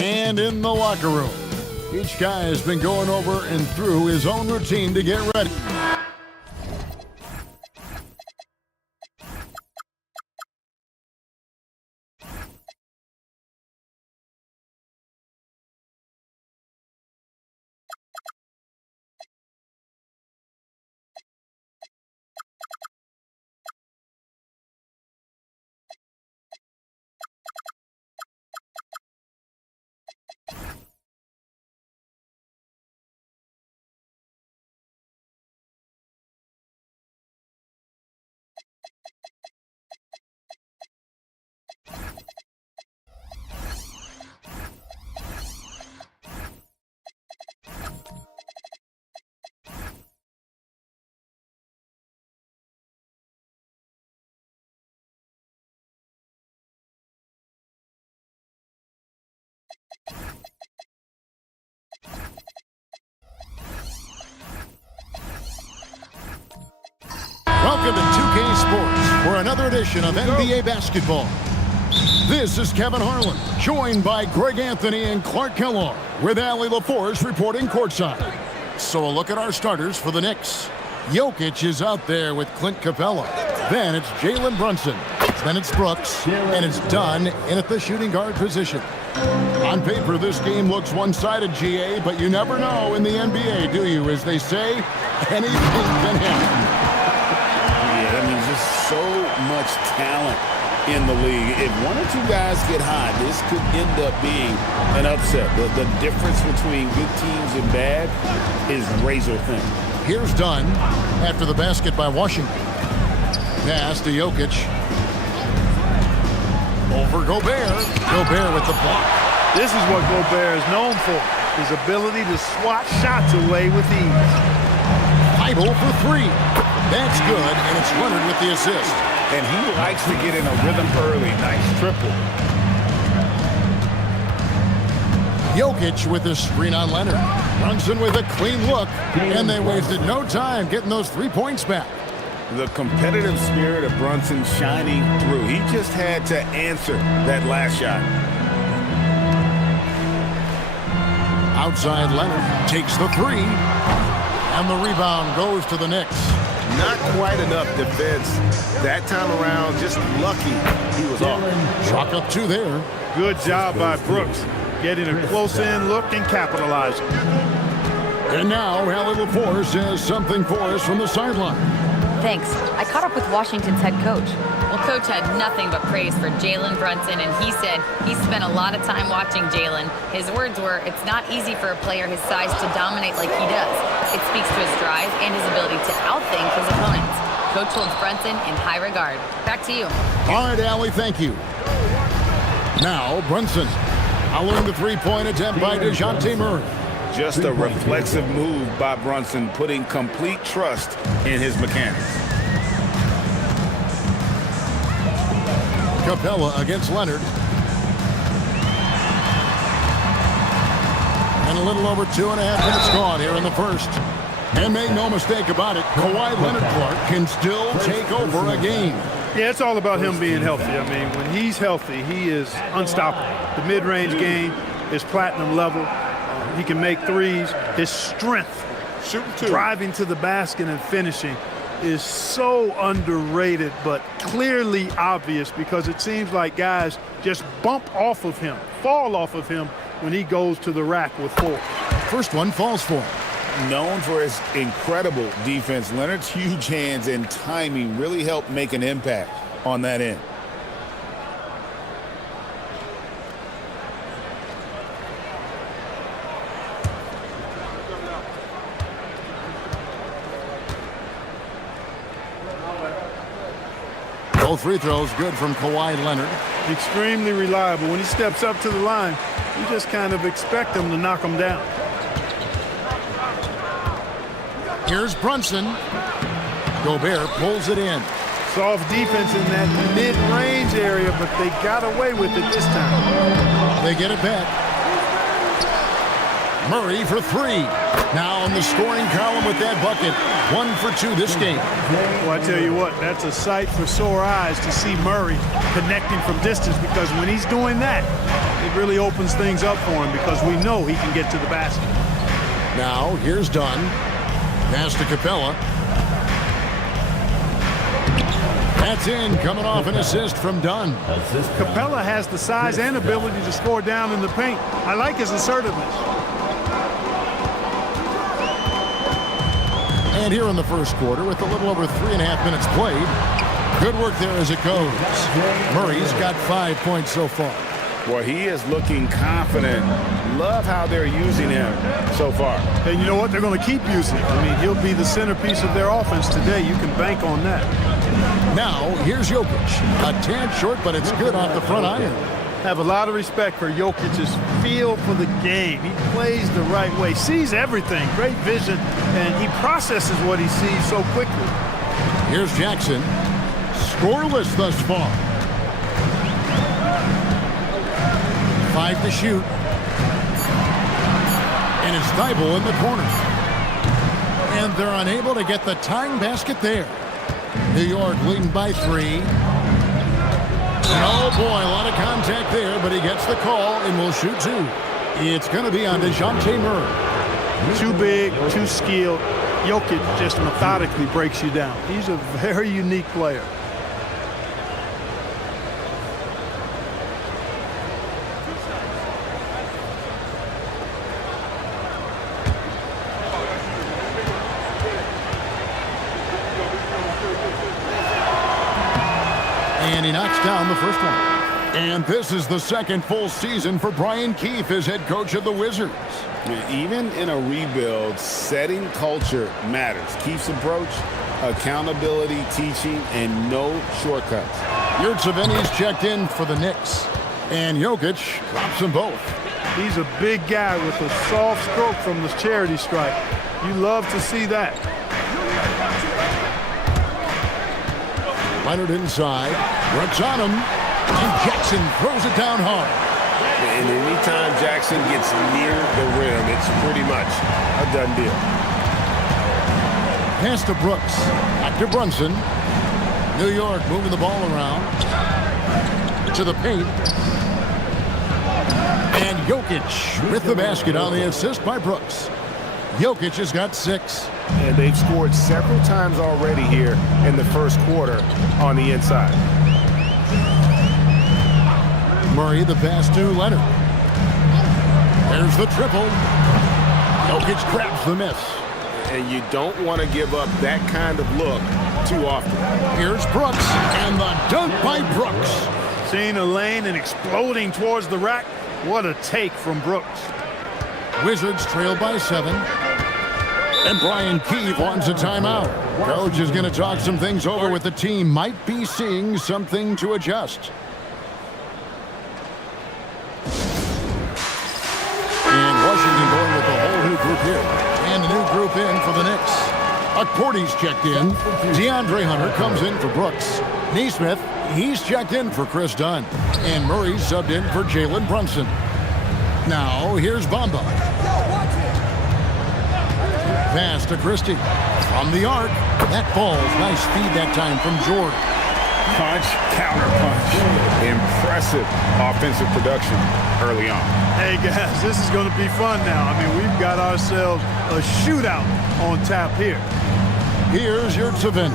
And in the locker room, each guy has been going over and through his own routine to get ready. Welcome to 2K Sports for another edition of NBA basketball. This is Kevin Harlan, joined by Greg Anthony and Clark Kellogg, with Allie LaForce reporting courtside. So a look at our starters for the Knicks. Jokic is out there with Clint Capella. Then it's Jalen Brunson. Then it's Brooks. And it's Dunn in at the shooting guard position. On paper, this game looks one-sided, GA, but you never know in the NBA, do you? As they say, anything can happen. I mean, just so much talent in the league. If one or two guys get hot, this could end up being an upset. The difference between good teams and bad is razor thin. Here's Dunn after the basket by Washington. Pass to Jokic. Over Gobert. Gobert with the block. This is what Gobert is known for, his ability to swat shots away with ease. Idle for three. That's good, and it's Leonard with the assist. And he likes to get in a rhythm early. Nice triple. Jokic with the screen on Leonard. Brunson with a clean look, and they wasted no time getting those 3 points back. The competitive spirit of Brunson shining through. He just had to answer that last shot. Outside Leonard takes the three, and the rebound goes to the Knicks. Not quite enough defense that time around. Just lucky he was off. Chalk up two there. Good job by Brooks, getting a close-in look and capitalizing. And now Allie LaForce has something for us from the sideline. Thanks. I caught up with Washington's head coach. Well, Coach had nothing but praise for Jalen Brunson, and he said he spent a lot of time watching Jalen. His words were, it's not easy for a player his size to dominate like he does. It speaks to his drive and his ability to outthink his opponents. Coach holds Brunson in high regard. Back to you. All right, Allie, thank you. Now, Brunson, following the three-point attempt by DeJounte Murray. Just a reflexive move by Brunson, putting complete trust in his mechanics. Capella against Leonard. And a little over 2.5 minutes gone here in the first. And make no mistake about it, Kawhi Leonard, Clark, can still take over a game. Yeah, it's all about him being healthy. I mean, when he's healthy, he is unstoppable. The mid-range game is platinum level. He can make threes. His strength, driving to the basket and finishing, is so underrated, but clearly obvious, because it seems like guys just bump off of him, fall off of him when he goes to the rack with four. First one falls for him. known for his incredible defense, Leonard's huge hands and timing really helped make an impact on that end. Both free throws good from Kawhi Leonard. Extremely reliable. When he steps up to the line, you just kind of expect him to knock him down. Here's Brunson. Gobert pulls it in. Soft defense in that mid-range area, but they got away with it this time. They get it back. Murray for three. Now in the scoring column with that bucket. 1 for 2 this game. Well, I tell you what, that's a sight for sore eyes to see Murray connecting from distance, because when he's doing that, it really opens things up for him, because we know he can get to the basket. Now here's Dunn. Pass to Capella. That's in, coming off an assist from Dunn. Capella has the size and ability to score down in the paint. I like his assertiveness. And here in the first quarter, with a little over 3.5 minutes played, good work there as it goes. Murray's got 5 points so far. Well, he is looking confident. Love how they're using him so far. And you know what? They're going to keep using him. I mean, he'll be the centerpiece of their offense today. You can bank on that. Now, here's Jokic. A tad short, but it's good off the front iron. Have a lot of respect for Jokic's feel for the game. He plays the right way, sees everything, great vision, and he processes what he sees so quickly. Here's Jackson. Scoreless thus far. 5 to shoot. And it's Thibault in the corner. And they're unable to get the tying basket there. New York leading by 3. And oh boy, a lot of contact there, but he gets the call and will shoot 2. It's going to be on DeJounte Murray. Too big, too skilled. Jokic just methodically breaks you down. He's a very unique player. And he knocks down the first one. And this is the second full season for Brian Keefe as head coach of the Wizards. Even in a rebuild, setting culture matters. Keefe's approach, accountability, teaching, and no shortcuts. Yurtseven's checked in for the Knicks. And Jokic drops them both. He's a big guy with a soft stroke from the charity stripe. You love to see that. Leonard inside. Brooks on him. And Jackson throws it down hard. And anytime Jackson gets near the rim, it's pretty much a done deal. Pass to Brooks. Back to Brunson. New York moving the ball around. To the paint. And Jokic with the basket on the assist by Brooks. Jokic has got 6. And they've scored several times already here in the first quarter on the inside. Murray the pass to Leonard. There's the triple. Jokic grabs the miss. And you don't want to give up that kind of look too often. Here's Brooks, and the dunk by Brooks. Seeing a lane and exploding towards the rack. What a take from Brooks. Wizards trail by 7. And Brian Keefe wants a timeout. Coach is going to talk some things over with the team. Might be seeing something to adjust. And Washington going with the whole new group here. And a new group in for the Knicks. Akporti's checked in. DeAndre Hunter comes in for Brooks. Nesmith, he's checked in for Chris Dunn. And Murray's subbed in for Jalen Brunson. Now, here's Bamba. Pass to Christie. From the arc. That falls. Nice feed that time from Jordan. Punch, counter punch. Impressive offensive production early on. Hey, guys, this is going to be fun now. I mean, we've got ourselves a shootout on tap here. Here's Yurtseven.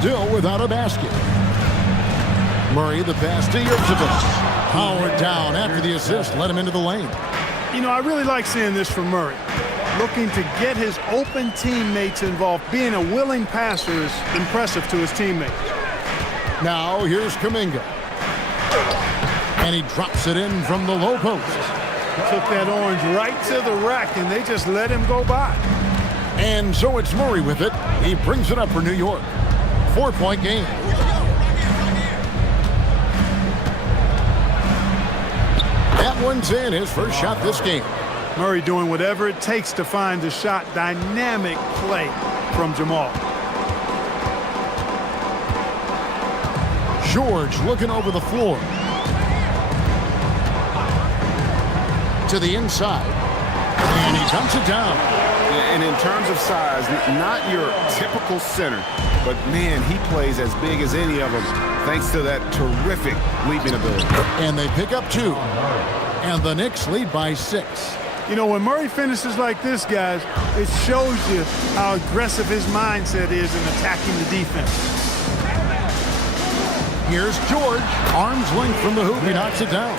Still without a basket. Murray the pass to Yurtseven. Howard down after the assist. Let him into the lane. You know, I really like seeing this from Murray. looking to get his open teammates involved. Being a willing passer is impressive to his teammates. Now here's Kuminga. And he drops it in from the low post. Took that orange right to the rack, and they just let him go by. And so it's Murray with it. He brings it up for New York. 4-point game. That one's in, his first shot this game. Murray doing whatever it takes to find the shot. Dynamic play from Jamal. George looking over the floor. To the inside. And he dumps it down. And in terms of size, not your typical center, but man, he plays as big as any of them thanks to that terrific leaping ability. And they pick up 2. And the Knicks lead by 6. You know, when Murray finishes like this, guys, it shows you how aggressive his mindset is in attacking the defense. Here's George. Arms length from the hoop. He knocks it down.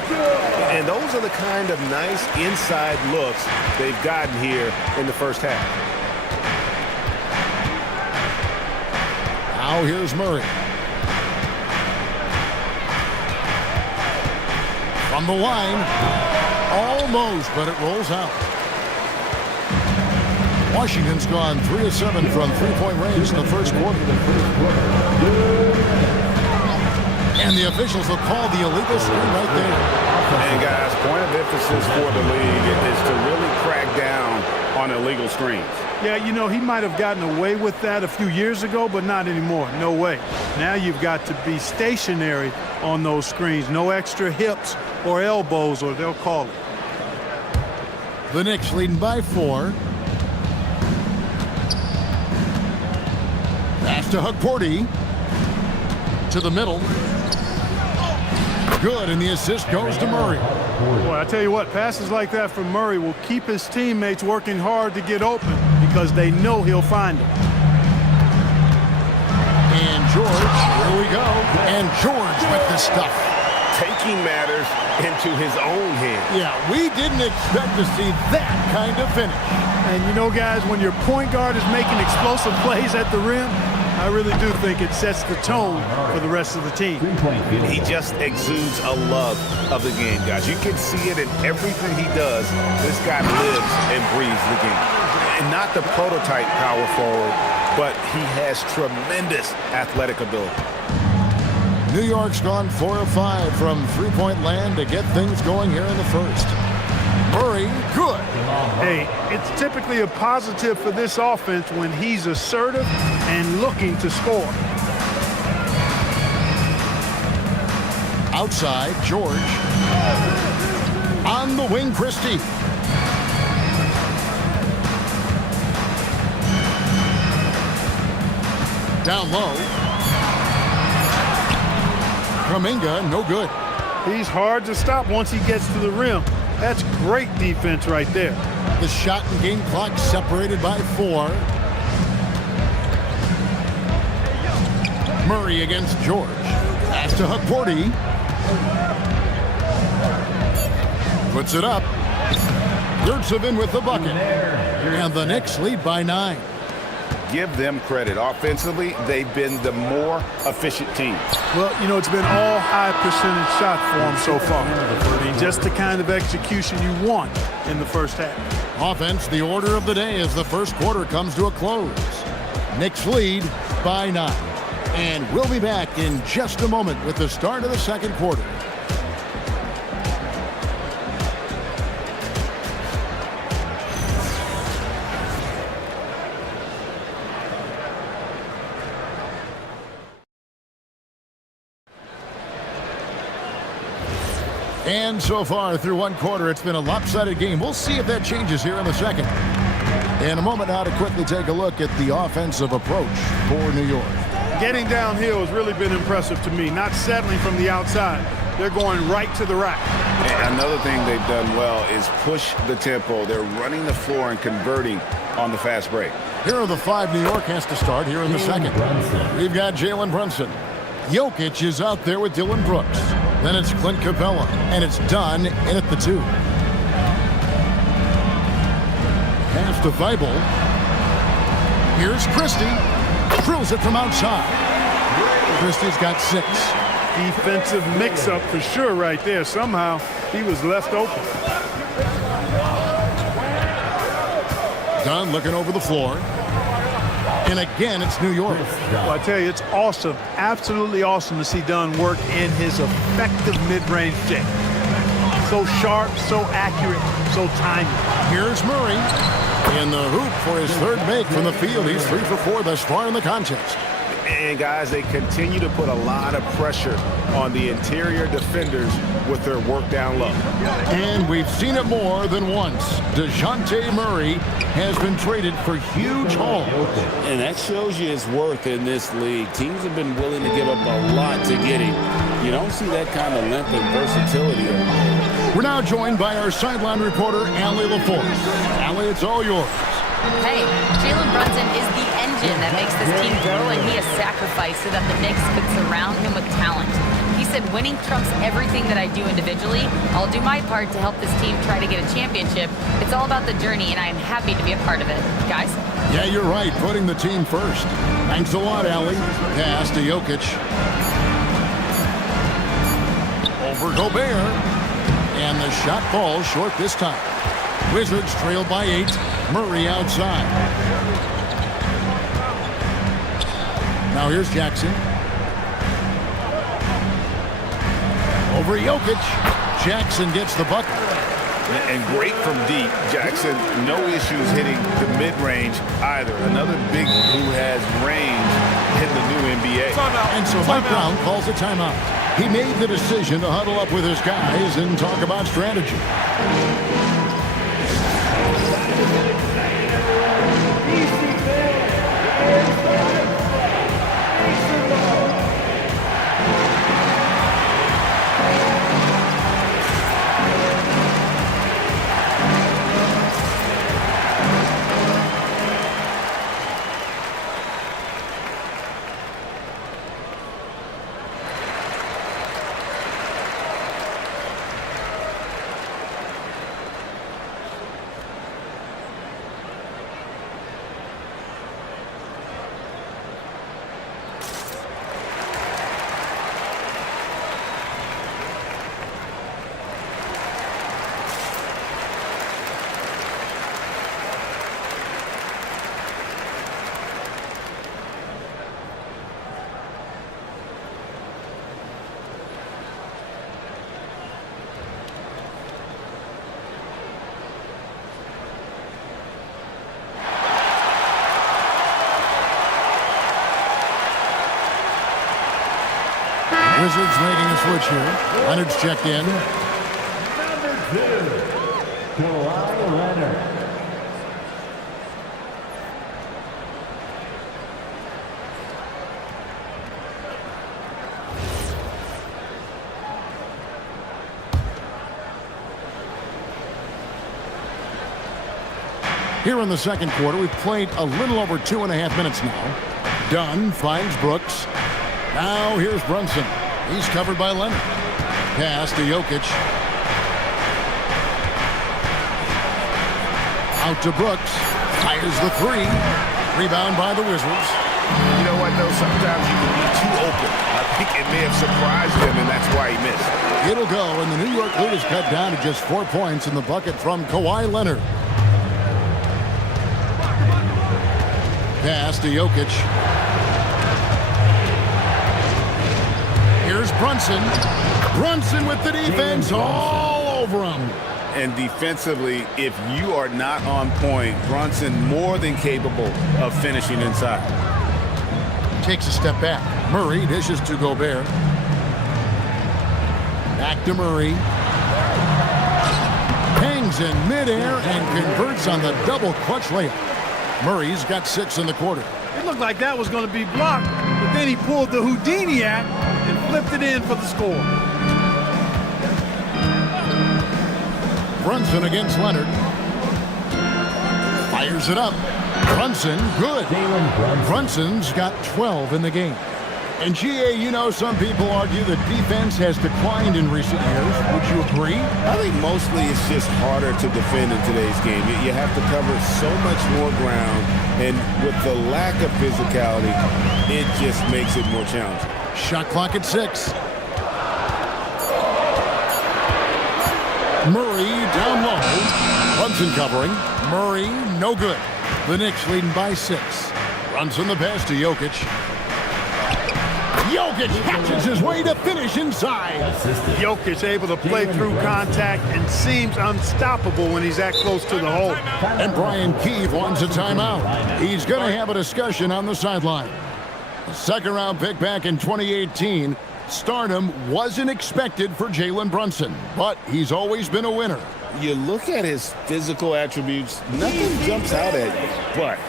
And those are the kind of nice inside looks they've gotten here in the first half. Now here's Murray. From the line. Almost, but it rolls out. Washington's gone 3 of 7 from three-point range in the first quarter. And the officials will call the illegal screen right there. And guys, point of emphasis for the league is to really crack down on illegal screens. Yeah, you know, he might have gotten away with that a few years ago, but not anymore. No way. Now you've got to be stationary on those screens. No extra hips or elbows, or they'll call it. The Knicks leading by 4. Pass to Hukporti. To the middle. Good, and the assist goes to Murray. Boy, I tell you what, passes like that from Murray will keep his teammates working hard to get open because they know he'll find them. And George, here we go. And George with the stuff. Taking matters into his own hands. Yeah, we didn't expect to see that kind of finish. And you know, guys, when your point guard is making explosive plays at the rim, I really do think it sets the tone for the rest of the team. He just exudes a love of the game, guys. You can see it in everything he does. This guy lives and breathes the game. And not the prototype power forward, but he has tremendous athletic ability. New York's gone 4 of 5 from three-point land to get things going here in the first. Murray, good. Hey, it's typically a positive for this offense when he's assertive and looking to score. Outside, George. On the wing, Christie. Down low. Kuminga, no good. He's hard to stop once he gets to the rim. That's great defense right there. The shot and game clock separated by 4. Murray against George. Pass to Hukporti. Puts it up. Yurtseven with the bucket. And the Knicks lead by 9. Give them credit. Offensively, they've been the more efficient team. Well, you know, it's been all high percentage shots for them so far. I mean, just the kind of execution you want in the first half. Offense, the order of the day as the first quarter comes to a close. Knicks lead by 9. And we'll be back in just a moment with the start of the second quarter. And so far through one quarter, it's been a lopsided game. We'll see if that changes here in the second. In a moment now to quickly take a look at the offensive approach for New York. Getting downhill has really been impressive to me, not settling from the outside. They're going right to the rack. And another thing they've done well is push the tempo. They're running the floor and converting on the fast break. Here are the 5 New York has to start here in the second. We've got Jalen Brunson. Jokic is out there with Dylan Brooks. Then it's Clint Capella, and it's Dunn in at the 2. Pass to Thibault. Here's Christie. Drills it from outside. Christie's got 6. Defensive mix-up for sure right there. Somehow he was left open. Dunn looking over the floor. And again, it's New York. Well, I tell you, it's awesome, absolutely awesome to see Dunn work in his effective mid-range game. So sharp, so accurate, so timely. Here's Murray in the hoop for his 3rd make from the field. He's 3 for 4 thus far in the contest. And, guys, they continue to put a lot of pressure on the interior defenders with their work down low. And we've seen it more than once. DeJounte Murray has been traded for huge haul. And that shows you his worth in this league. Teams have been willing to give up a lot to get him. You don't see that kind of length and versatility. We're now joined by our sideline reporter, Allie LaForce. Allie, it's all yours. Hey, Jalen Brunson is the engine that makes this team go, and he has sacrificed so that the Knicks could surround him with talent. He said, winning trumps everything that I do individually. I'll do my part to help this team try to get a championship. It's all about the journey, and I am happy to be a part of it. Guys? Yeah, you're right, putting the team first. Thanks a lot, Allie. Pass to Jokic. Over Gobert. And the shot falls short this time. Wizards trailed by 8. Murray outside. Now here's Jackson. Over Jokic. Jackson gets the bucket. And great from deep. Jackson, no issues hitting the mid-range either. Another big who has range in the new NBA. And so Mike Brown calls a timeout. He made the decision to huddle up with his guys and talk about strategy. Wizards making a switch here. Leonard's checked in. Number 2, Kawhi Leonard. Here in the second quarter, we've played a little over 2.5 minutes now. Dunn finds Brooks. Now here's Brunson. He's covered by Leonard. Pass to Jokic. Out to Brooks. Fires the 3. Rebound by the Wizards. You know what, though? Sometimes you can be too open. I think it may have surprised him, and that's why he missed. It'll go, and the New York lead is cut down to just 4 points in the bucket from Kawhi Leonard. Pass to Jokic. Here's Brunson. Brunson with the defense all over him. And defensively, if you are not on point, Brunson more than capable of finishing inside. Takes a step back. Murray dishes to Gobert. Back to Murray. Hangs in midair and converts on the double clutch layup. Murray's got 6 in the quarter. It looked like that was going to be blocked, but then he pulled the Houdini act and flipped it in for the score. Brunson against Leonard. Fires it up. Brunson, good. Brunson's got 12 in the game. And GA, you know, some people argue that defense has declined in recent years. Would you agree? I think mostly it's just harder to defend in today's game. You have to cover so much more ground, and with the lack of physicality, it just makes it more challenging. Shot clock at 6. Murray down low. Brunson covering. Murray, no good. The Knicks leading by 6. Brunson the pass to Jokic. Jokic catches his way to finish inside. Jokic able to play through contact and seems unstoppable when he's that close to the hole. And Brian Keefe wants a timeout. He's going to have a discussion on the sideline. The second-round pick back in 2018. Stardom wasn't expected for Jalen Brunson, but he's always been a winner. You look at his physical attributes, nothing jumps out at you, but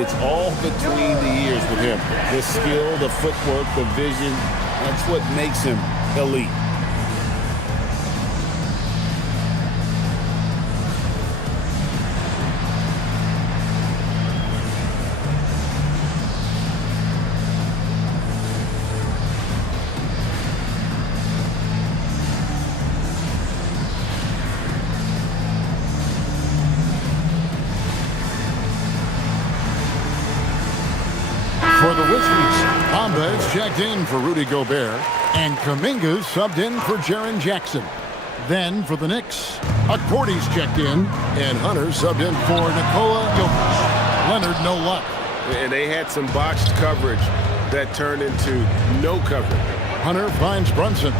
it's all between the ears with him. The skill, the footwork, the vision, that's what makes him elite. For the Wizards, Bamba is checked in for Rudy Gobert, and Kuminga's subbed in for Jaren Jackson. Then for the Knicks, Akordy's checked in, and Hunter subbed in for Nikola Jokic. Leonard, no luck. And they had some botched coverage that turned into no coverage. Hunter finds Brunson.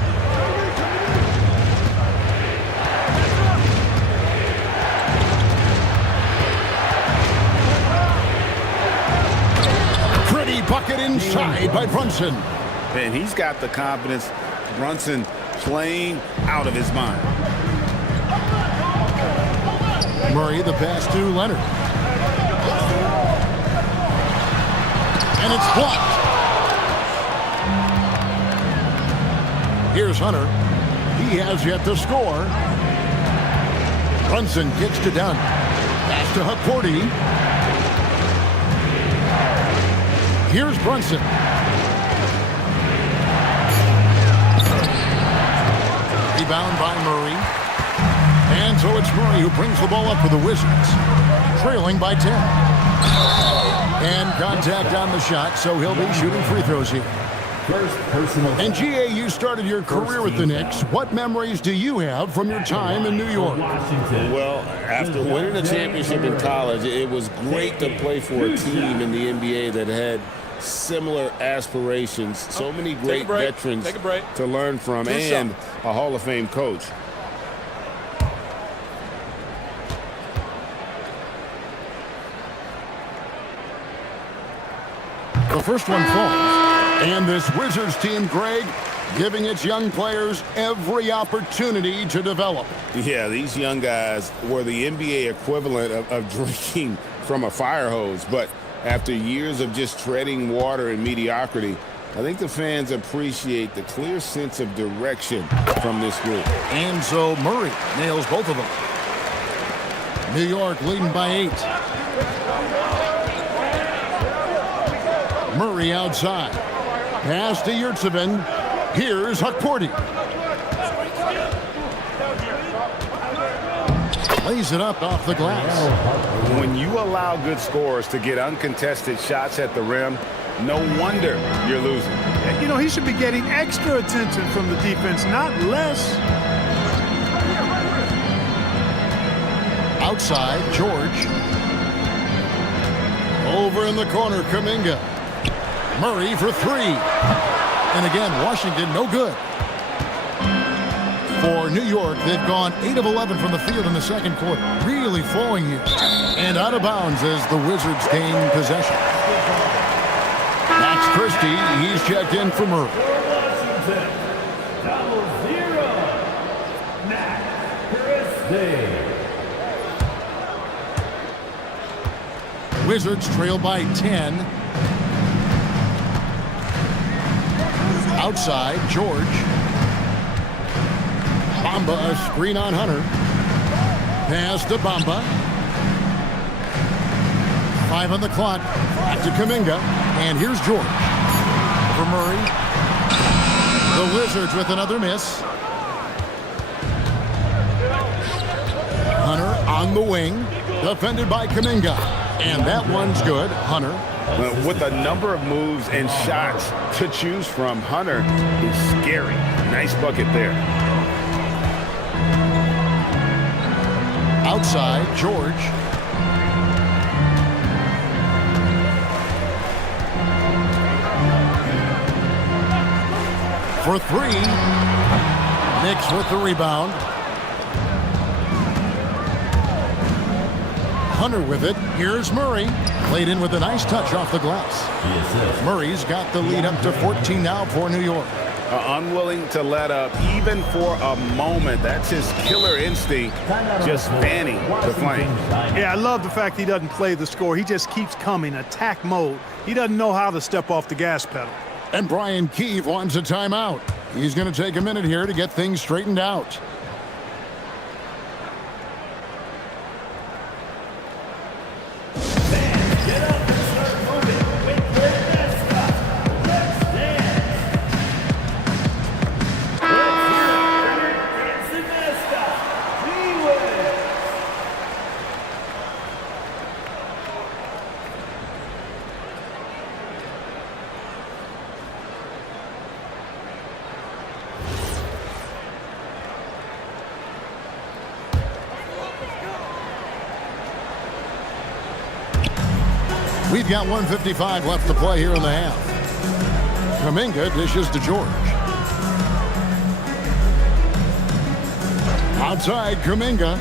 Bucket inside by Brunson. And he's got the confidence. Brunson playing out of his mind. Murray the pass to Leonard. And it's blocked. Here's Hunter. He has yet to score. Brunson gets to Dunn. Pass to Akordy. Here's Brunson. Rebound by Murray. And so it's Murray who brings the ball up for the Wizards, trailing by 10. And contact on the shot, so he'll be shooting free throws here. First personal. And GA, you started your career with the Knicks. What memories do you have from your time in New York? Washington. Well, after winning a championship in college, it was great to play for a team in the NBA that had similar aspirations, so many great veterans to learn from, and a Hall of Fame coach. The first one falls. And this Wizards team, Greg, giving its young players every opportunity to develop. Yeah, these young guys were the NBA equivalent of drinking from a fire hose, but after years of just treading water and mediocrity, I think the fans appreciate the clear sense of direction from this group. And so Murray nails both of them. New York leading by 8. Murray outside. Pass to Yurtseven. Here's Akordy. Lays it up off the glass. When you allow good scorers to get uncontested shots at the rim, no wonder you're losing. You know, he should be getting extra attention from the defense, not less. Outside, George. Over in the corner, Kuminga. Murray for 3. And again, Washington, no good. For New York, they've gone 8 of 11 from the field in the second quarter. Really flowing here. And out of bounds as the Wizards gain possession. Max Christie, he's checked in for Murray. Washington, 0. Max Christie. Wizards trail by 10. Outside, George. Bamba, a screen on Hunter. Pass to Bamba. 5 on the clock. Back to Kuminga. And here's George. For Murray. The Wizards with another miss. Hunter on the wing. Defended by Kuminga. And that one's good. Hunter. With a number of moves and shots to choose from, Hunter is scary. Nice bucket there. Outside, George. For three. Knicks with the rebound. Hunter with it. Here's Murray. Played in with a nice touch off the glass. Murray's got the lead up to 14 now for New York. Unwilling to let up even for a moment. That's his killer instinct, just fanning the flame. Yeah, I love the fact he doesn't play the score. He just keeps coming, attack mode. He doesn't know how to step off the gas pedal. And Brian Keefe wants a timeout. He's going to take a minute here to get things straightened out. We've got 1:55 left to play here in the half. Kuminga dishes to George. Outside, Kuminga.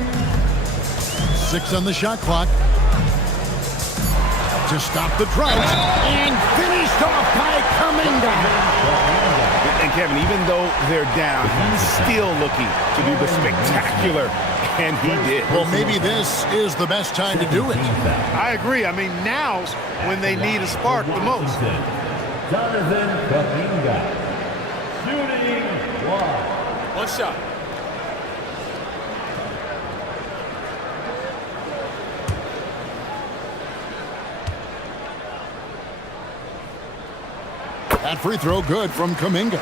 6 on the shot clock. To stop the drought. And finished off by Kuminga. And Kevin, even though they're down, he's still looking to do the spectacular, and he did. Well, maybe this is the best time to do it. I agree. I mean, now's when they need a spark the most. Jonathan Kuminga. Shooting one. One shot. That free throw good from Kuminga.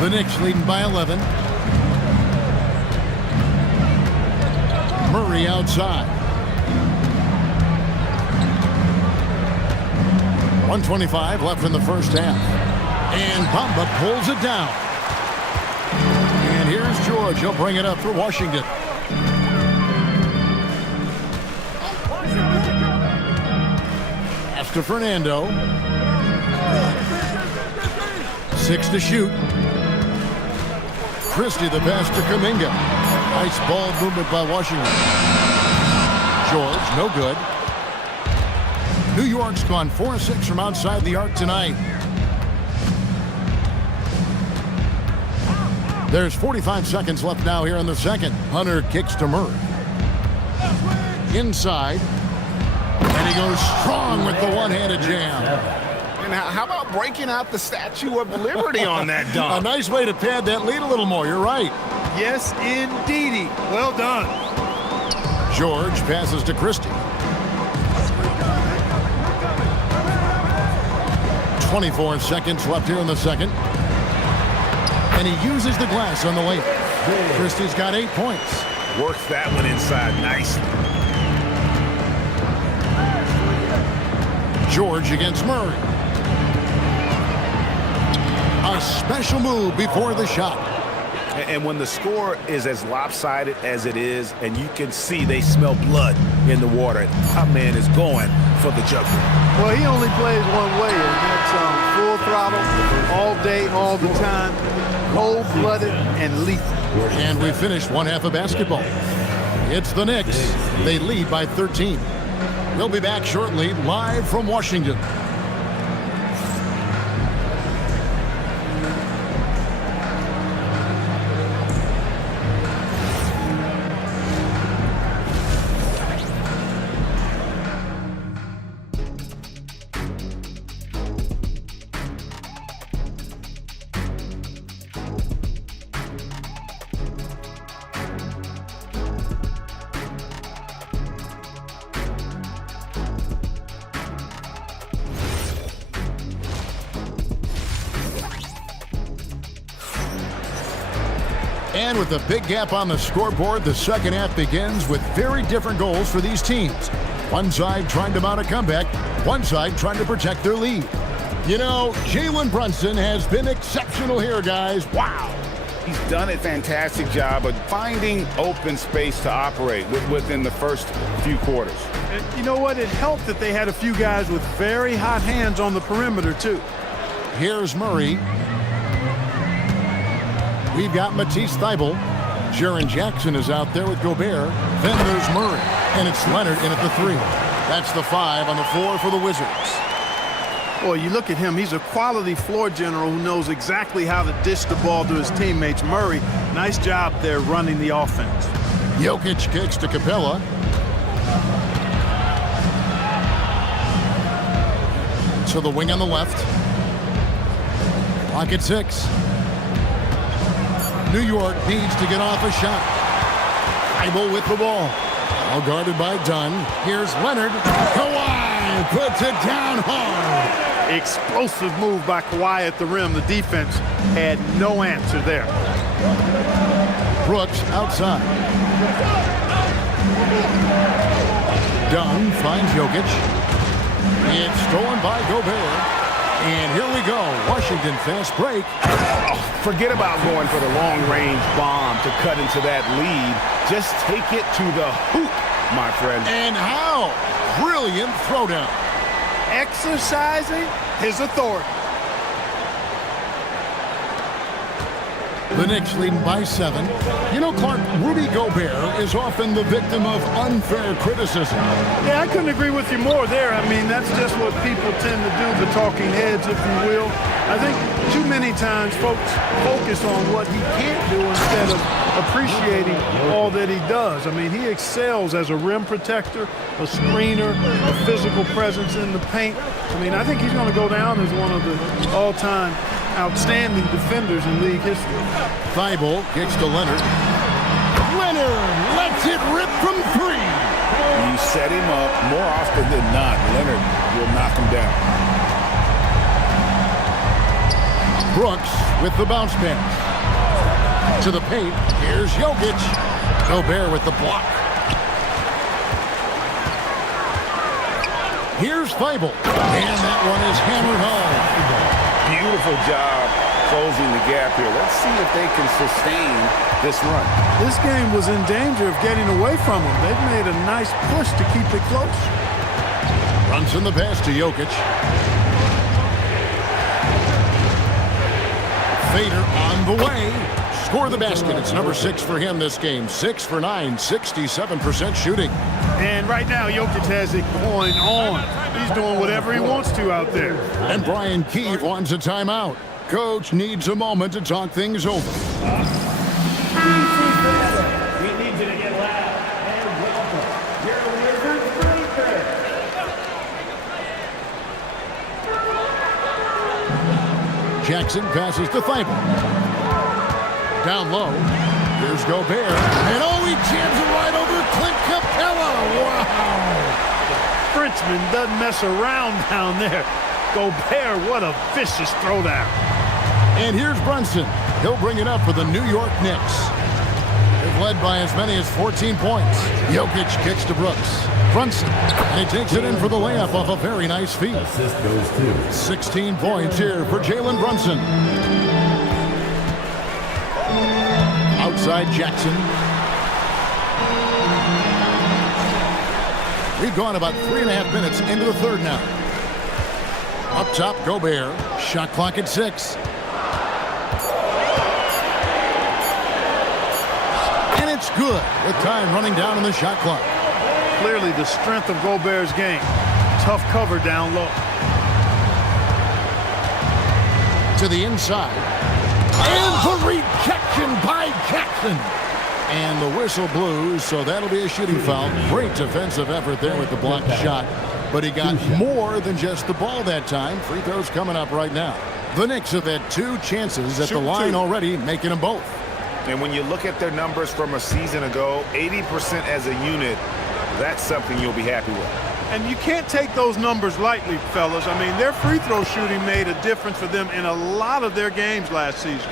The Knicks leading by 11. Murray outside. 1:25 left in the first half. And Bamba pulls it down. And here's George. He'll bring it up for Washington. To Fernando. 6 to shoot. Christie the pass to Kuminga. Nice ball movement by Washington. George, no good. New York's gone 4-6 from outside the arc tonight. There's 45 seconds left now here in the second. Hunter kicks to Murray. Inside. And he goes strong with the one-handed jam. And how about breaking out the Statue of Liberty on that A dunk? nice way to pad that lead a little more. You're right. Yes, indeedy. Well done. George passes to Christie. 24 seconds left here in the second. And he uses the glass on the layup. Christie's got 8 points. Works that one inside nicely. George against Murray. A special move before the shot. And when the score is as lopsided as it is, and you can see they smell blood in the water, our man is going for the jugular. Well, he only plays one way, and that's full throttle, all day, all the time, cold-blooded and lethal. And we finished one half of basketball. It's the Knicks. They lead by 13. We'll be back shortly, live from Washington. And with a big gap on the scoreboard, the second half begins with very different goals for these teams. One side trying to mount a comeback, one side trying to protect their lead. You know, Jalen Brunson has been exceptional here, guys. Wow. He's done a fantastic job of finding open space to operate within the first few quarters. And you know what? It helped that they had a few guys with very hot hands on the perimeter, too. Here's Murray. We've got Matisse Thybulle. Jaren Jackson is out there with Gobert. Then there's Murray. And it's Leonard in at the 3. That's the 5 on the floor for the Wizards. Boy, you look at him. He's a quality floor general who knows exactly how to dish the ball to his teammates. Murray, nice job there running the offense. Jokic kicks to Capella. To the wing on the left. Clock at 6. New York needs to get off a shot. Thybulle with the ball. All guarded by Dunn. Here's Leonard. Kawhi puts it down hard. Explosive move by Kawhi at the rim. The defense had no answer there. Brooks outside. Dunn finds Jokic. It's stolen by Gobert. And here we go. Washington fast break. Oh, forget about going for the long-range bomb to cut into that lead. Just take it to the hoop, my friend. And how? Brilliant throwdown. Exercising his authority. The Knicks leading by 7. You know, Clark, Rudy Gobert is often the victim of unfair criticism. Yeah, I couldn't agree with you more there. I mean, that's just what people tend to do, the talking heads, if you will. I think too many times folks focus on what he can't do instead of appreciating all that he does. I mean, he excels as a rim protector, a screener, a physical presence in the paint. I mean, I think he's going to go down as one of the all-time outstanding defenders in league history. Thybulle kicks to Leonard. Leonard lets it rip from 3. You set him up more often than not. Leonard will knock him down. Brooks with the bounce pass. To the paint. Here's Jokic. Gobert with the block. Here's Thybulle. And that one is hammered home. Beautiful job closing the gap here. Let's see if they can sustain this run. This game was in danger of getting away from them. They've made a nice push to keep it close. Runs in the pass to Jokic. Fader on the way. Score the basket. It's number 6 for him this game. 6 for 9, 67% shooting. And right now, Jokic has it going on. He's doing whatever he wants to out there. And Brian Keefe wants a timeout. Coach needs a moment to talk things over. We need you to get loud and welcome your Wizards Breaker. Jackson passes to Thybulle. Down low. Here's Gobert. And oh, he jams it right over Clint Capella. Wow. Frenchman doesn't mess around down there. Gobert, what a vicious throwdown. And here's Brunson. He'll bring it up for the New York Knicks. They've led by as many as 14 points. Jokic kicks to Brooks. Brunson. And he takes it in for the layup off a very nice feed. Assist goes to 16 points here for Jalen Brunson. Outside Jackson. We've gone about 3.5 minutes into the third now. Up top, Gobert. Shot clock at 6. And it's good with time running down on the shot clock. Clearly the strength of Gobert's game. Tough cover down low. To the inside. And the rejection by Jackson. And the whistle blew, so that'll be a shooting foul. Great defensive effort there with the blocked shot. But he got more than just the ball that time. Free throws coming up right now. The Knicks have had 2 chances at the line already, making them both. And when you look at their numbers from a season ago, 80% as a unit, that's something you'll be happy with. And you can't take those numbers lightly, fellas. I mean, their free throw shooting made a difference for them in a lot of their games last season.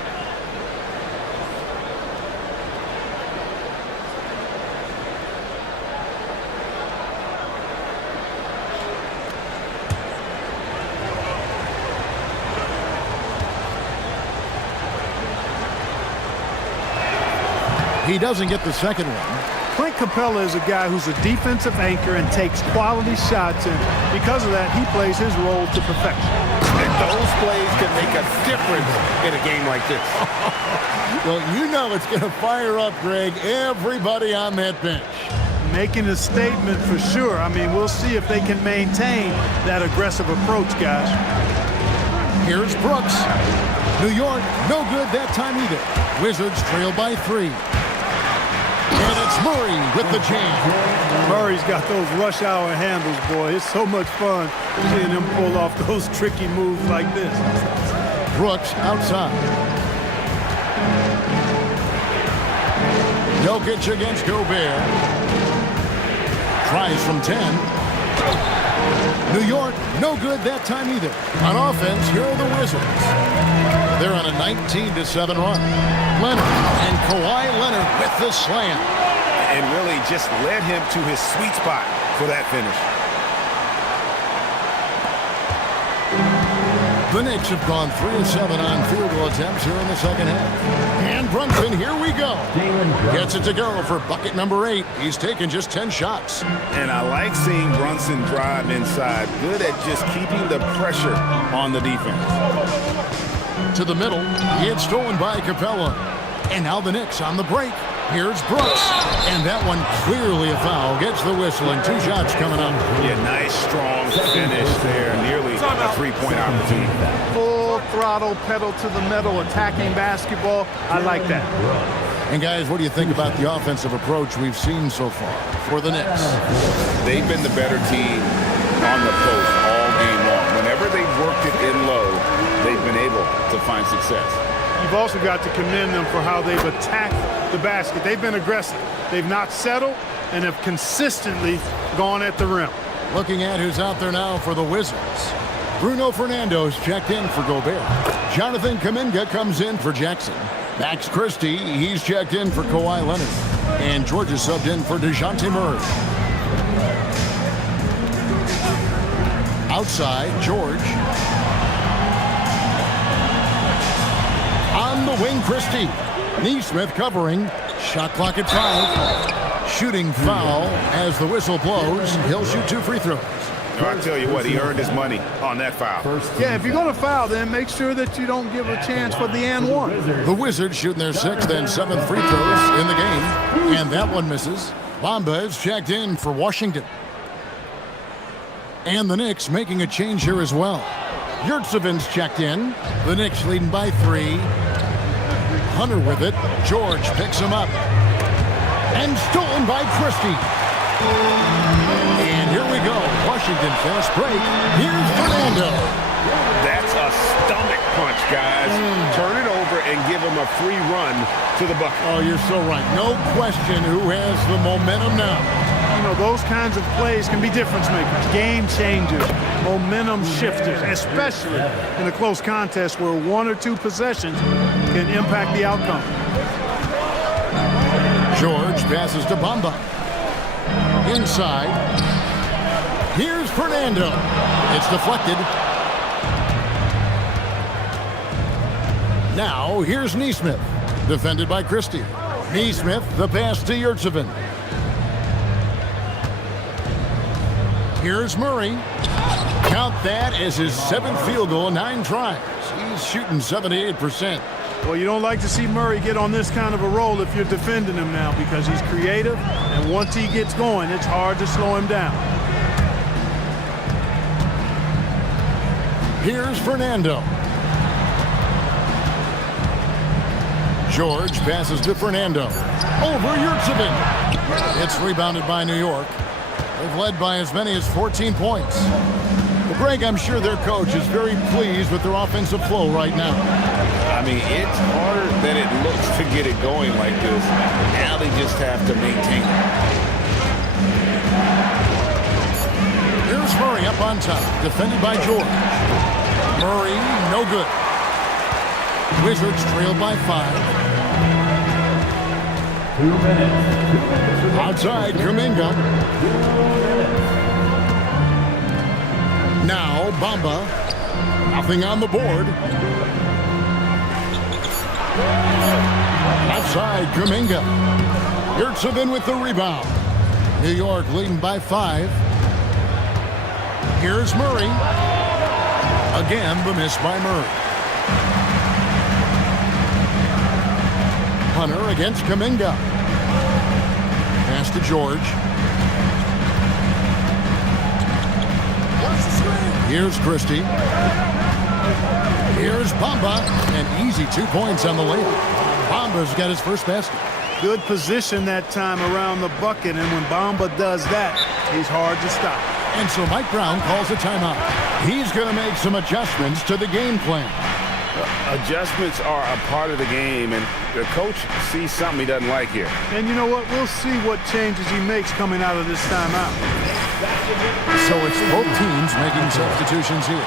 He doesn't get the second one. Clint Capella is a guy who's a defensive anchor and takes quality shots, and because of that, he plays his role to perfection. And those plays can make a difference in a game like this. Well, you know it's going to fire up, Greg, everybody on that bench. Making a statement for sure. I mean, we'll see if they can maintain that aggressive approach, guys. Here's Brooks. New York, no good that time either. Wizards trail by 3. And it's Murray with the jam. Murray's got those rush hour handles, boy. It's so much fun seeing him pull off those tricky moves like this. Brooks outside. Jokic against Gobert. Tries from 10. New York, no good that time either. On offense, here are the Wizards. They're on a 19-7 run. Leonard and Kawhi Leonard with the slam. And really just led him to his sweet spot for that finish. The Knicks have gone 3 of 7 on field goal attempts here in the second half. And Brunson, here we go. Gets it to go for bucket number 8. He's taken just 10 shots. And I like seeing Brunson drive inside. Good at just keeping the pressure on the defense. To the middle, it's stolen by Capella. And now the Knicks on the break. Here's Brooks. And that one clearly a foul. Gets the whistle and 2 shots coming up. Yeah, nice, strong finish there. Nearly a 3-point opportunity. Full throttle, pedal to the metal, attacking basketball. I like that. And guys, what do you think about the offensive approach we've seen so far for the Knicks? They've been the better team on the post all game long. Whenever they've worked it in low, they've been able to find success. You've also got to commend them for how they've attacked the basket. They've been aggressive. They've not settled and have consistently gone at the rim. Looking at who's out there now for the Wizards. Bruno Fernando's checked in for Gobert. Jonathan Kuminga comes in for Jackson. Max Christie, he's checked in for Kawhi Leonard. And George is subbed in for DeJounte Murray. Outside, George. On the wing, Christie. Neesmith covering. Shot clock at 5. Shooting foul as the whistle blows. He'll shoot 2 free throws. I tell you what, he earned his money on that foul. Yeah, if you're going to foul, then make sure that you don't give a chance for the and one. The Wizards shooting their 6th and 7th free throws in the game. And that one misses. Bamba is checked in for Washington. And the Knicks making a change here as well. Yurtsevic's checked in. The Knicks leading by 3. Hunter with it. George picks him up. And stolen by Christie. And here we go. Washington fast break. Here's Fernando. That's a stomach punch, guys. Turn it over and give him a free run to the bucket. Oh, you're so right. No question who has the momentum now. You know, those kinds of plays can be difference makers, game changers, momentum shifters, especially in a close contest where 1 or 2 possessions can impact the outcome. George passes to Bamba. Inside. Here's Fernando. It's deflected. Now, here's Neesmith. Defended by Christie. Neesmith, the pass to Yurtsevic. Here's Murray. Count that as his 7th field goal in 9 tries. He's shooting 78%. Well, you don't like to see Murray get on this kind of a roll if you're defending him now because he's creative, and once he gets going, it's hard to slow him down. Here's Fernando. George passes to Fernando. Over Yurtsevic. It's rebounded by New York. They've led by as many as 14 points. But Greg, I'm sure their coach is very pleased with their offensive flow right now. I mean, it's harder than it looks to get it going like this. Now they just have to maintain it. Here's Murray up on top, defended by George. Murray, no good. Wizards trailed by 5. 2 minutes. Outside, Kuminga. Now, Bamba. Nothing on the board. That's inside Kuminga. Yurtseven with the rebound. New York leading by 5. Here's Murray. Again, the miss by Murray. Hunter against Kuminga. Pass to George. Here's Christie. Here's Bamba. An easy 2 points on the layup. Bamba's got his first basket. Good position that time around the bucket, and when Bamba does that, he's hard to stop. And so Mike Brown calls a timeout. He's going to make some adjustments to the game plan. Adjustments are a part of the game, and the coach sees something he doesn't like here. And you know what? We'll see what changes he makes coming out of this timeout. So it's both teams making substitutions here.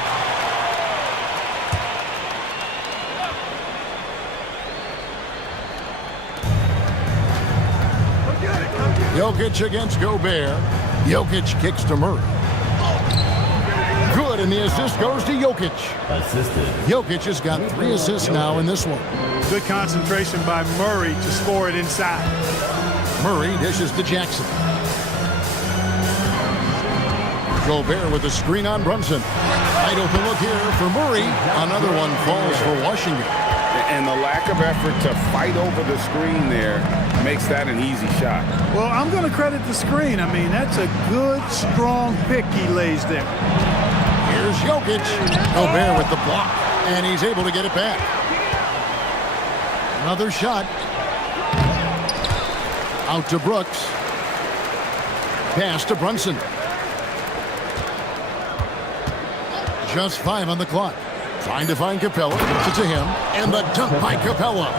Jokic against Gobert. Jokic kicks to Murray. Good, and the assist goes to Jokic. Jokic has got 3 assists now in this one. Good concentration by Murray to score it inside. Murray dishes to Jackson. Gobert with a screen on Brunson. Wide open look here for Murray. Another one falls for Washington. And the lack of effort to fight over the screen there makes that an easy shot. Well, I'm going to credit the screen. I mean, that's a good, strong pick he lays there. Here's Jokic. Gobert with the block, and he's able to get it back. Another shot. Out to Brooks. Pass to Brunson. Just 5 on the clock. Trying to find Capella. Gives it to him. And the dunk by Capella.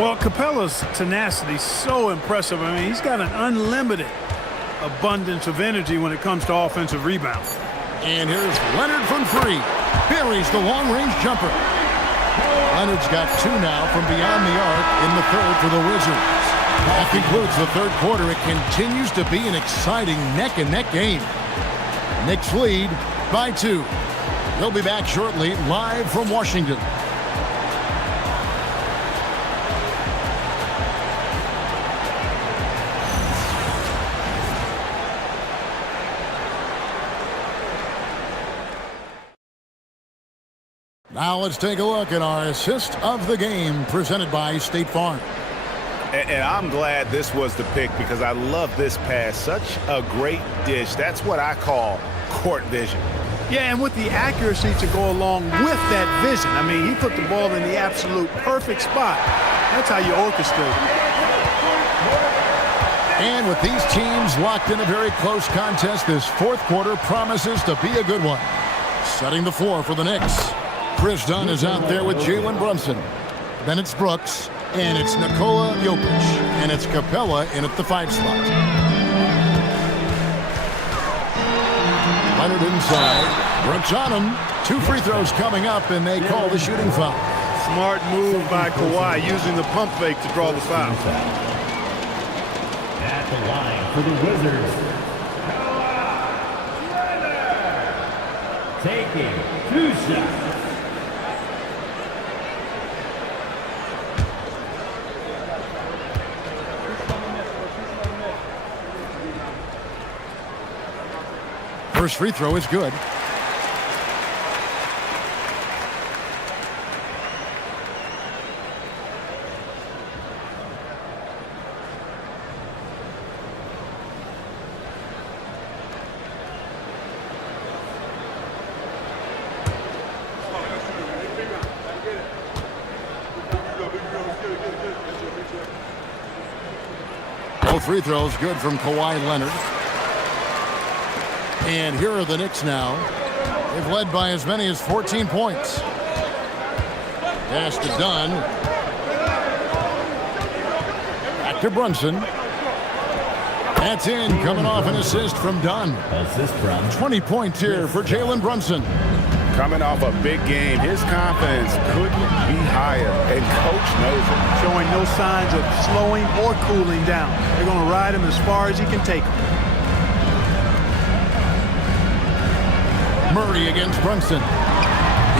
Well, Capella's tenacity is so impressive. I mean, he's got an unlimited abundance of energy when it comes to offensive rebounds. And here's Leonard from 3. Buries the long-range jumper. Leonard's got 2 now from beyond the arc in the third for the Wizards. That concludes the third quarter. It continues to be an exciting neck-and-neck game. Knicks lead by 2. They'll be back shortly, live from Washington. Now let's take a look at our assist of the game presented by State Farm. And I'm glad this was the pick because I love this pass. Such a great dish. That's what I call court vision. Yeah, and with the accuracy to go along with that vision. I mean, he put the ball in the absolute perfect spot. That's how you orchestrate it. And with these teams locked in a very close contest, this fourth quarter promises to be a good one. Setting the floor for the Knicks. Chris Dunn is out there with Jalen Brunson. Then it's Brooks, and it's Nikola Jokic, and it's Capella in at the 5 slot. Leonard inside. Brooks on him. 2 free throws coming up, and they call the shooting foul. Smart move by Kawhi, using the pump fake to draw the foul. At the line for the Wizards, taking 2 shots. First free throw is good. Both free throws good from Kawhi Leonard. And here are the Knicks now. They've led by as many as 14 points. Pass to Dunn. Back to Brunson. That's in, coming off an assist from Dunn. Assist from 20 points here for Jalen Brunson. Coming off a big game, his confidence couldn't be higher, and coach knows it. Showing no signs of slowing or cooling down. They're going to ride him as far as he can take him. Murray against Brunson.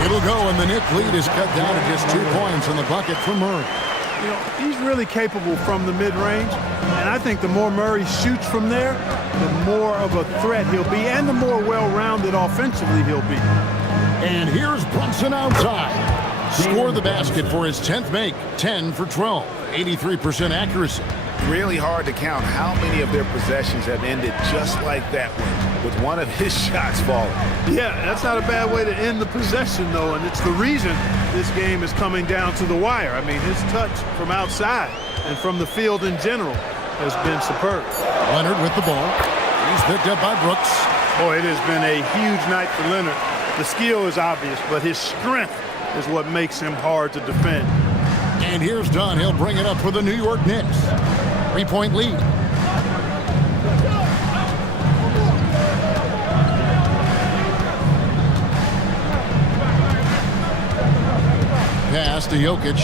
It'll go, and the Knicks lead is cut down to just 2 points in the bucket for Murray. You know, he's really capable from the mid-range, and I think the more Murray shoots from there, the more of a threat he'll be, and the more well-rounded offensively he'll be. And here's Brunson outside. Score the basket for his 10th make. 10 for 12. 83% accuracy. Really hard to count how many of their possessions have ended just like that one, with one of his shots falling. Yeah, that's not a bad way to end the possession, though, and it's the reason this game is coming down to the wire. I mean, his touch from outside and from the field in general has been superb. Leonard with the ball. He's picked up by Brooks. Boy, it has been a huge night for Leonard. The skill is obvious, but his strength is what makes him hard to defend. And here's Dunn. He'll bring it up for the New York Knicks. 3-point lead. Pass to Jokic.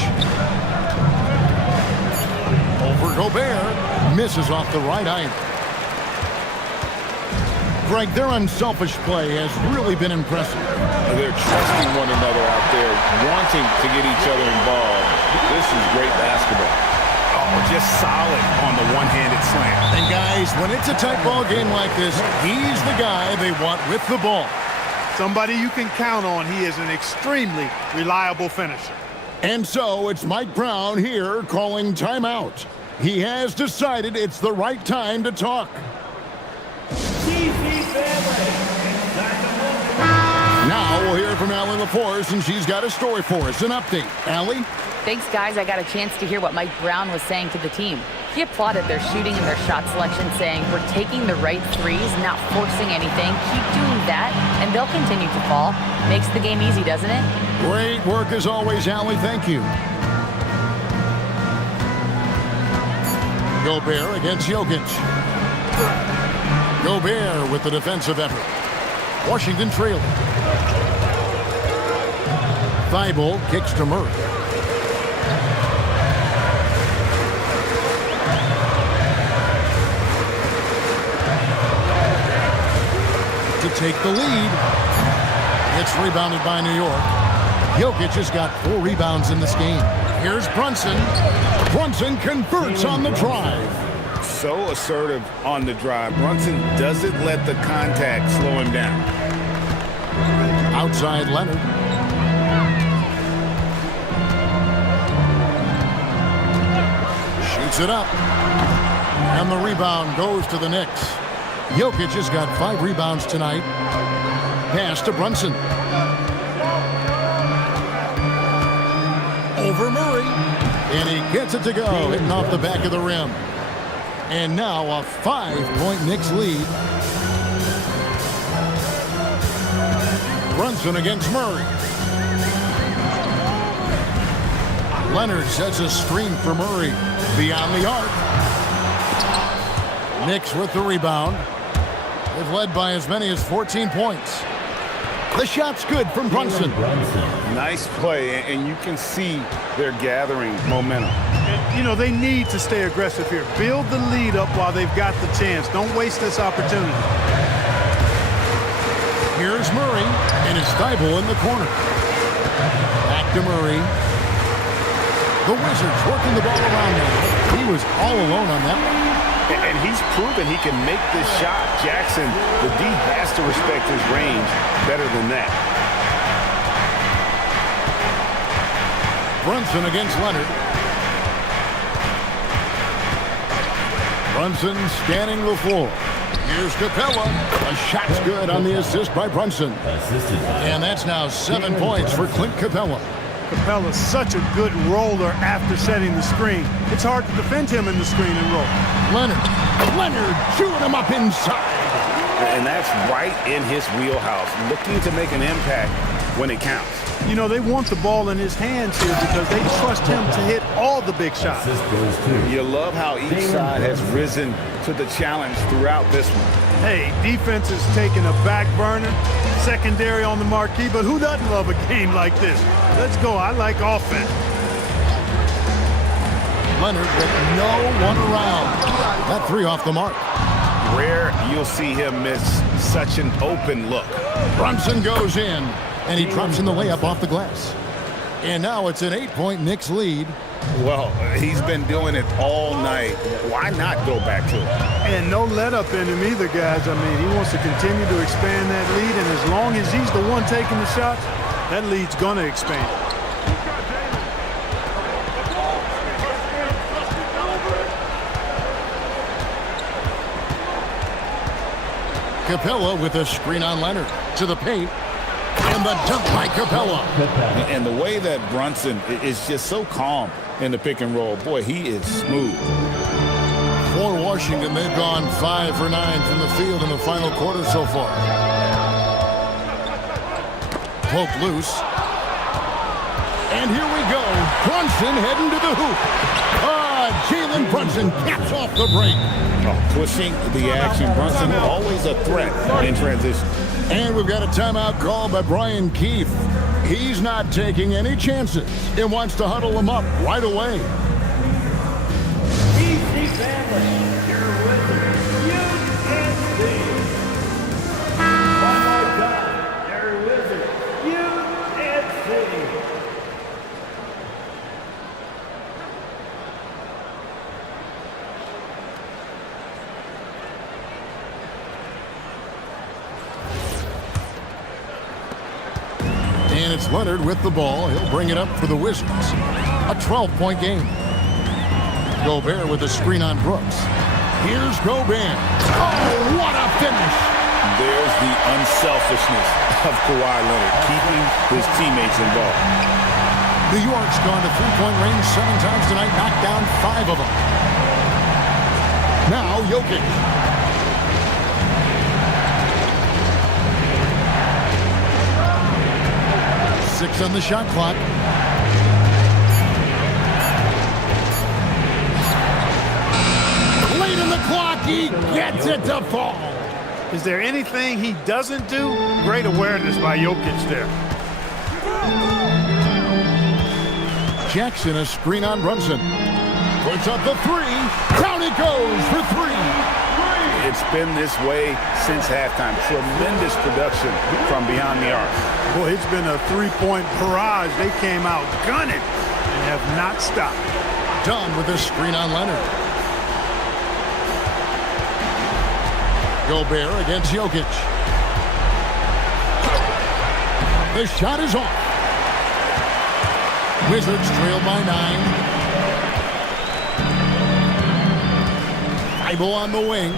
Over Gobert. Misses off the right eye. Greg, their unselfish play has really been impressive. They're trusting one another out there, wanting to get each other involved. This is great basketball. Oh, just solid on the one-handed slam. And guys, when it's a tight ball game like this, he's the guy they want with the ball. Somebody you can count on. He is an extremely reliable finisher. And so it's Mike Brown here calling timeout. He has decided it's the right time to talk. Now we'll hear from Allie LaForce, and she's got a story for us. An update. Allie? Thanks, guys. I got a chance to hear what Mike Brown was saying to the team. He applauded their shooting and their shot selection, saying, "We're taking the right threes, not forcing anything. Keep doing that, and they'll continue to fall." Makes the game easy, doesn't it? Great work as always, Allie. Thank you. Gobert against Jokic. Gobert with the defensive effort. Washington trailing. Thibault kicks to Murray. To take the lead. It's rebounded by New York. Jokic has got 4 rebounds in this game. Here's Brunson. Brunson converts on the drive. So assertive on the drive. Brunson doesn't let the contact slow him down. Outside Leonard. Shoots it up. And the rebound goes to the Knicks. Jokic has got 5 rebounds tonight. Pass to Brunson. Over Murray. And he gets it to go, hitting off the back of the rim. And now a 5-point Knicks lead. Brunson against Murray. Leonard sets a screen for Murray. Beyond the arc. Knicks with the rebound. They've led by as many as 14 points. The shot's good from Brunson. Nice play, and you can see they're gathering momentum. And, you know, they need to stay aggressive here. Build the lead up while they've got the chance. Don't waste this opportunity. Here's Murray, and it's Thibault in the corner. Back to Murray. The Wizards working the ball around now. He was all alone on that one. And he's proven he can make this shot. Jackson, the D has to respect his range better than that. Brunson against Leonard. Brunson scanning the floor. Here's Capella. A shot's good on the assist by Brunson. And that's now 7 points for Clint Capella. Capella's such a good roller after setting the screen. It's hard to defend him in the screen and roll. Leonard chewing him up inside. And that's right in his wheelhouse, looking to make an impact when it counts. You know, they want the ball in his hands here because they trust him to hit all the big shots. You love how each side has risen to the challenge throughout this one. Hey, defense is taking a back burner, secondary on the marquee, but who doesn't love a game like this? Let's go. I like offense. Leonard with no one around. That 3 off the mark. Rare you'll see him miss such an open look. Brunson goes in, and he drops in the layup off the glass. And now it's an 8-point Knicks lead. Well, he's been doing it all night. Why not go back to it? And no let-up in him either, guys. I mean, he wants to continue to expand that lead, and as long as he's the one taking the shots, that lead's going to expand. Capella with a screen on Leonard. To the paint. And the dunk by Capella. And the way that Brunson is just so calm in the pick and roll. Boy, he is smooth. For Washington, they've gone 5 for 9 from the field in the final quarter so far. Poke loose. And here we go. Brunson heading to the hoop. Jalen Brunson caps off the break. Pushing the action. Brunson always a threat in transition. And we've got a timeout called by Brian Keefe. He's not taking any chances and wants to huddle them up right away. BC family, you're with UNC. One more time, you're with UNC. And it's Leonard with the ball. He'll bring it up for the Wizards. A 12-point game. Gobert with a screen on Brooks. Here's Gobert. Oh, what a finish. There's the unselfishness of Kawhi Leonard, keeping his teammates involved. New York's gone to three-point range 7 times tonight, knocked down 5 of them. Now Jokic. 6 on the shot clock. Late in the clock, he gets it to fall. Is there anything he doesn't do? Great awareness by Jokic there. Jackson, a screen on Brunson. Puts up the 3. Down it goes for 3. It's been this way since halftime. Tremendous production from beyond the arc. Boy, it's been a three-point barrage. They came out gunning and have not stopped. Dunn with a screen on Leonard. Gobert against Jokic. The shot is off. Wizards trail by 9. Thibault on the wing.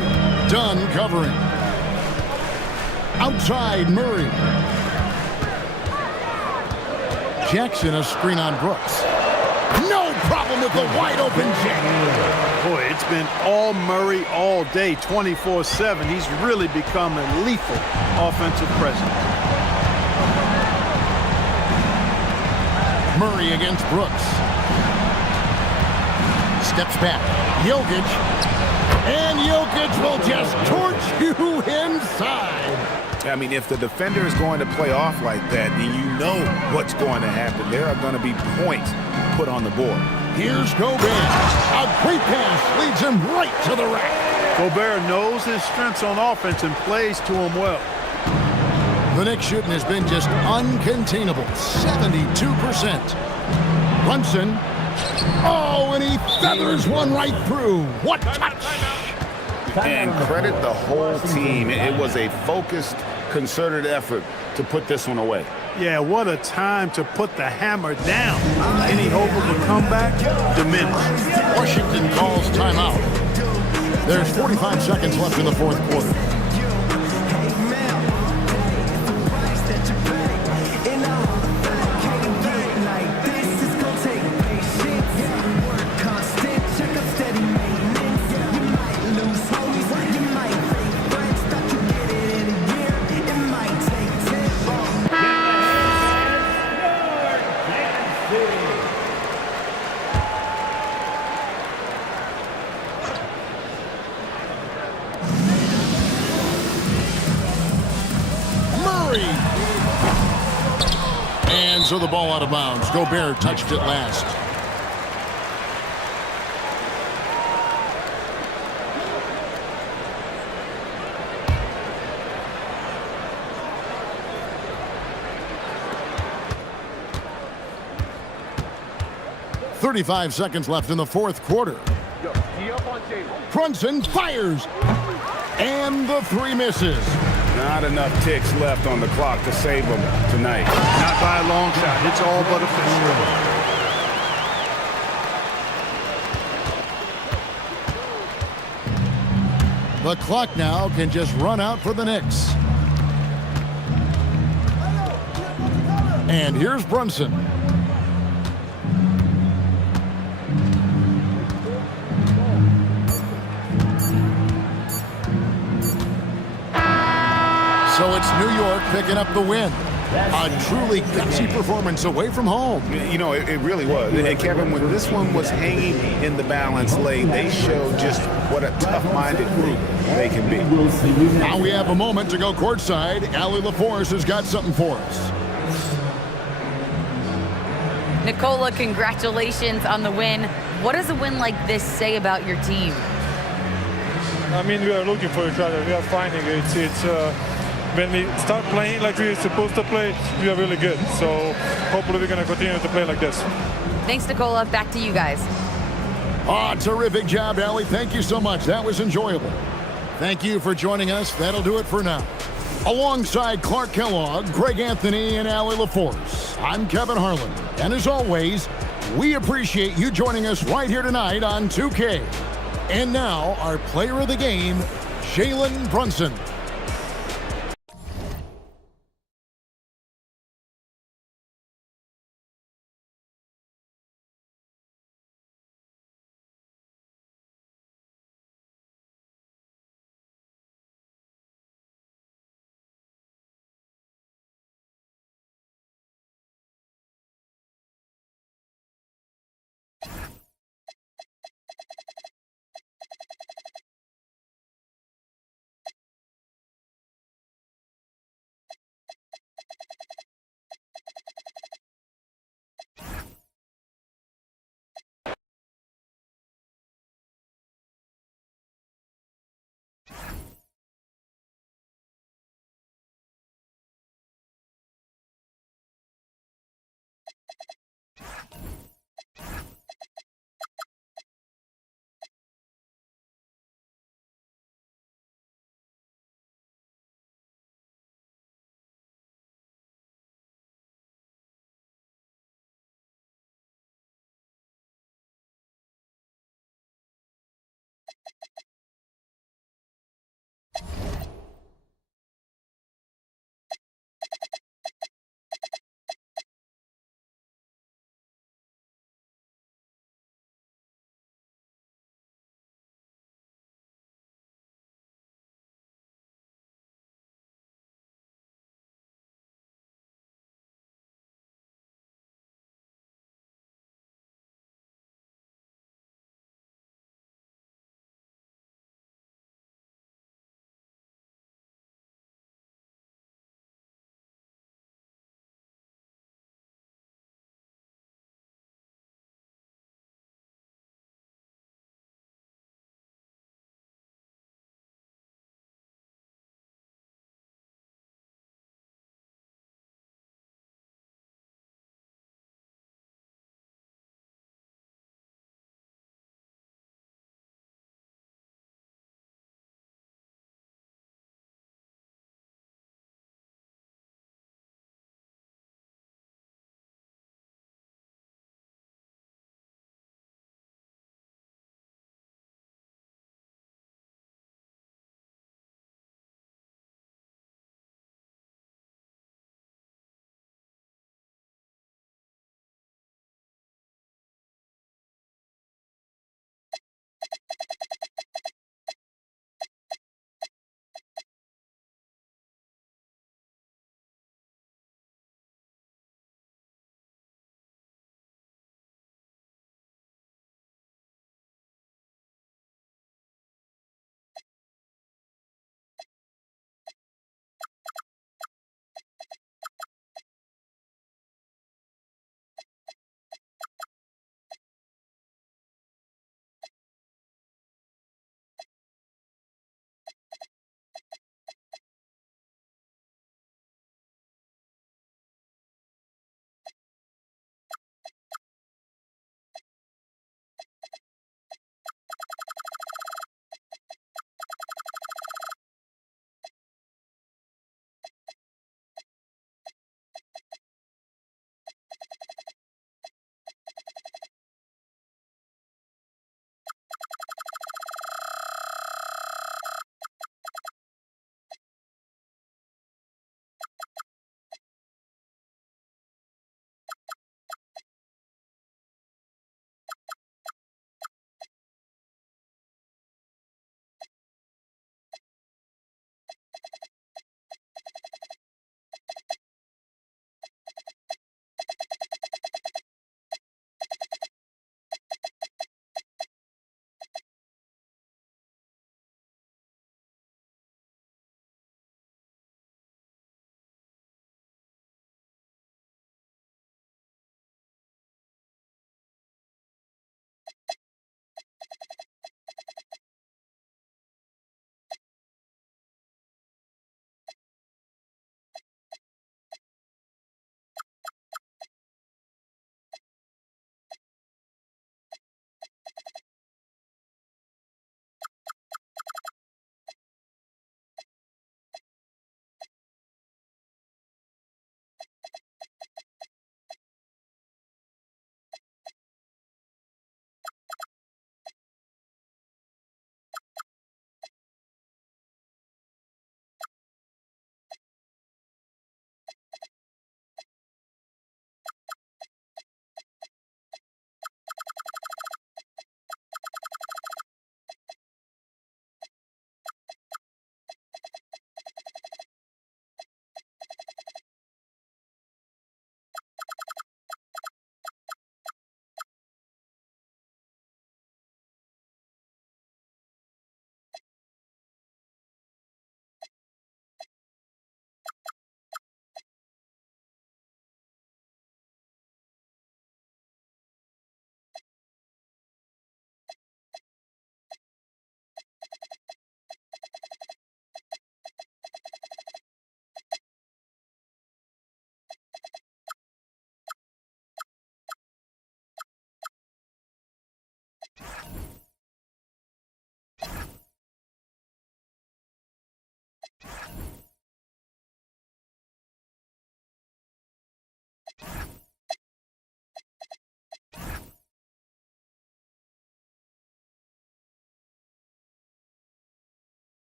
Dunn covering. Outside Murray. Jackson, a screen on Brooks. No problem with the wide open Jackson. Boy, it's been all Murray all day, 24/7. He's really become a lethal offensive presence. Murray against Brooks. Steps back. Jokic. And Jokic will just torch you inside. I mean, if the defender is going to play off like that, then you know what's going to happen. There are going to be points put on the board. Here's Gobert. A great pass leads him right to the rack. Gobert knows his strengths on offense and plays to him well. The Knicks shooting has been just uncontainable. 72%. Brunson. Oh, and he feathers one right through. What touch! And credit the whole team. It was a focused, concerted effort to put this one away. Yeah, what a time to put the hammer down. Any hope of a comeback? Diminished. Washington calls timeout. There's 45 seconds left in the fourth quarter. And so the ball out of bounds. Gobert touched it last. 35 seconds left in the fourth quarter. Brunson fires. And the three misses. Not enough ticks left on the clock to save them tonight. Not by a long shot. It's all but official. The clock now can just run out for the Knicks. And here's Brunson. So it's New York picking up the win. A truly gutsy performance away from home. You know, it really was. And Kevin, when this one was hanging in the balance late, they showed just what a tough-minded group they can be. Now we have a moment to go courtside. Allie LaForce has got something for us. Nicola, congratulations on the win. What does a win like this say about your team? I mean, we are looking for each other. We are finding it. When we start playing like we're supposed to play, we are really good. So hopefully we're going to continue to play like this. Thanks, Nicola. Back to you guys. Terrific job, Allie. Thank you so much. That was enjoyable. Thank you for joining us. That'll do it for now. Alongside Clark Kellogg, Greg Anthony, and Allie LaForce, I'm Kevin Harlan. And as always, we appreciate you joining us right here tonight on 2K. And now, our player of the game, Jalen Brunson.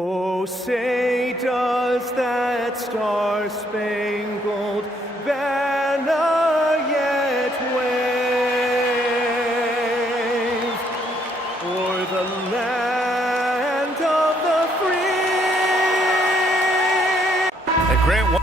Oh, say does that star-spangled banner yet wave o'er the land of the free? And Grant.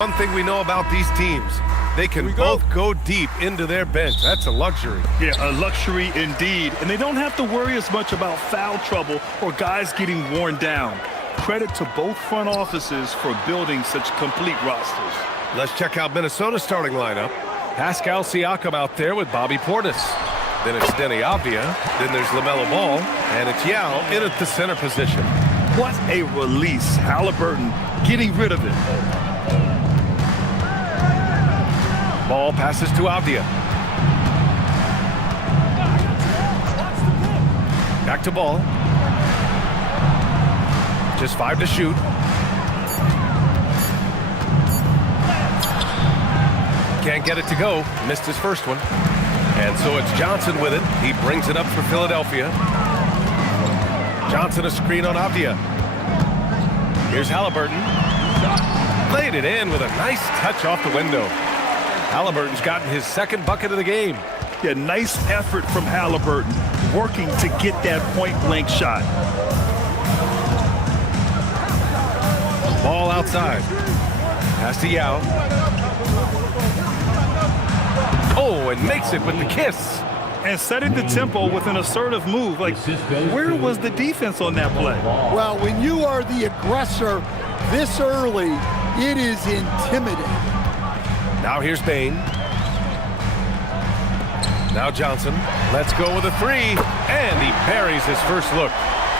One thing we know about these teams, they can both go deep into their bench. That's a luxury. Yeah, a luxury indeed. And they don't have to worry as much about foul trouble or guys getting worn down. Credit to both front offices for building such complete rosters. Let's check out Minnesota's starting lineup. Pascal Siakam out there with Bobby Portis. Then it's Denny Avdia. Then there's LaMelo Ball. And it's Yao in at the center position. What a release. Halliburton getting rid of it. Ball passes to Avdia. Back to Ball. Just 5 to shoot. Can't get it to go. Missed his first one. And so it's Johnson with it. He brings it up for Philadelphia. Johnson a screen on Avdia. Here's Halliburton. Laid it in with a nice touch off the window. Halliburton's gotten his second bucket of the game. Yeah, nice effort from Halliburton, working to get that point-blank shot. Ball outside. Pass to Yao. Oh, and makes it with the kiss. And setting the tempo with an assertive move. Like, where was the defense on that play? Well, when you are the aggressor this early, it is intimidating. Now here's Bane. Now Johnson. Let's go with a three. And he buries his first look.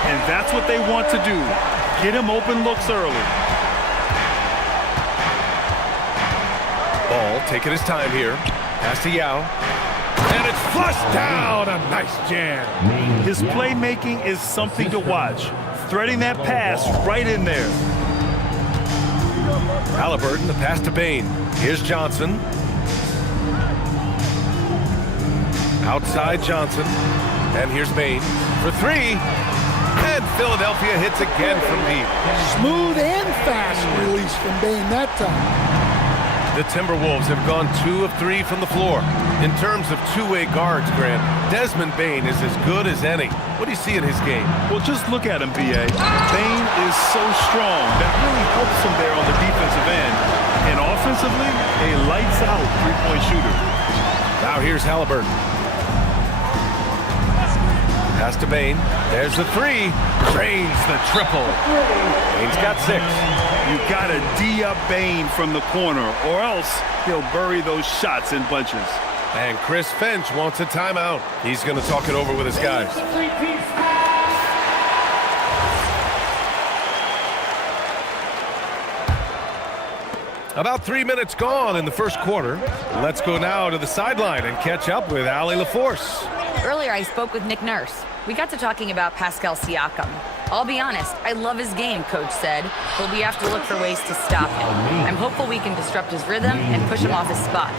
And that's what they want to do. Get him open looks early. Ball taking his time here. Pass to Yao. And it's flushed down. A nice jam. His playmaking is something to watch. Threading that pass right in there. Halliburton, the pass to Bane. Here's Johnson. Outside Johnson. And here's Bane for three. And Philadelphia hits again from deep. Smooth and fast release from Bane that time. The Timberwolves have gone 2 of 3 from the floor. In terms of two-way guards, Grant, Desmond Bane is as good as any. What do you see in his game? Well, just look at him, B.A. Bane is so strong. That really helps him there on the defensive end. And offensively, a lights-out three-point shooter. Now here's Halliburton. Pass to Bane. There's the three. Drains the triple. Bane's got 6. You got to D up Bane from the corner, or else he'll bury those shots in bunches. And Chris Finch wants a timeout. He's going to talk it over with his guys. About 3 minutes gone in the first quarter. Let's go now to the sideline and catch up with Allie LaForce. Earlier, I spoke with Nick Nurse. We got to talking about Pascal Siakam. I'll be honest, I love his game, Coach said, but we have to look for ways to stop him. I'm hopeful we can disrupt his rhythm and push him off his spots.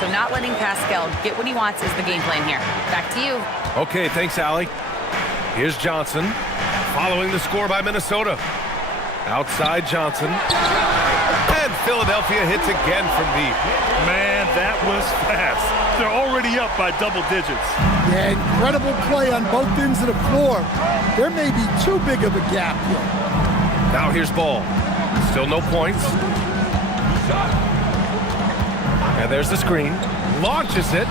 So not letting Pascal get what he wants is the game plan here. Back to you. Okay, thanks, Allie. Here's Johnson, following the score by Minnesota. Outside Johnson. And Philadelphia hits again from deep. Man, that was fast. They're already up by double digits. Yeah, incredible play on both ends of the floor. There may be too big of a gap here. Now here's Ball. Still no points. And there's the screen. Launches it.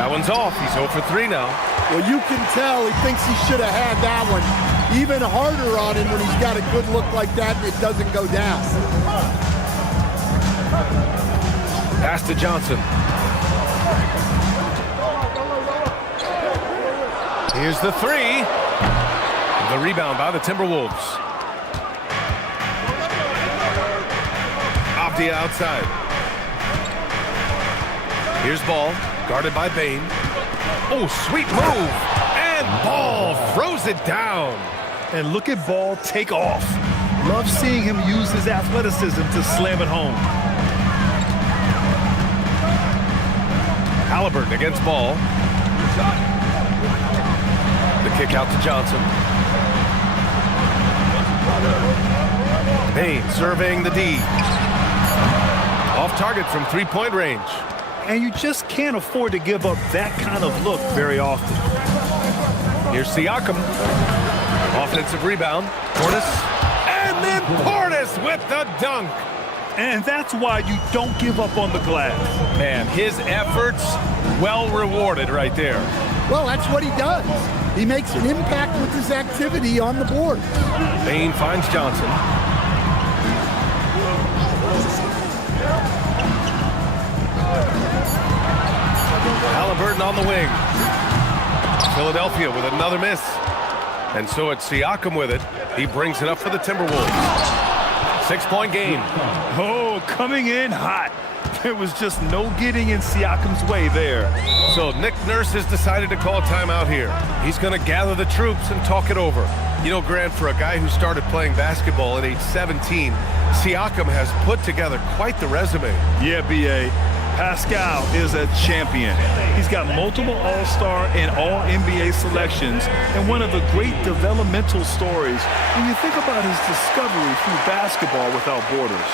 That one's off. He's 0 for 3 now. Well, you can tell he thinks he should have had that one. Even harder on him when he's got a good look like that and it doesn't go down. Pass to Johnson. Here's the three. The rebound by the Timberwolves. Avdia outside. Here's Ball, guarded by Bane. Oh, sweet move. And Ball throws it down. And look at Ball take off. Love seeing him use his athleticism to slam it home. Halliburton against Ball. The kick out to Johnson. Bane surveying the D. Off target from three-point range. And you just can't afford to give up that kind of look very often. Here's Siakam. Offensive rebound. Portis. And then Portis with the dunk. And that's why you don't give up on the glass. Man, his efforts well rewarded right there. Well, that's what he does. He makes an impact with his activity on the board. Bane finds Johnson. Halliburton on the wing. Philadelphia with another miss. And so it's Siakam with it. He brings it up for the Timberwolves. 6-point game. Oh, coming in hot. There was just no getting in Siakam's way there. So Nick Nurse has decided to call timeout here. He's going to gather the troops and talk it over. You know, Grant, for a guy who started playing basketball at age 17, Siakam has put together quite the resume. Yeah, B.A. Pascal is a champion. He's got multiple All-Star and All-NBA selections, and one of the great developmental stories when you think about his discovery through basketball without borders.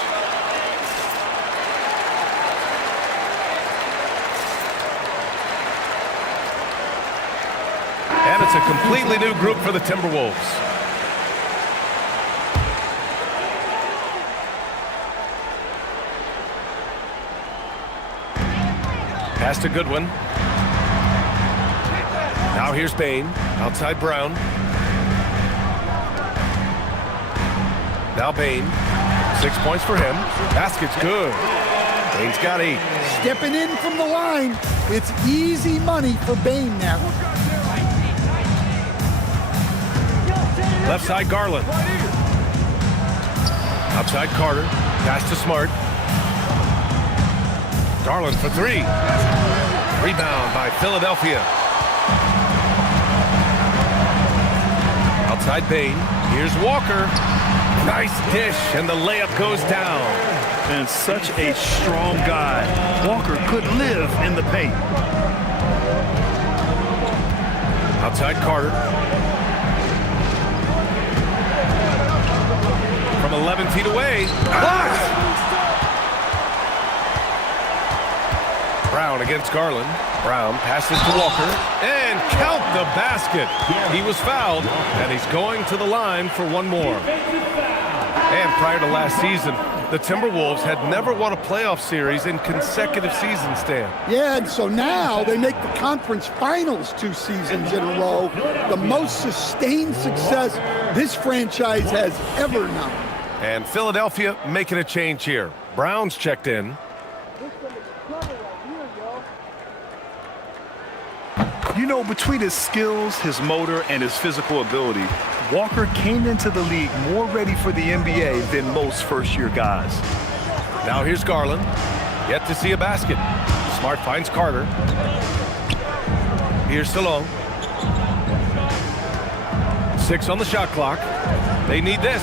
And it's a completely new group for the Timberwolves. Pass to Goodwin. Now here's Bane. Outside Brown. Now Bane. 6 points for him. Basket's good. Bane's got 8. Stepping in from the line. It's easy money for Bane now. Left side Garland. Outside Carter. Pass to Smart. Garland for 3. Rebound by Philadelphia. Outside Bane. Here's Walker. Nice dish, and the layup goes down. And such a strong guy. Walker could live in the paint. Outside Carter. 11 feet away. Blocked! Brown against Garland. Brown passes to Walker. And count the basket. He was fouled, and he's going to the line for one more. And prior to last season, the Timberwolves had never won a playoff series in consecutive seasons, Stan. Yeah, and so now they make the conference finals 2 seasons in a row. The most sustained success this franchise has ever known. And Philadelphia making a change here. Brown's checked in. You know, between his skills, his motor, and his physical ability, Walker came into the league more ready for the NBA than most first-year guys. Now here's Garland. Yet to see a basket. Smart finds Carter. Here's Salone. 6 on the shot clock. They need this.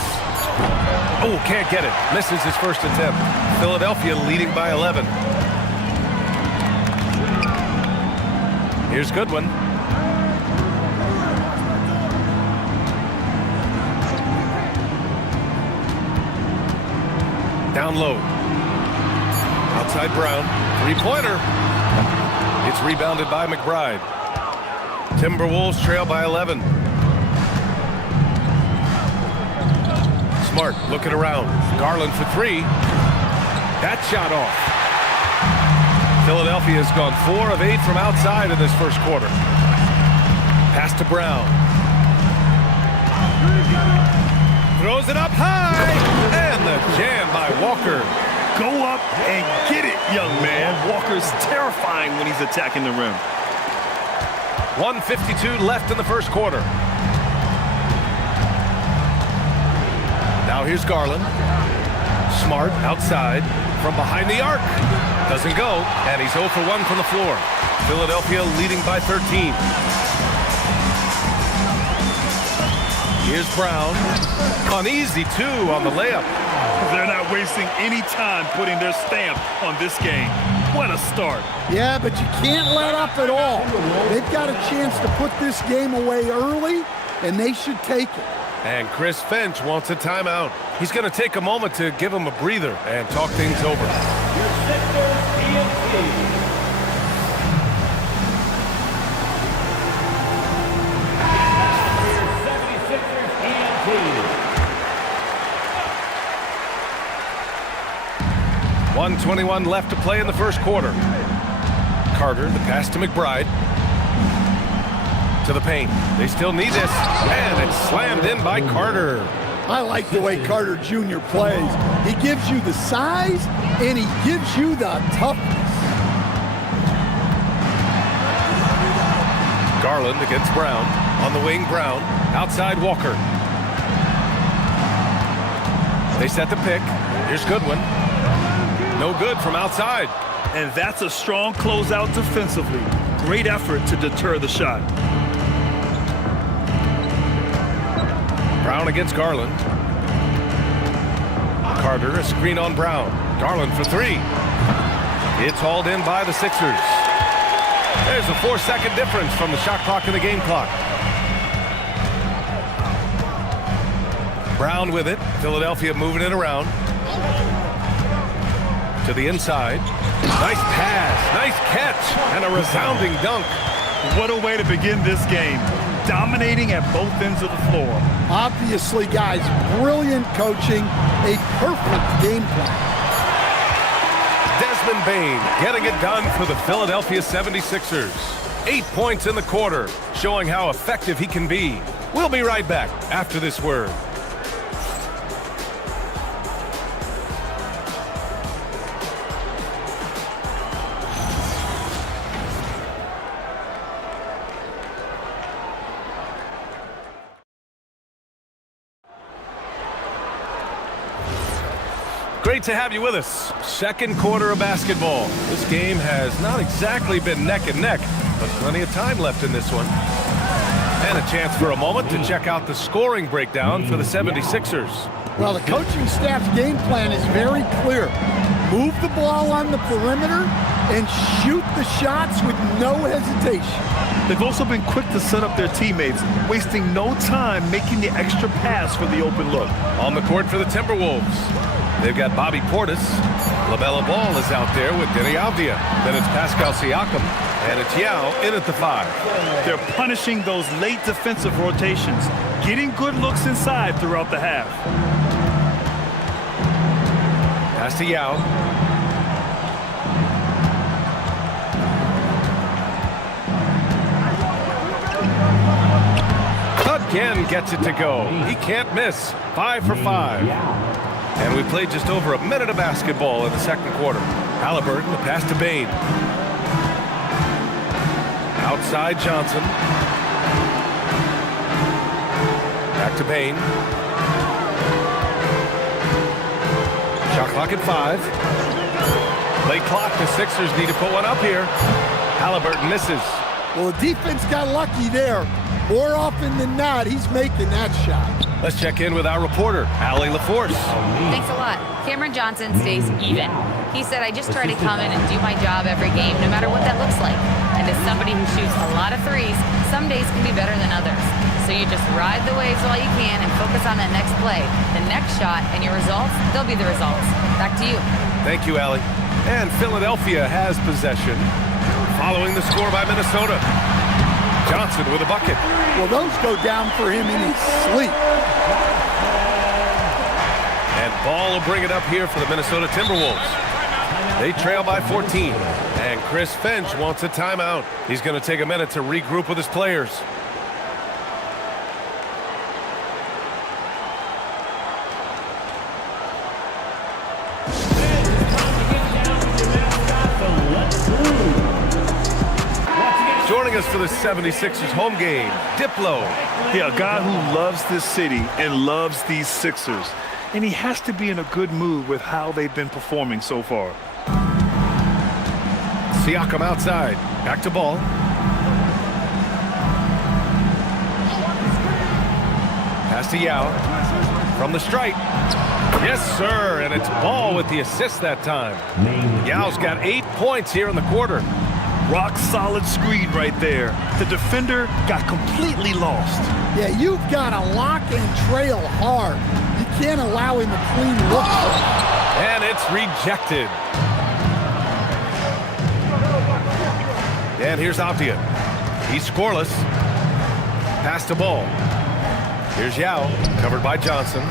Oh, can't get it. Misses his first attempt. Philadelphia leading by 11. Here's Goodwin. Down low. Outside Brown. Three-pointer. It's rebounded by McBride. Timberwolves trail by 11. Smart looking around. Garland for 3. That shot off. Philadelphia has gone 4 of 8 from outside in this first quarter. Pass to Brown. Throws it up high. And the jam by Walker. Go up and get it, young man. Walker's terrifying when he's attacking the rim. 1:52 left in the first quarter. Now here's Garland. Smart outside from behind the arc. Doesn't go, and he's 0 for 1 from the floor. Philadelphia leading by 13. Here's Brown. An easy 2 on the layup. They're not wasting any time putting their stamp on this game. What a start. Yeah, but you can't let up at all. They've got a chance to put this game away early, and they should take it. And Chris Finch wants a timeout. He's going to take a moment to give him a breather and talk things over. Your Sixers TNT. .121 left to play in the first quarter. Carter, the pass to McBride. To the paint. They still need this. And it's slammed in by Carter. I like the way Carter Jr. plays. He gives you the size, and he gives you the toughness. Garland against Brown. On the wing, Brown. Outside, Walker. They set the pick. Here's Goodwin. No good from outside. And that's a strong closeout defensively. Great effort to deter the shot. Brown against Garland. Carter, a screen on Brown. Garland for 3. It's hauled in by the Sixers. There's a 4-second difference from the shot clock and the game clock. Brown with it. Philadelphia moving it around. To the inside. Nice pass, nice catch, and a resounding dunk. What a way to begin this game. Dominating at both ends of the floor. Obviously, guys, brilliant coaching, a perfect game plan. Desmond Bane getting it done for the Philadelphia 76ers. 8 points in the quarter, showing how effective he can be. We'll be right back after this word. Great to have you with us. Second quarter of basketball. This game has not exactly been neck and neck, but plenty of time left in this one. And a chance for a moment to check out the scoring breakdown for the 76ers. Well, the coaching staff's game plan is very clear. Move the ball on the perimeter and shoot the shots with no hesitation. They've also been quick to set up their teammates, wasting no time making the extra pass for the open look. On the court for the Timberwolves, they've got Bobby Portis. LaMelo Ball is out there with Deni Avdija. Then it's Pascal Siakam, and it's Yao in at the 5. They're punishing those late defensive rotations, getting good looks inside throughout the half. Pass to Yao. Again gets it to go. He can't miss. 5 for 5. And we played just over a minute of basketball in the second quarter. Halliburton, the pass to Bane. Outside Johnson. Back to Bane. Shot clock at 5. Late clock. The Sixers need to put one up here. Halliburton misses. Well, the defense got lucky there. More often than not, he's making that shot. Let's check in with our reporter, Allie LaForce. Thanks a lot. Cameron Johnson stays even. He said, I just try to come in and do my job every game, no matter what that looks like. And as somebody who shoots a lot of threes, some days can be better than others. So you just ride the waves while you can and focus on that next play. The next shot and your results, they'll be the results. Back to you. Thank you, Allie. And Philadelphia has possession. Following the score by Minnesota. Johnson with a bucket. Well, those go down for him in his sleep. And Ball will bring it up here for the Minnesota Timberwolves. They trail by 14. And Chris Finch wants a timeout. He's going to take a minute to regroup with his players. Joining us for the 76ers home game, Diplo. Yeah, a guy who loves this city and loves these Sixers. And he has to be in a good mood with how they've been performing so far. Siakam outside. Back to Ball. Pass to Yao. From the stripe. Yes, sir. And it's Ball with the assist that time. Yao's got 8 points here in the quarter. Rock solid screen right there. The defender got completely lost. Yeah, you've got to lock and trail hard. You can't allow him a clean look. And it's rejected. And here's Avdija. He's scoreless. Pass to Ball. Here's Yao, covered by Johnson.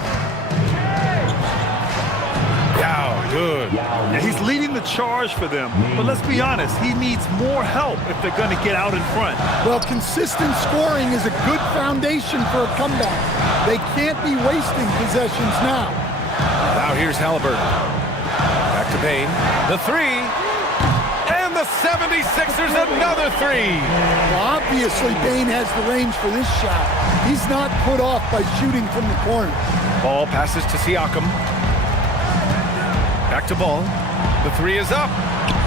Yao, good. Yeah, he's leading the charge for them. But let's be honest, he needs more help if they're going to get out in front. Well, consistent scoring is a good foundation for a comeback. They can't be wasting possessions now. Now here's Halliburton. Back to Bane. The 3. And the 76ers another 3. Well, obviously, Bane has the range for this shot. He's not put off by shooting from the corner. Ball passes to Siakam. Back to Ball. The 3 is up.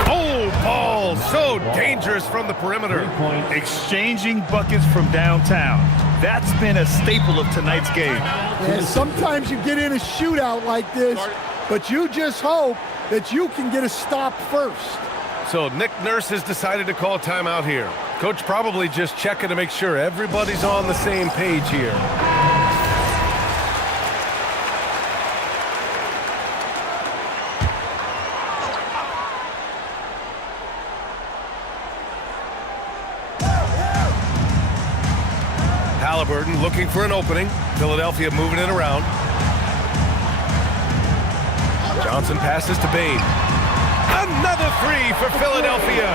Oh, Ball so dangerous from the perimeter. Exchanging buckets from downtown. That's been a staple of tonight's game. Yeah, sometimes you get in a shootout like this, but you just hope that you can get a stop first. So Nick Nurse has decided to call timeout here. Coach probably just checking to make sure everybody's on the same page here. Halliburton looking for an opening. Philadelphia moving it around. Johnson passes to Bane. Another 3 for Philadelphia.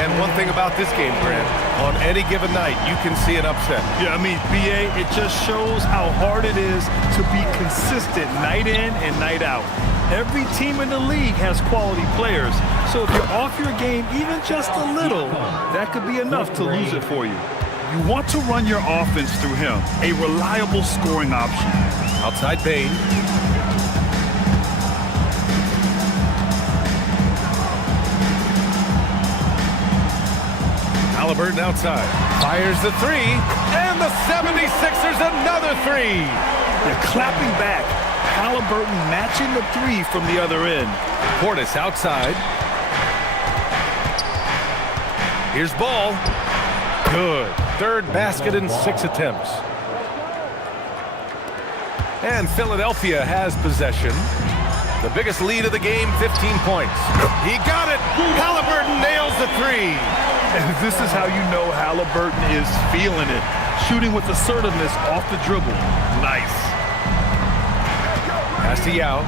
And one thing about this game, Grant, on any given night, you can see an upset. Yeah, I mean, BA, it just shows how hard it is to be consistent night in and night out. Every team in the league has quality players. So if you're off your game even just a little, that could be enough to lose it for you. You want to run your offense through him, a reliable scoring option. Outside Bane. Halliburton outside. Fires the 3. And the 76ers another 3. They're clapping back. Halliburton matching the 3 from the other end. Portis outside. Here's ball. Good. Third basket in 6 attempts. And Philadelphia has possession. The biggest lead of the game, 15 points. He got it. Halliburton nails the 3. And this is how you know Halliburton is feeling it. Shooting with assertiveness off the dribble. Nice. Pass to Yao.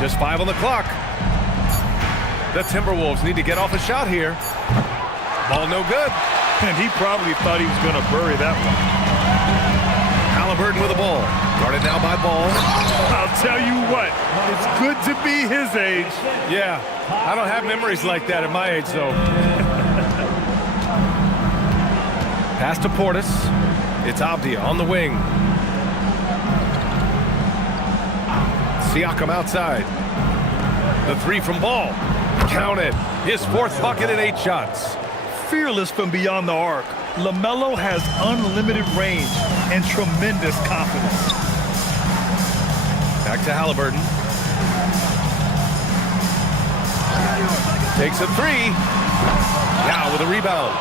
Just 5 on the clock. The Timberwolves need to get off a shot here. Ball no good. And he probably thought he was going to bury that one. Halliburton with the ball. Guarded now by Ball. I'll tell you what, it's good to be his age. Yeah, I don't have memories like that at my age, though. Pass to Portis. It's Avdia on the wing. Siakam outside. The 3 from Ball. Counted. His 4th bucket in 8 shots. Fearless from beyond the arc, LaMelo has unlimited range and tremendous confidence. Back to Halliburton. Takes a 3. Now with a rebound.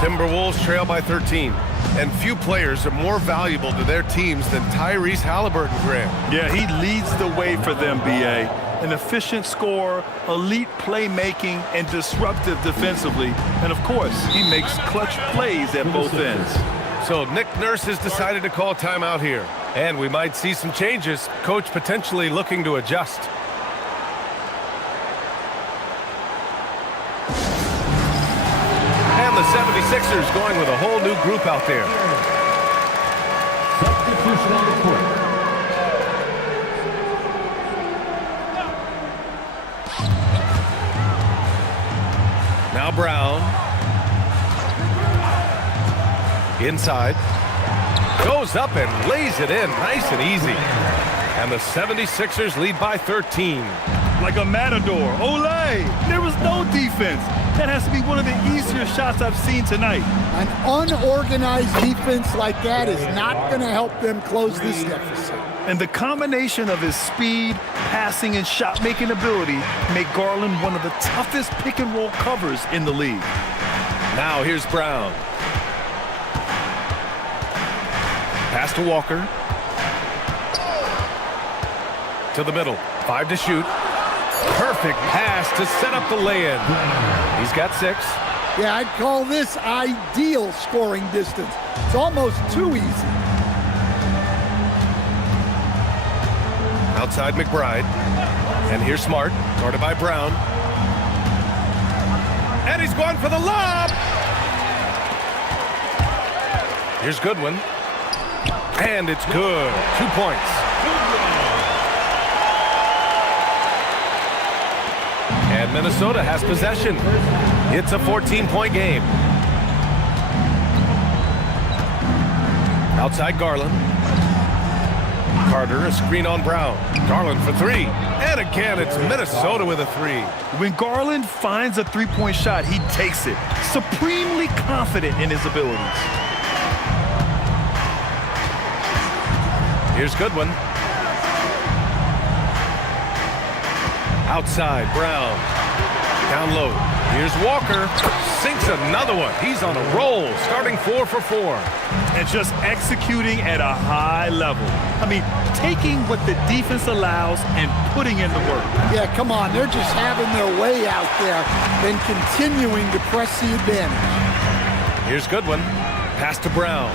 Timberwolves trail by 13. And few players are more valuable to their teams than Tyrese Halliburton, Graham. Yeah, he leads the way for them, B.A. An efficient scorer, elite playmaking, and disruptive defensively. And, of course, he makes clutch plays at both ends. So Nick Nurse has decided to call timeout here. And we might see some changes. Coach potentially looking to adjust. And the 76ers going with a whole new group out there. Substitution on the court. Now Brown. Inside. Goes up and lays it in nice and easy. And the 76ers lead by 13. Like a matador. Olé! There was no defense. That has to be one of the easier shots I've seen tonight. An unorganized defense like that is not going to help them close this deficit. And the combination of his speed, passing, and shot-making ability make Garland one of the toughest pick-and-roll covers in the league. Now here's Brown. Pass to Walker. To the middle. 5 to shoot. Perfect pass to set up the lay-in. He's got 6. Yeah, I'd call this ideal scoring distance. It's almost too easy. Outside McBride. And here's Smart. Guarded by Brown. And he's going for the lob. Here's Goodwin. And it's good. 2 points. And Minnesota has possession. It's a 14-point game. Outside Garland. Carter, a screen on Brown. Garland for 3. And again, it's Minnesota with a 3. When Garland finds a three-point shot, he takes it. Supremely confident in his abilities. Here's Goodwin. Outside, Brown. Down low. Here's Walker. Sinks another one. He's on a roll, starting 4 for 4. And just executing at a high level. I mean, taking what the defense allows and putting in the work. Yeah, come on. They're just having their way out there and continuing to press the advantage. Here's Goodwin. Pass to Brown.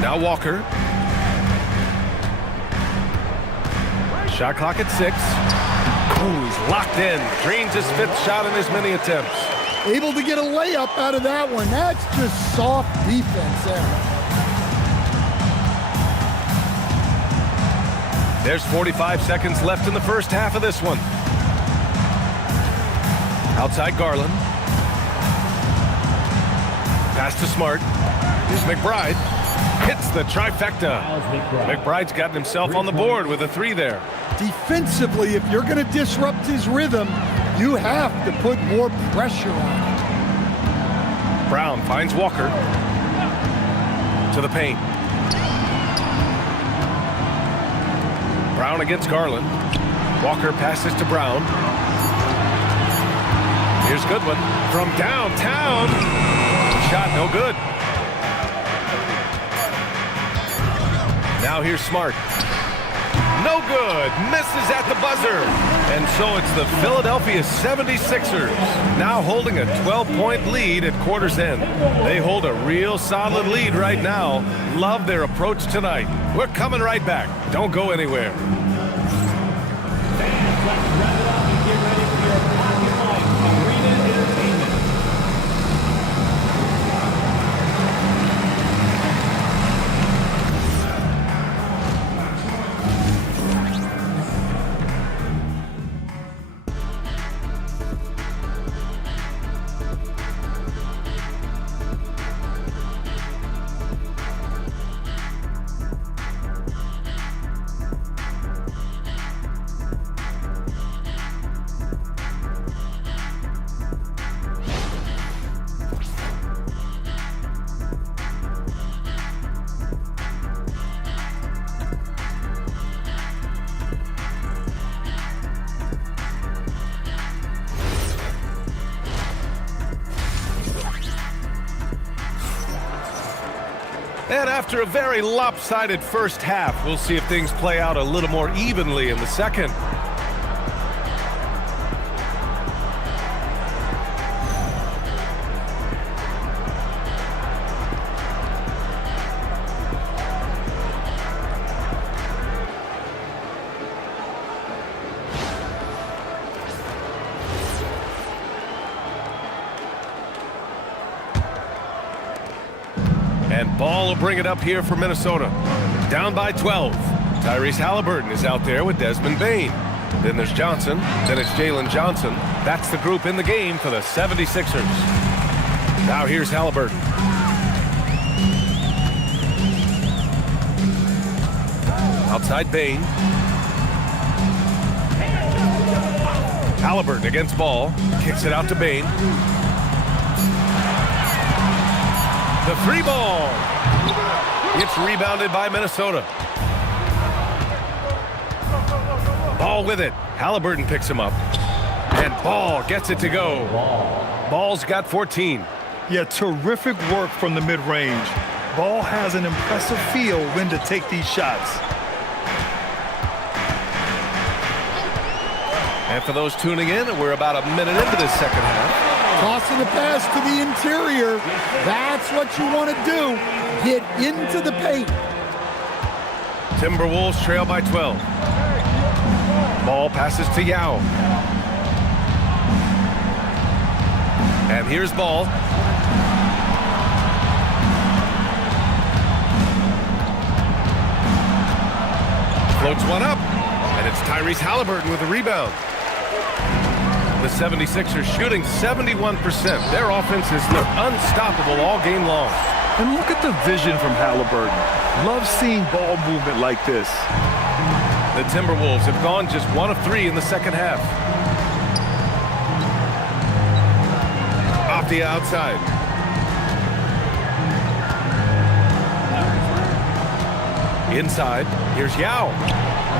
Now Walker. Shot clock at 6. Ooh, he's locked in. Drains his 5th shot in as many attempts. Able to get a layup out of that one. That's just soft defense there. There's 45 seconds left in the first half of this one. Outside Garland. Pass to Smart. Here's McBride. Hits the trifecta. McBride's gotten himself on the board with a 3 there. Defensively, if you're going to disrupt his rhythm, you have to put more pressure on him. Brown finds Walker. To the paint. Brown against Garland. Walker passes to Brown. Here's Goodwin from downtown. Shot no good. Now here's Smart. No good. Misses at the buzzer. And so it's the Philadelphia 76ers now holding a 12-point lead at quarter's end. They hold a real solid lead right now. Love their approach tonight. We're coming right back. Don't go anywhere. And after a very lopsided first half, we'll see if things play out a little more evenly in the second. And Ball will bring it up here for Minnesota. Down by 12. Tyrese Halliburton is out there with Desmond Bane. Then there's Johnson. Then it's Jalen Johnson. That's the group in the game for the 76ers. Now here's Halliburton. Outside Bane. Halliburton against Ball. Kicks it out to Bane. The three ball. It's rebounded by Minnesota. Ball with it. Halliburton picks him up. And Ball gets it to go. Ball's got 14. Yeah, terrific work from the mid-range. Ball has an impressive feel when to take these shots. And for those tuning in, we're about a minute into this second half. Tossing a pass to the interior. That's what you want to do. Get into the paint. Timberwolves trail by 12. Ball passes to Yao. And here's Ball. Floats one up. And it's Tyrese Halliburton with the rebound. The 76ers shooting 71%. Their offense has looked unstoppable all game long. And look at the vision from Halliburton. Love seeing ball movement like this. The Timberwolves have gone just 1 of 3 in the second half. Off the outside. Inside, here's Yao.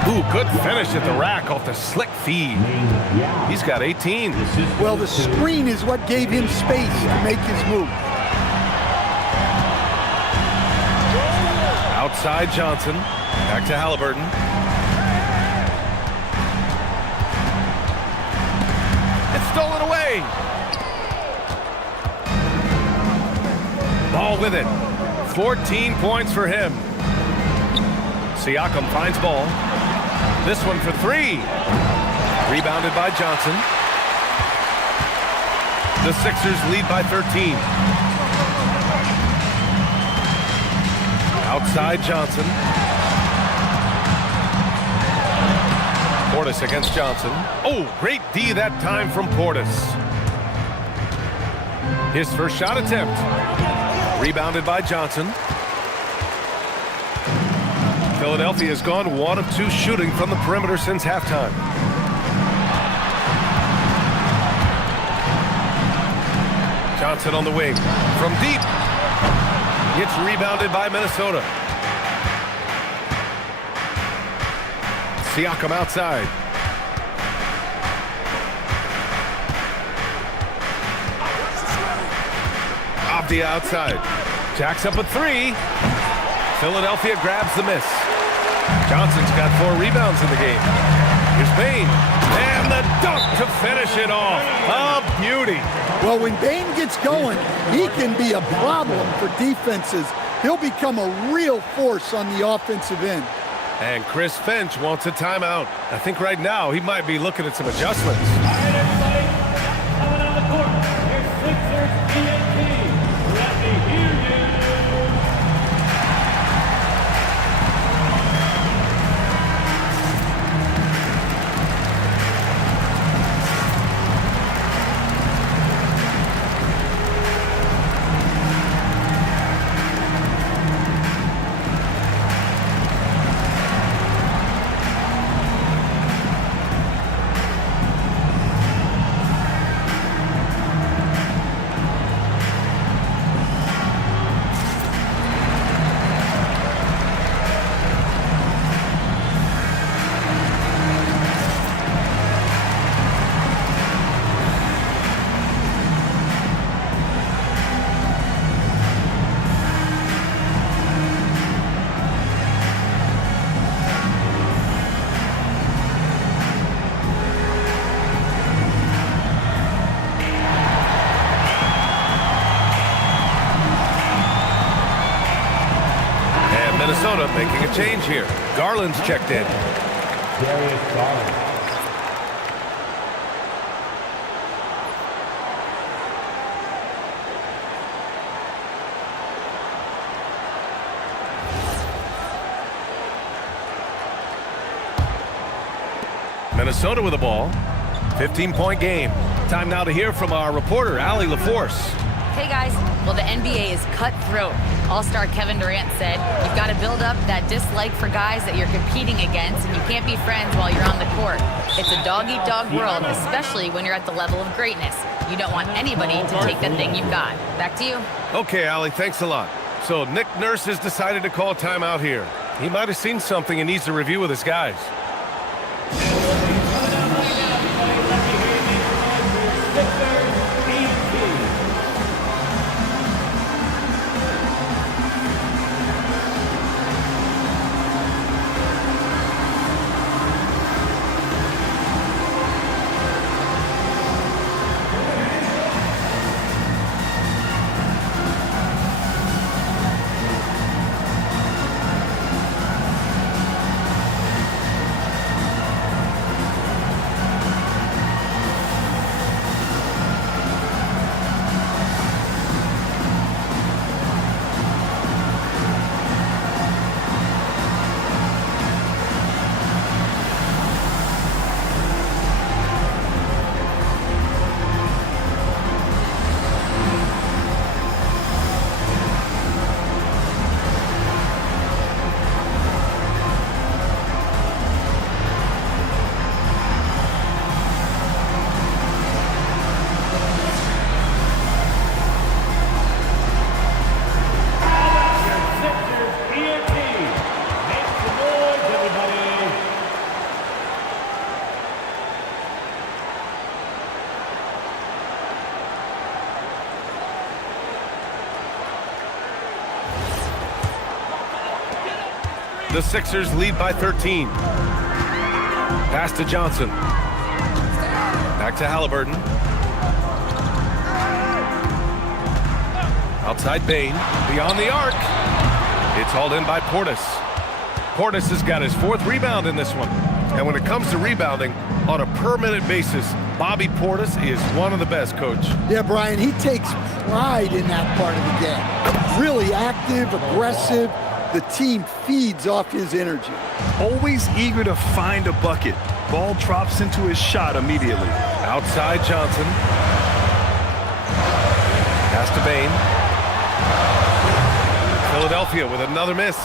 Ooh, good finish at the rack off the slick feed. He's got 18. Well, the screen is what gave him space to make his move. Outside Johnson. Back to Halliburton. It's stolen away. Ball with it. 14 points for him. Siakam finds Ball. This one for 3. Rebounded by Johnson. The Sixers lead by 13. Outside Johnson. Portis against Johnson. Oh, great D that time from Portis. His first shot attempt. Rebounded by Johnson. Philadelphia has gone 1 of 2 shooting from the perimeter since halftime. Johnson on the wing. From deep. Gets rebounded by Minnesota. Siakam outside. Avdia outside. Jacks up a three. Philadelphia grabs the miss. Johnson's got 4 rebounds in the game. Here's Bane. And the dunk to finish it off. A beauty. Well, when Bane gets going, he can be a problem for defenses. He'll become a real force on the offensive end. And Chris Finch wants a timeout. I think right now he might be looking at some adjustments. All right, everybody. Coming on the court. Here's Sixers TNT. Let me hear you. Minnesota making a change here. Garland's checked in. Darius Garland. Minnesota with the ball. 15-point game. Time now to hear from our reporter, Allie LaForce. Hey guys, well the NBA is cutthroat. All-star Kevin Durant said, you've got to build up that dislike for guys that you're competing against, and you can't be friends while you're on the court. It's a dog-eat-dog world, especially when you're at the level of greatness. You don't want anybody to take the thing you've got. Back to you. Okay, Allie, thanks a lot. So Nick Nurse has decided to call a timeout here. He might have seen something and needs to review with his guys. The Sixers lead by 13. Pass to Johnson. Back to Halliburton. Outside Bane. Beyond the arc. It's hauled in by Portis. Portis has got his 4th rebound in this one. And when it comes to rebounding, on a per-minute basis, Bobby Portis is one of the best, Coach. Yeah, Brian, he takes pride in that part of the game. Really active, aggressive. The team feeds off his energy. Always eager to find a bucket. Ball drops into his shot immediately. Outside Johnson. Pass to Bane. Philadelphia with another miss.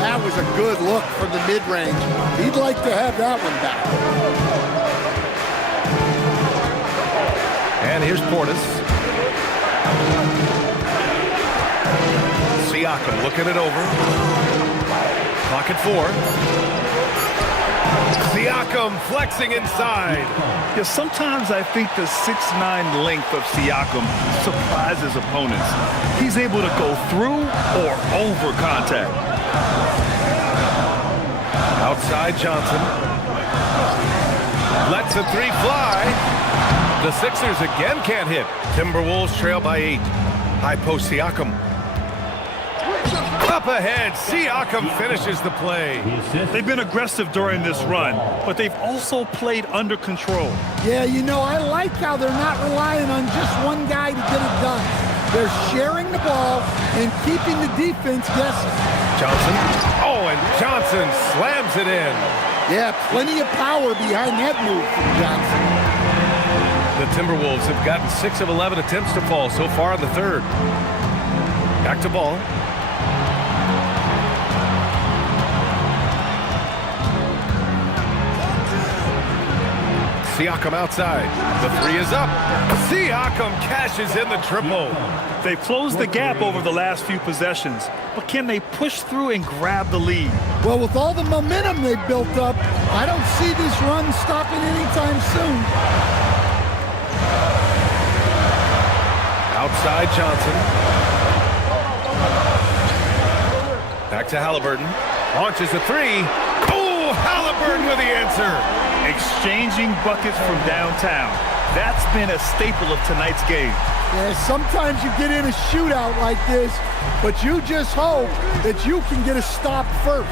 That was a good look from the mid-range. He'd like to have that one back. And here's Portis. Siakam looking it over. Clock at 4. Siakam flexing inside. Yeah, sometimes I think the 6'9" length of Siakam surprises opponents. He's able to go through or over contact. Outside Johnson. Lets a three fly. The Sixers again can't hit. Timberwolves trail by 8. High post Siakam. Up ahead, Siakam finishes the play. They've been aggressive during this run, but they've also played under control. Yeah, you know, I like how they're not relying on just one guy to get it done. They're sharing the ball and keeping the defense guessing. Johnson. Oh, and Johnson slams it in. Yeah, plenty of power behind that move from Johnson. The Timberwolves have gotten 6 of 11 attempts to fall so far in the third. Back to ball. Siakam outside. The three is up. Siakam cashes in the triple. They've closed the gap over the last few possessions, but can they push through and grab the lead? Well, with all the momentum they've built up, I don't see this run stopping anytime soon. Outside Johnson. Back to Halliburton. Launches a three. Oh, Halliburton with the answer. Exchanging buckets from downtown. That's been a staple of tonight's game. Yeah, sometimes you get in a shootout like this, but you just hope that you can get a stop first.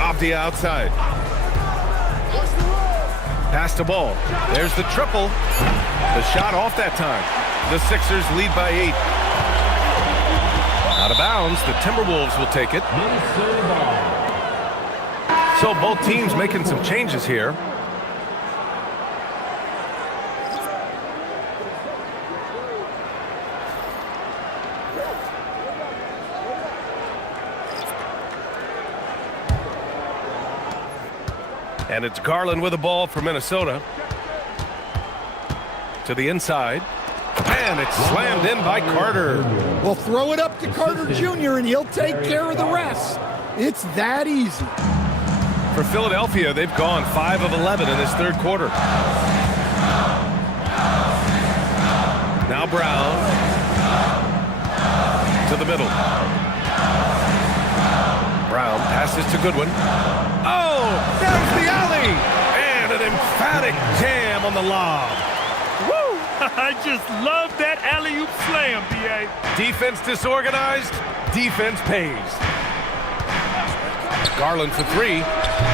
Avdia outside. Pass the ball. There's the triple. The shot off that time. The Sixers lead by 8. Out of bounds. The Timberwolves will take it. So both teams making some changes here. And it's Garland with the ball for Minnesota. To the inside. And it's slammed in by Carter. Well, throw it up to Carter Jr. and he'll take care of the rest. It's that easy. For Philadelphia, they've gone 5 of 11 in this third quarter. Now Brown. To the middle. Brown passes to Goodwin. Oh, there's the alley! And an emphatic jam on the lob. Woo! I just love that alley-oop slam, B.A. Defense disorganized, defense pays. Garland for 3.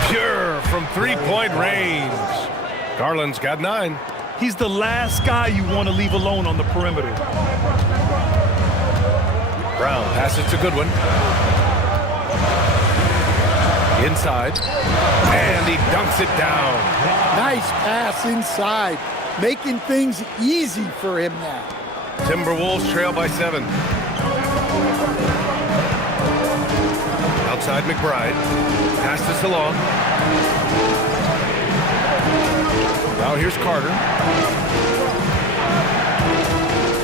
Pure from three-point range. Garland's got 9. He's the last guy you want to leave alone on the perimeter. Brown passes to Goodwin. Inside. And he dunks it down. Nice pass inside, making things easy for him now. Timberwolves trail by 7. Outside McBride. Pass to Salon. Now here's Carter.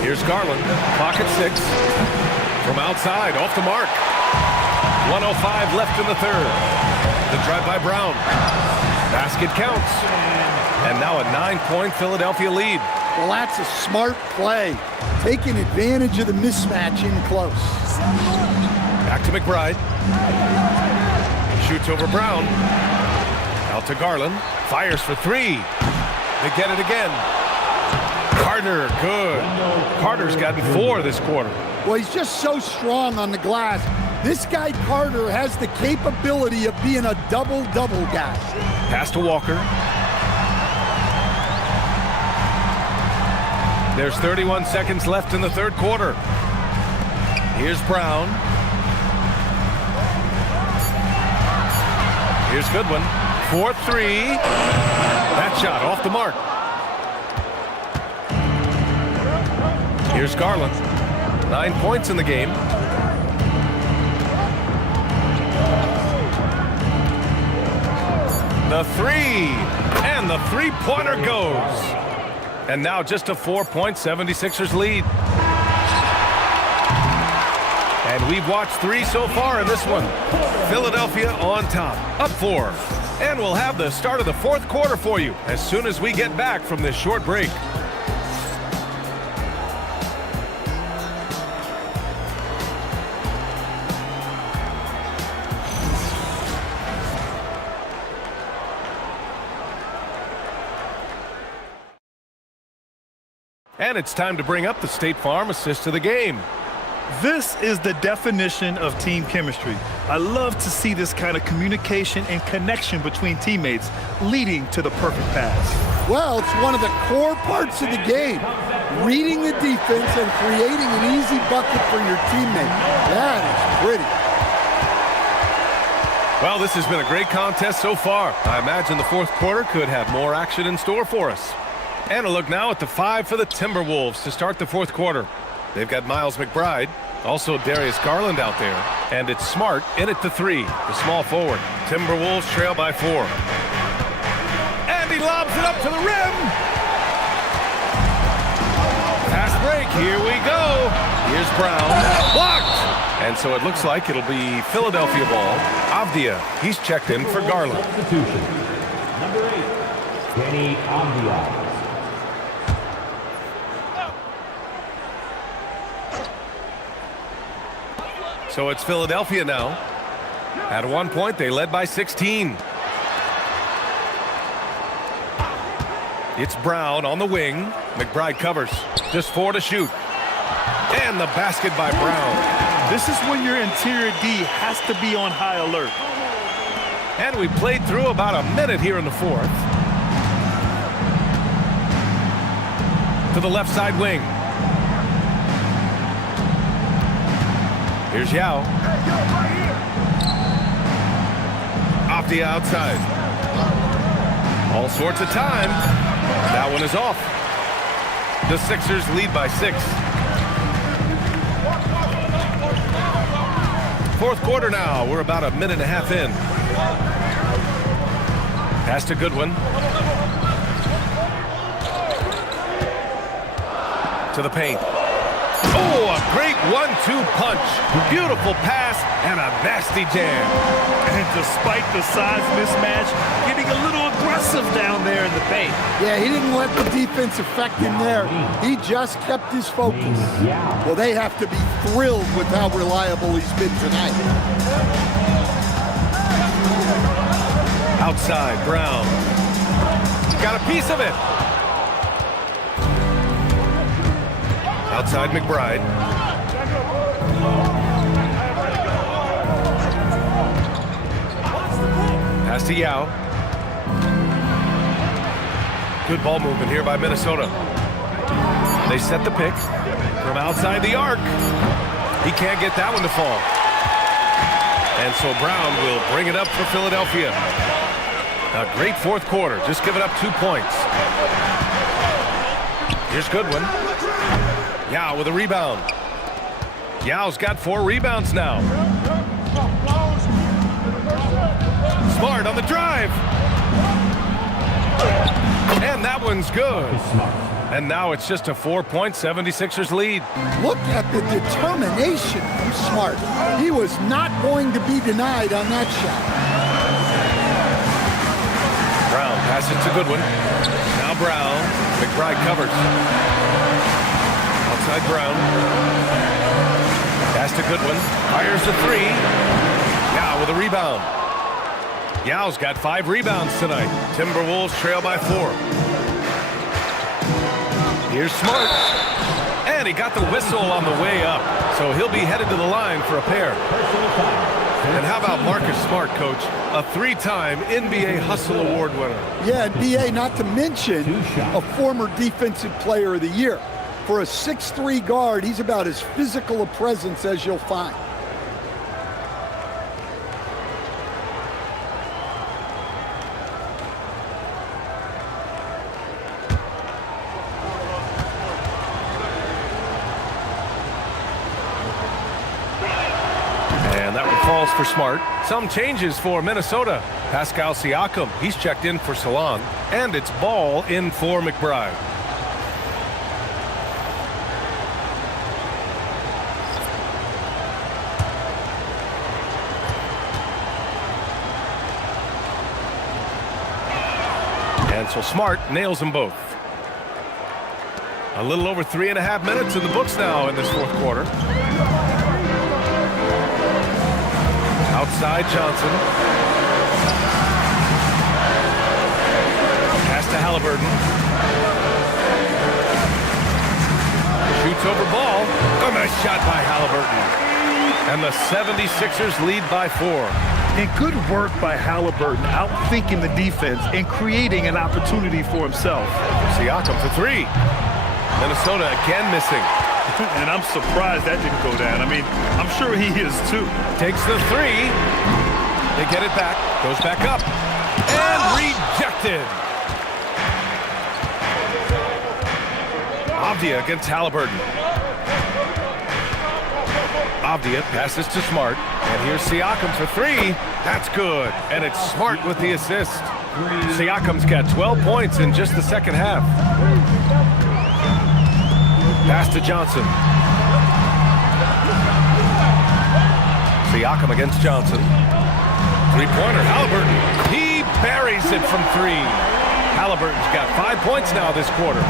Here's Garland. Clock at 6. From outside, off the mark. 1:05 left in the third. The drive by Brown. Basket counts. And now a 9-point Philadelphia lead. Well, that's a smart play, taking advantage of the mismatch in close. Back to McBride. Shoots over Brown. Out to Garland. Fires for 3. They get it again. Carter, good. Carter's gotten 4 this quarter. Well, he's just so strong on the glass. This guy Carter has the capability of being a double-double guy. Pass to Walker. There's 31 seconds left in the third quarter. Here's Brown. Here's Goodwin. 4-3. That shot off the mark. Here's Garland. 9 points in the game. The 3. And the three-pointer goes. And now just a 4-point 76ers lead. And we've watched 3 so far in this one. Philadelphia on top, up 4. And we'll have the start of the 4th quarter for you as soon as we get back from this short break. And it's time to bring up the State Farm assist of the game. This is the definition of team chemistry. I love to see this kind of communication and connection between teammates leading to the perfect pass. Well, it's one of the core parts of the game. Reading the defense and creating an easy bucket for your teammate. That is pretty. Well, this has been a great contest so far. I imagine the 4th quarter could have more action in store for us. And a look now at the 5 for the Timberwolves to start the 4th quarter. They've got Miles McBride, also Darius Garland out there, and it's Smart in at the 3, the small forward. Timberwolves trail by 4. And he lobs it up to the rim. Fast break, here we go. Here's Brown, blocked. And so it looks like it'll be Philadelphia ball. Avdia, he's checked in for Garland. Substitution. Number 8, Kenny Avdia. So it's Philadelphia now. At one point, they led by 16. It's Brown on the wing. McBride covers. Just 4 to shoot. And the basket by Brown. This is when your interior D has to be on high alert. And we played through about a minute here in the 4th. To the left side wing. Here's Yao. Off the outside. All sorts of time. That one is off. The Sixers lead by 6. 4th quarter now. We're about a minute and a half in. Pass to Goodwin. To the paint. Oh, a great 1-2 punch. Beautiful pass and a nasty jam. And despite the size mismatch, getting a little aggressive down there in the paint. Yeah, he didn't let the defense affect him there. He just kept his focus. Well, they have to be thrilled with how reliable he's been tonight. Outside, Brown. Got a piece of it. Outside McBride. Pass to Yao. Good ball movement here by Minnesota. They set the pick from outside the arc. He can't get that one to fall. And so Brown will bring it up for Philadelphia. A great 4th quarter, just giving up 2 points. Here's Goodwin. Yao with a rebound. Yao's got 4 rebounds now. Smart on the drive. And that one's good. And now it's just a 4-point 76ers lead. Look at the determination from Smart. He was not going to be denied on that shot. Brown passes to Goodwin. Now Brown. McBride covers. Outside Brown. Pass to Goodwin. Fires the 3. Yao with a rebound. Yao's got 5 rebounds tonight. Timberwolves trail by 4. Here's Smart. And he got the whistle on the way up. So he'll be headed to the line for a pair. And how about Marcus Smart, Coach? A 3-time NBA Hustle Award winner. Yeah, and BA, not to mention a former Defensive Player of the Year. For a 6'3" guard, he's about as physical a presence as you'll find. And that one falls for Smart. Some changes for Minnesota. Pascal Siakam, he's checked in for Salon. And it's Ball in for McBride. And so Smart nails them both. A little over 3.5 minutes in the books now in this fourth quarter. Outside Johnson. Pass to Halliburton. Shoots over ball. A nice shot by Halliburton. And the 76ers lead by 4. And good work by Halliburton, outthinking the defense and creating an opportunity for himself. Siakam for 3. Minnesota again missing. And I'm surprised that didn't go down. I mean, I'm sure he is too. Takes the 3. They get it back. Goes back up. And rejected. Avdia against Halliburton. Avdia passes to Smart. And here's Siakam for 3. That's good. And it's Smart with the assist. Siakam's got 12 points in just the second half. Pass to Johnson. Siakam against Johnson. Three-pointer, Halliburton. He buries it from 3. Halliburton's got 5 points now this quarter.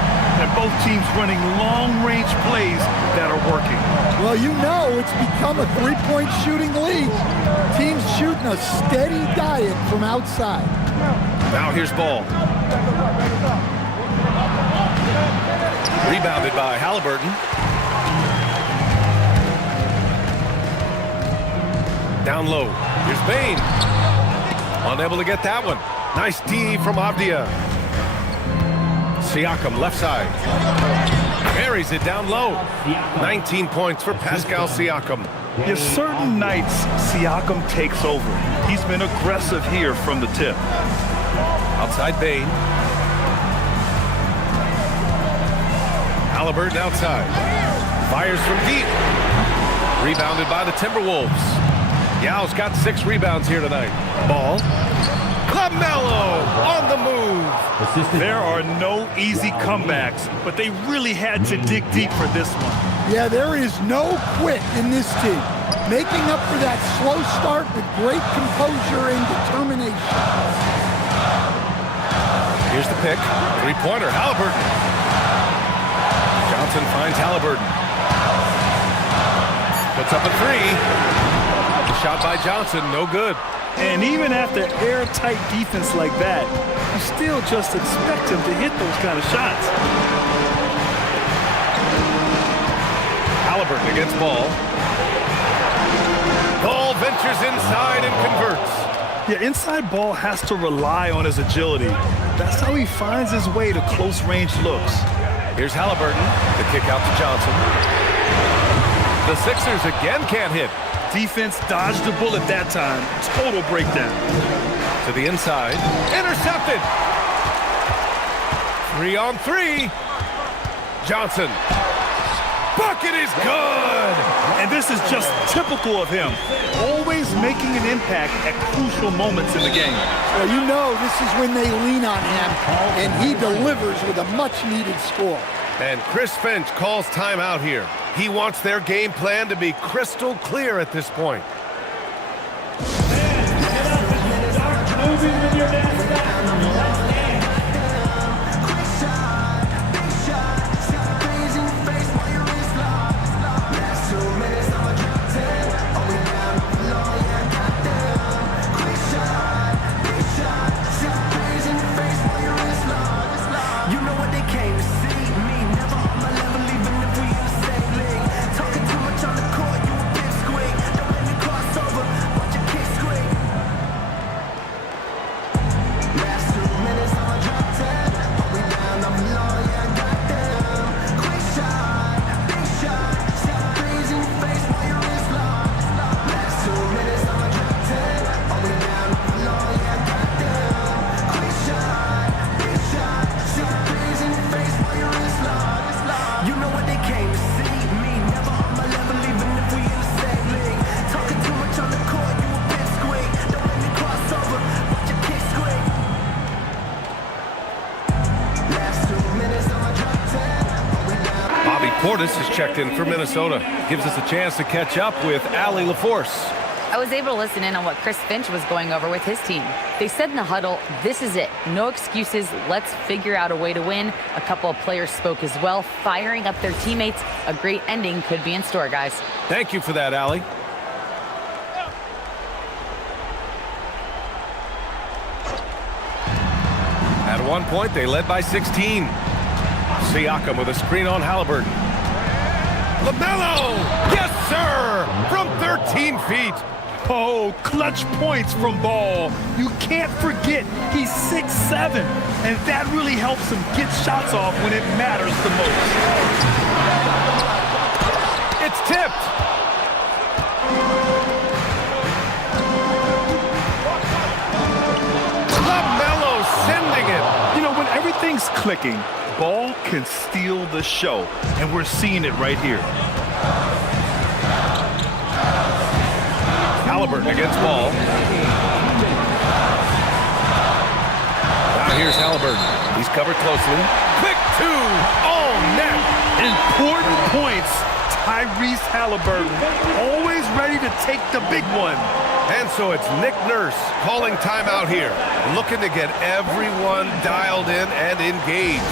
And both teams running long-range plays that are working. Well, you know it's become a three-point shooting league. Teams shooting a steady diet from outside. Now here's Ball. Rebounded by Halliburton. Down low. Here's Bane. Unable to get that one. Nice D from Avdia. Siakam left side. Buries it down low. 19 points for Pascal Siakam. Yes, certain nights Siakam takes over. He's been aggressive here from the tip. Outside Bane. Halliburton outside. Fires from deep. Rebounded by the Timberwolves. Yao's got 6 rebounds here tonight. Ball. LaMelo on the move. There are no easy comebacks, but they really had to dig deep for this one. Yeah, there is no quit in this team. Making up for that slow start with great composure and determination. Here's the pick. Three-pointer, Halliburton. Johnson finds Halliburton. Puts up a 3. The shot by Johnson, no good. And even after airtight defense like that, you still just expect him to hit those kind of shots. Halliburton against Ball. Ball ventures inside and converts. Yeah, inside Ball has to rely on his agility. That's how he finds his way to close-range looks. Here's Halliburton. The kick out to Johnson. The Sixers again can't hit. Defense dodged the bullet that time. Total breakdown. To the inside. Intercepted. 3-on-3. Johnson. Bucket is good. And this is just typical of him. Always making an impact at crucial moments in the game. Well, you know this is when they lean on him, and he delivers with a much-needed score. And Chris Finch calls timeout here. He wants their game plan to be crystal clear at this point. Portis is checked in for Minnesota. Gives us a chance to catch up with Allie LaForce. I was able to listen in on what Chris Finch was going over with his team. They said in the huddle, this is it. No excuses. Let's figure out a way to win. A couple of players spoke as well, firing up their teammates. A great ending could be in store, guys. Thank you for that, Allie. At one point, they led by 16. Siakam with a screen on Halliburton. LaMelo! Yes, sir! From 13 feet. Oh, clutch points from Ball. You can't forget he's 6'7", and that really helps him get shots off when it matters the most. It's tipped. LaMelo sending it. You know, when everything's clicking, Ball can steal the show, and we're seeing it right here. Halliburton against Ball. Now here's Halliburton. He's covered closely. Quick two. Oh, net. Important points. Tyrese Halliburton, always ready to take the big one. And so it's Nick Nurse calling timeout here, looking to get everyone dialed in and engaged.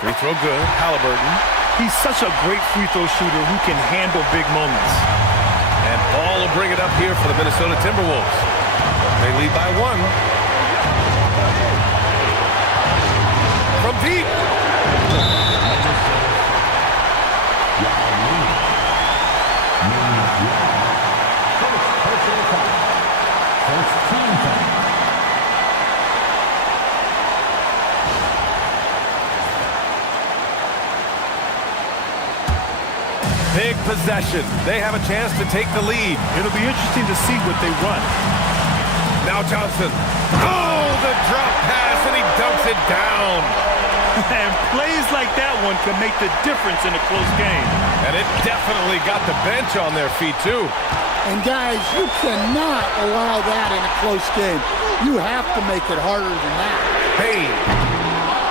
Free throw good. Halliburton. He's such a great free throw shooter who can handle big moments. And Ball will bring it up here for the Minnesota Timberwolves. They lead by 1. From deep. Big possession. They have a chance to take the lead. It'll be interesting to see what they run. Now Johnson. Oh, the drop pass, and he dumps it down. And plays like that one can make the difference in a close game. And it definitely got the bench on their feet, too. And, guys, you cannot allow that in a close game. You have to make it harder than that. Hey.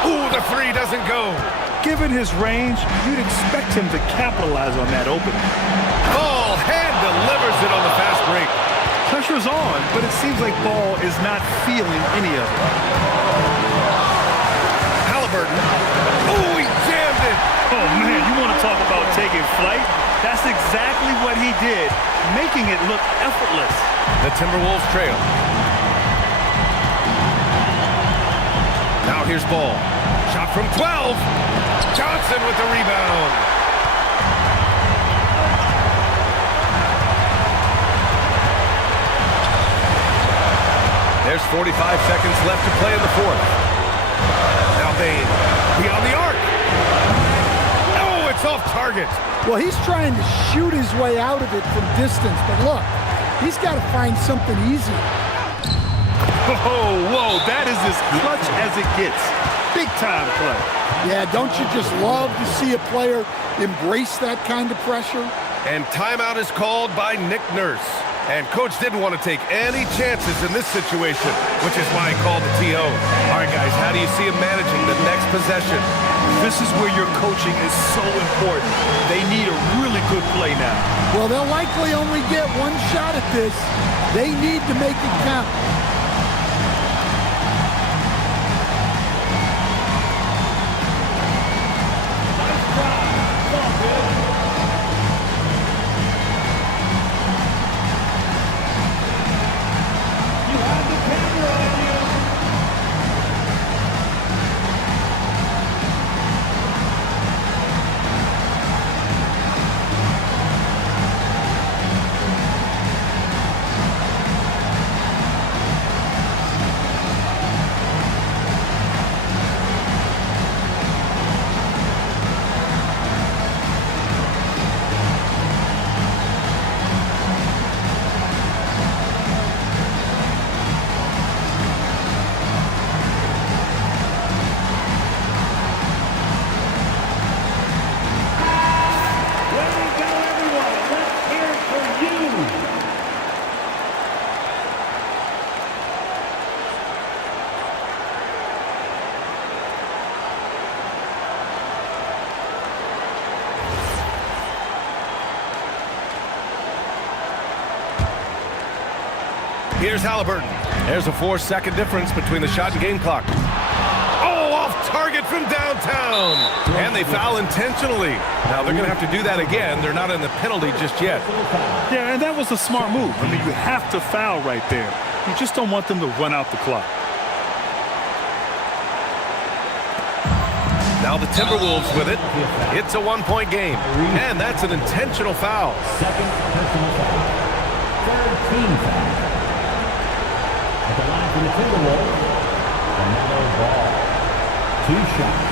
Ooh, the three doesn't go. Given his range, you'd expect him to capitalize on that opening. Ball hand delivers it on the fast break. Pressure's on, but it seems like Ball is not feeling any of it. Halliburton. Oh, he jammed it. Oh, man, you want to talk about taking flight? That's exactly what he did, making it look effortless. The Timberwolves trail. Now here's Ball. Shot from 12. Johnson with the rebound. There's 45 seconds left to play in the fourth. Now Bane beyond the arc. Oh, it's off target. Well, he's trying to shoot his way out of it from distance, but look, he's got to find something easy. Oh, whoa, that is as clutch as it gets. Big time play. Yeah, don't you just love to see a player embrace that kind of pressure? And timeout is called by Nick Nurse. And Coach didn't want to take any chances in this situation, which is why he called the TO. All right, guys, how do you see him managing the next possession? This is where your coaching is so important. They need a really good play now. Well, they'll likely only get one shot at this. They need to make it count. Here's Halliburton. There's a 4-second difference between the shot and game clock. Oh, off target from downtown. And they foul intentionally. Now they're going to have to do that again. They're not in the penalty just yet. Yeah, and that was a smart move. I mean, you have to foul right there. You just don't want them to run out the clock. Now the Timberwolves with it. It's a 1-point game. And that's an intentional foul. Second personal foul. Third team foul. At the line for the Timberwolves, LaMelo Ball. 2 shots.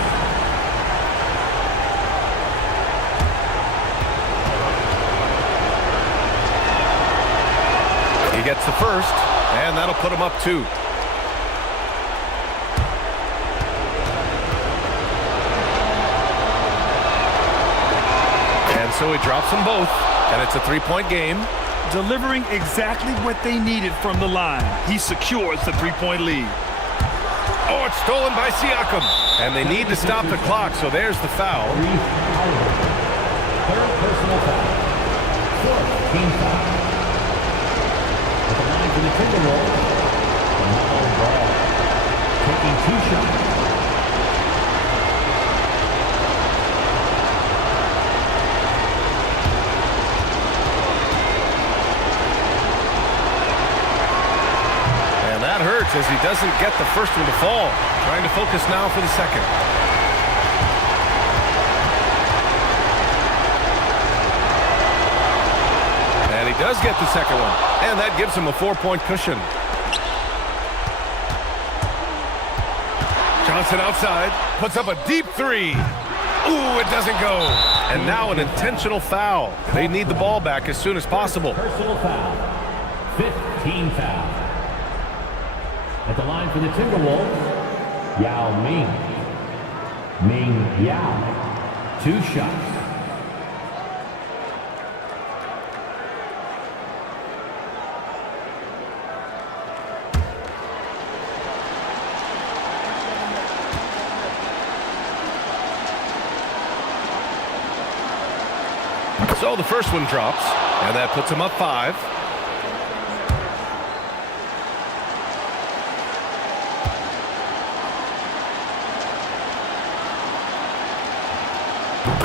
He gets the first, and that'll put him up 2. And so he drops them both, and it's a 3-point game. Delivering exactly what they needed from the line. He secures the 3-point lead. Oh, it's stolen by Siakam. And they need to stop the clock, so there's the foul. Third personal foul. Fourth team foul. At the line for the Timberwolves, LaMelo Ball. Taking 2 shots. That hurts as he doesn't get the first one to fall. Trying to focus now for the second. And he does get the second one. And that gives him a 4-point cushion. Johnson outside. Puts up a deep 3. Ooh, it doesn't go. And now an intentional foul. They need the ball back as soon as possible. Personal foul. 15 foul. At the line for the Timberwolves, Yao Ming. Ming Yao. 2 shots. So the first one drops, and that puts him up 5.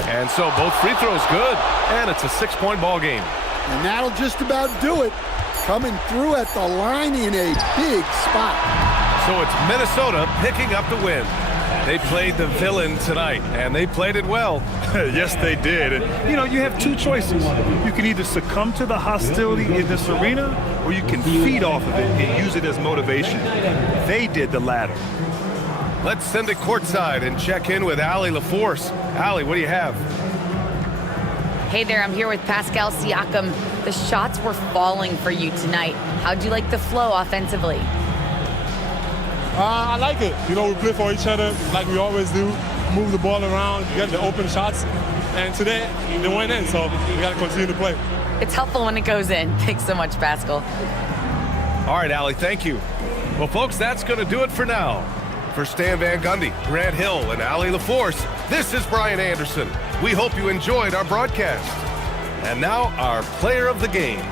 And so both free throws good, and it's a 6-point ball game. And that'll just about do it. Coming through at the line in a big spot. So it's Minnesota picking up the win. They played the villain tonight, and they played it well. Yes, they did. And, you know, you have 2 choices. You can either succumb to the hostility in this arena, or you can feed off of it and use it as motivation. They did the latter. Let's send it courtside and check in with Allie LaForce. Allie, what do you have? Hey there, I'm here with Pascal Siakam. The shots were falling for you tonight. How'd you like the flow offensively? I like it. You know, we play for each other like we always do. move the ball around, get the open shots. And today, they went in, so we got to continue to play. It's helpful when it goes in. Thanks so much, Pascal. All right, Allie, thank you. Well, folks, that's going to do it for now. For Stan Van Gundy, Grant Hill, and Allie LaForce, this is Brian Anderson. We hope you enjoyed our broadcast. And now, our player of the game.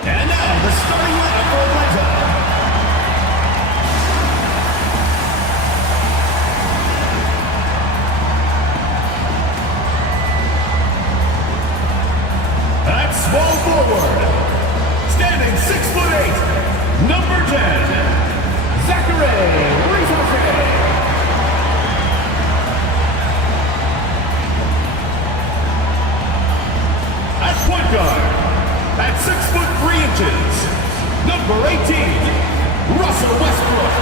And now the starting lineup for Atlanta. At small forward, standing 6'8", number 10, Zachary Rizzo. At point guard, at 6'3", number 18, Russell Westbrook.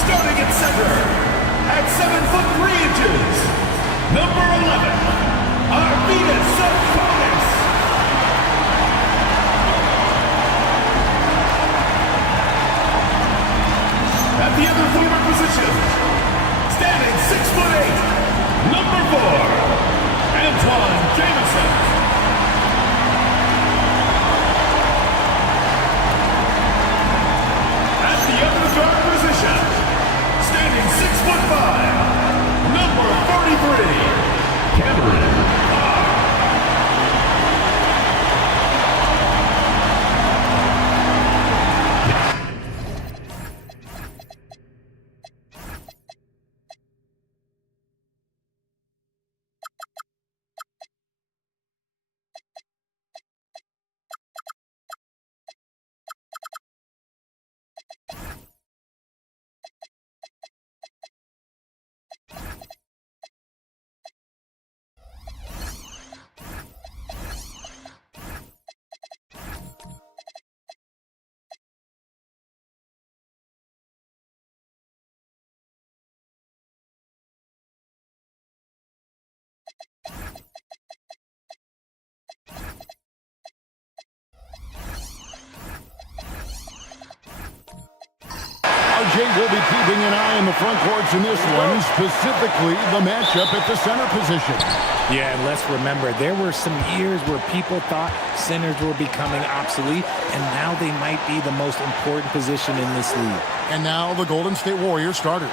Starting at center, at 7'3", number 11, Arvydas Sabonis. At the other forward position, standing 6'8", number 4, Antoine Jamison. At the other guard position, standing 6'5", number 43, Cameron Carr. RJ will be keeping an eye on the front courts in this one, specifically the matchup at the center position. Yeah, and let's remember, there were some years where people thought centers were becoming obsolete, and now they might be the most important position in this league. And now the Golden State Warriors starters.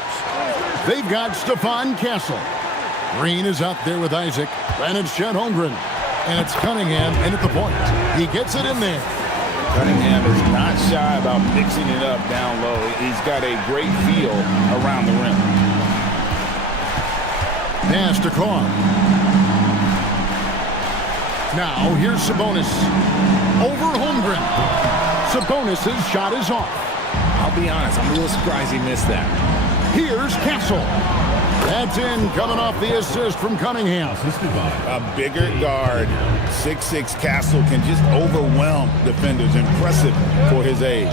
They've got Stephon Castle. Green is out there with Isaac, and it's Chet Holmgren. And it's Cunningham in at the point. He gets it in there. Cunningham is not shy about mixing it up down low. He's got a great feel around the rim. Pass to Carr. Now here's Sabonis. Over Holmgren. Sabonis' shot is off. I'll be honest, I'm a little surprised he missed that. Here's Castle. That's in, coming off the assist from Cunningham. A bigger guard, 6'6" Castle can just overwhelm defenders. Impressive for his age.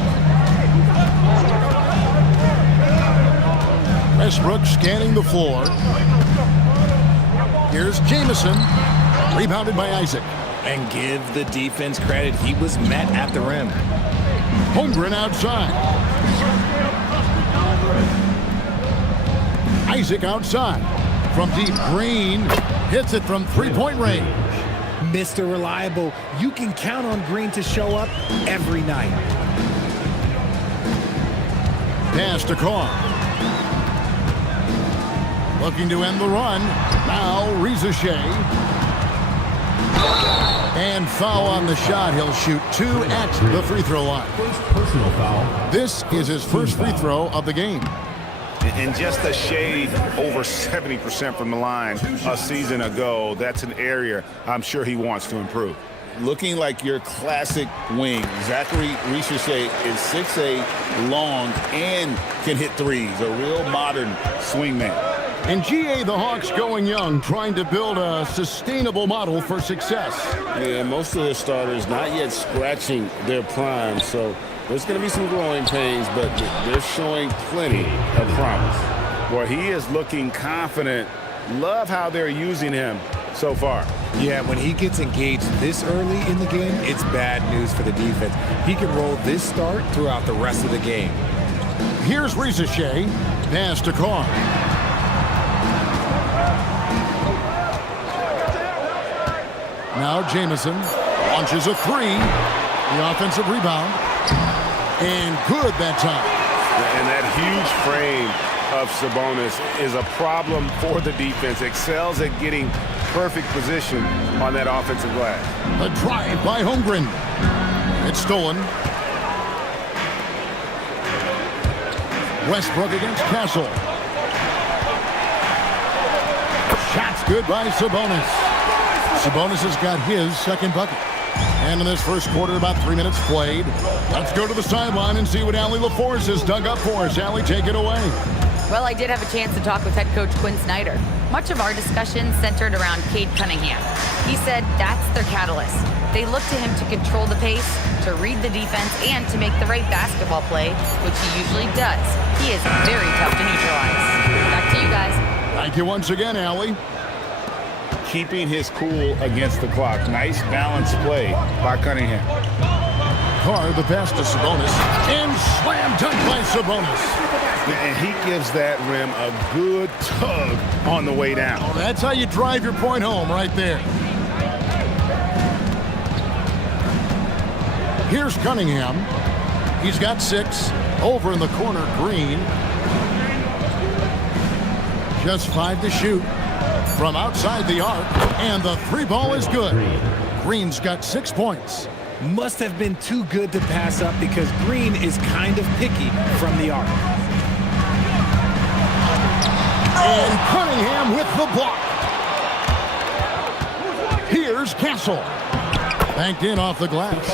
Westbrook scanning the floor. Here's Jamison. Rebounded by Isaac. And give the defense credit. He was met at the rim. Holmgren outside. Isaac outside. From deep, Green hits it from three-point range. Mr. Reliable, you can count on Green to show up every night. Pass to Carr. Looking to end the run. Now Rizzo. And foul on the shot. He'll shoot 2 at the free throw line. First personal foul. This is his first free throw of the game. And just a shade over 70% from the line a season ago. That's an area I'm sure he wants to improve. looking like your classic wing. Zachary Richer is 6'8", long, and can hit threes. A real modern swingman. In GA, the Hawks going young, trying to build a sustainable model for success. Yeah, most of their starters not yet scratching their prime, so there's going to be some growing pains, but they're showing plenty of promise. Boy, he is looking confident. Love how they're using him so far. Yeah, when he gets engaged this early in the game, it's bad news for the defense. He can roll this start throughout the rest of the game. Here's Richer. Pass to Carr. Now Jamison launches a three. The offensive rebound. And good that time. And that huge frame of Sabonis is a problem for the defense. Excels at getting perfect position on that offensive glass. A drive by Holmgren. It's stolen. Westbrook against Castle. Shots good by Sabonis. Sabonis has got his second bucket. And in this first quarter, about 3 minutes played. Let's go to the sideline and see what Allie LaForce has dug up for us. Allie, take it away. Well, I did have a chance to talk with head coach Quinn Snyder. Much of our discussion centered around Cade Cunningham. He said that's their catalyst. They look to him to control the pace, to read the defense, and to make the right basketball play, which he usually does. He is very tough to neutralize. Back to you guys. Thank you once again, Allie. Keeping his cool against the clock. Nice balanced play by Cunningham. Carr, the pass to Sabonis, and slam dunk by Sabonis. And he gives that rim a good tug on the way down. Oh, that's how you drive your point home right there. Here's Cunningham. He's got 6. Over in the corner, Green. Just 5 to shoot from outside the arc, and the 3 ball is good. Green's got 6 points. Must have been too good to pass up because Green is kind of picky from the arc. And Cunningham with the block. Here's Castle. Banked in off the glass.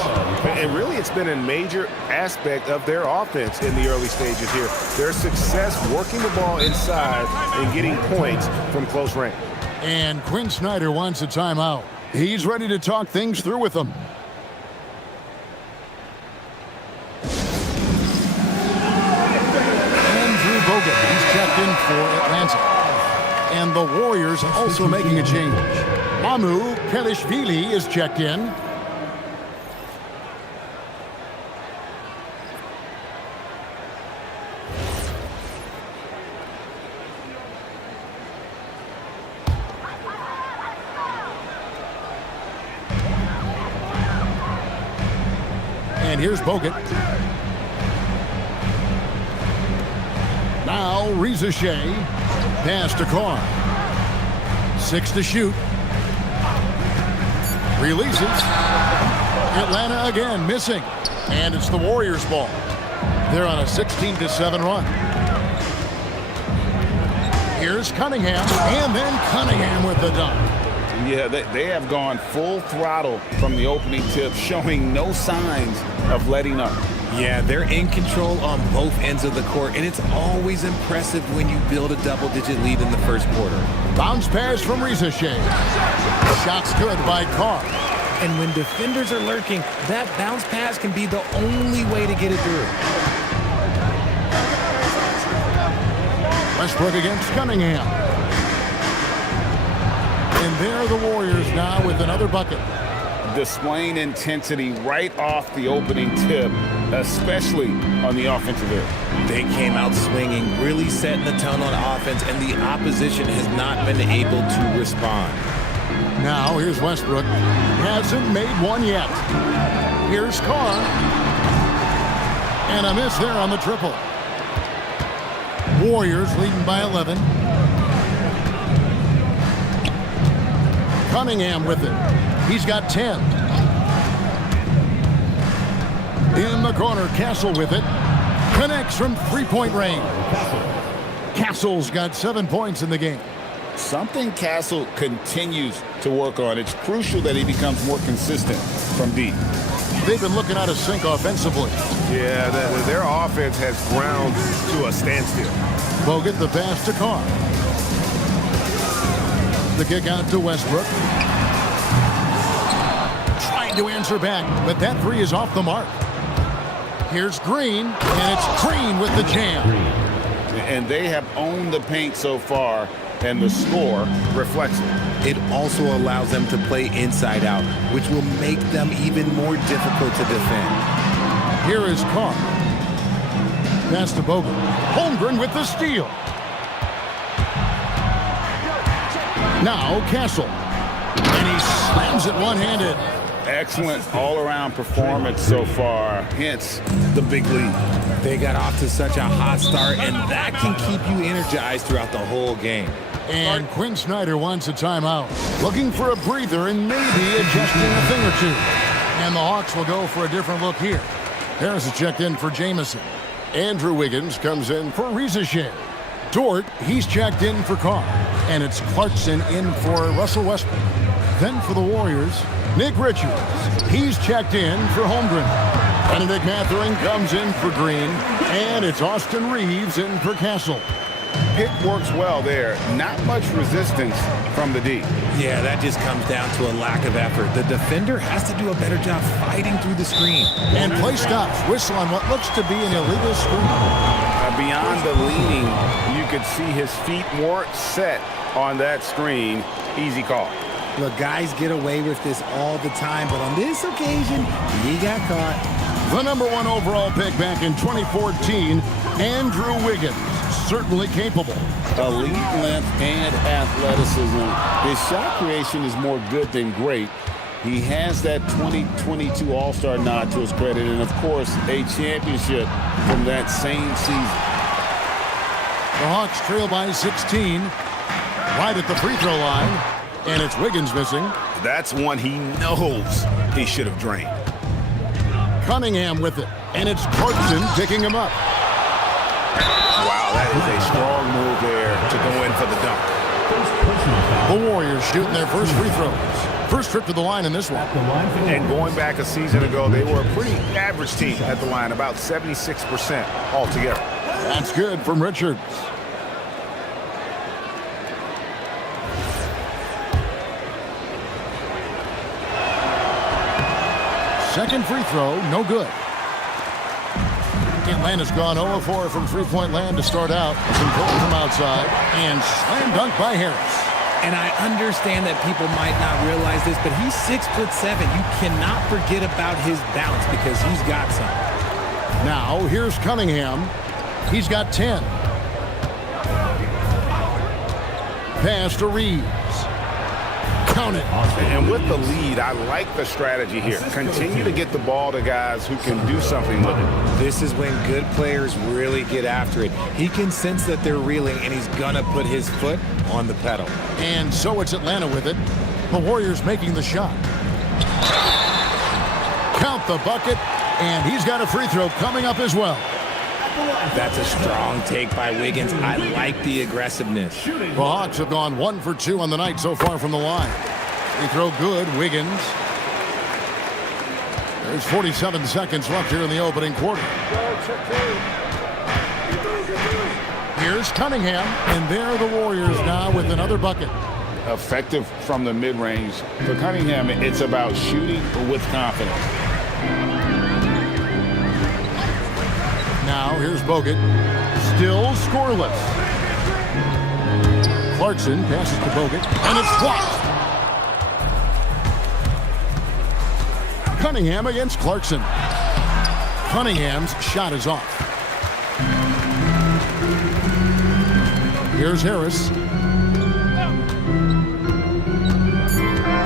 And really, it's been a major aspect of their offense in the early stages here. Their success working the ball inside and getting points from close range. And Quinn Snyder wants a timeout. He's ready to talk things through with them. Andrew Bogut, he's checked in for Atlanta. And the Warriors also making a change. Amu Kelishvili is checked in. And here's Bogut. Now Richer. Pass to Carr. 6 to shoot. Releases. Atlanta again missing. And it's the Warriors' ball. They're on a 16-7 run. Here's Cunningham. And then Cunningham with the dunk. Yeah, they have gone full throttle from the opening tip, showing no signs of letting up. Yeah, they're in control on both ends of the court, and it's always impressive when you build a double-digit lead in the first quarter. Bounce pass from Richer. Shots good by Carr. And when defenders are lurking, that bounce pass can be the only way to get it through. Westbrook against Cunningham. And there are the Warriors now with another bucket. Displaying intensity right off the opening tip, especially on the offensive end. They came out swinging, really setting the tone on offense, and the opposition has not been able to respond. Now here's Westbrook. Hasn't made one yet. Here's Carr. And a miss there on the triple. Warriors leading by 11. Cunningham with it. He's got 10. In the corner, Castle with it. Connects from 3-point range. Castle's got 7 points in the game. something Castle continues to work on. It's crucial that he becomes more consistent from deep. They've been looking out of sync offensively. Yeah, their offense has ground to a standstill. Bogut the pass to Carr. The kick out to Westbrook. Trying to answer back, but that three is off the mark. Here's Green, and it's Green with the jam. And they have owned the paint so far, and the score reflects it. It also allows them to play inside out, which will make them even more difficult to defend. Here is Carr. Pass to Bogut. Holmgren with the steal. Now Castle. And he slams it one-handed. Excellent all-around performance so far, hence the big lead. They got off to such a hot start, and that can keep you energized throughout the whole game. And Quinn Snyder wants a timeout. Looking for a breather and maybe adjusting a thing or two. And the Hawks will go for a different look here. Harris is checked in for Jamison. Andrew Wiggins comes in for Rizachet. Dort, he's checked in for Carr. And it's Clarkson in for Russell Westbrook. Then for the Warriors, Nick Richards. He's checked in for Holmgren. Benedict Mathurin comes in for Green. And it's Austin Reeves in for Castle. Pick works well there. Not much resistance from the D. Yeah, that just comes down to a lack of effort. The defender has to do a better job fighting through the screen. And play stops. Whistle on what looks to be an illegal screen. Beyond the leaning, you could see his feet weren't set on that screen. Easy call. Look, guys get away with this all the time, but on this occasion, he got caught. The #1 overall pick back in 2014, Andrew Wiggins. Certainly capable. Elite length and athleticism. His shot creation is more good than great. He has that 2022 All-Star nod to his credit, and of course, a championship from that same season. The Hawks trail by 16, right at the free throw line, and it's Wiggins missing. That's one he knows he should have drained. Cunningham with it, and it's Clarkson picking him up. Wow, that is a strong move there to go in for the dunk. The Warriors shooting their first free throws. First trip to the line in this one. And going back a season ago, they were a pretty average team at the line, about 76% altogether. That's good from Richards. Second free throw, no good. Atlanta's gone 0-4 from three-point land to start out. Some pull from outside, and slam dunk by Harris. And I understand that people might not realize this, but he's 6'7". You cannot forget about his bounce because he's got some. Now, here's Cunningham. He's got 10. Pass to Reeves. Count it. And with the lead, I like the strategy here. Continue to get the ball to guys who can do something with it. This is when good players really get after it. He can sense that they're reeling, and he's going to put his foot on the pedal. And so it's Atlanta with it. The Warriors making the shot. Count the bucket, and he's got a free throw coming up as well. That's a strong take by Wiggins. I like the aggressiveness. The Hawks have gone 1 for 2 on the night so far from the line. Free throw good, Wiggins. There's 47 seconds left here in the opening quarter. Here's Cunningham, and there are the Warriors now with another bucket. Effective from the mid-range. For Cunningham, it's about shooting with confidence. Now, here's Bogut. Still scoreless. Clarkson passes to Bogut, and it's blocked. Cunningham against Clarkson. Cunningham's shot is off. Here's Harris.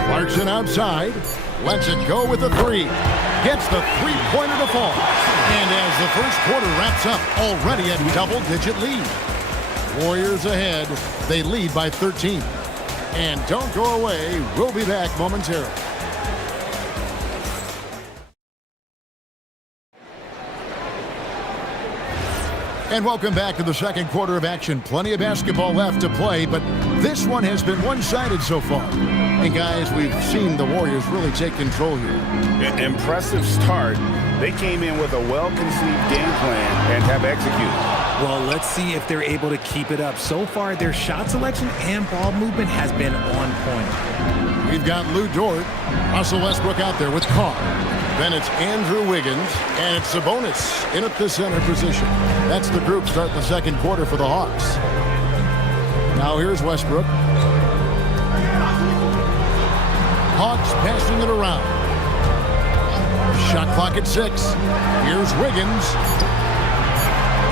Clarkson outside. Lets it go with a three. Gets the three-pointer to fall. And as the first quarter wraps up, already a double-digit lead. Warriors ahead. They lead by 13. And don't go away. We'll be back momentarily. And welcome back to the second quarter of action. Plenty of basketball left to play, but This one has been one-sided so far. And, guys, we've seen the Warriors really take control here. Impressive start. They came in with a well-conceived game plan and have executed. Well, let's see if they're able to keep it up. So far, their shot selection and ball movement has been on point. We've got Lou Dort, Russell Westbrook out there with Carr. Then it's Andrew Wiggins, and it's Sabonis in at the center position. That's the group starting the second quarter for the Hawks. Now here's Westbrook. Hawks passing it around. Shot clock at 6. Here's Wiggins.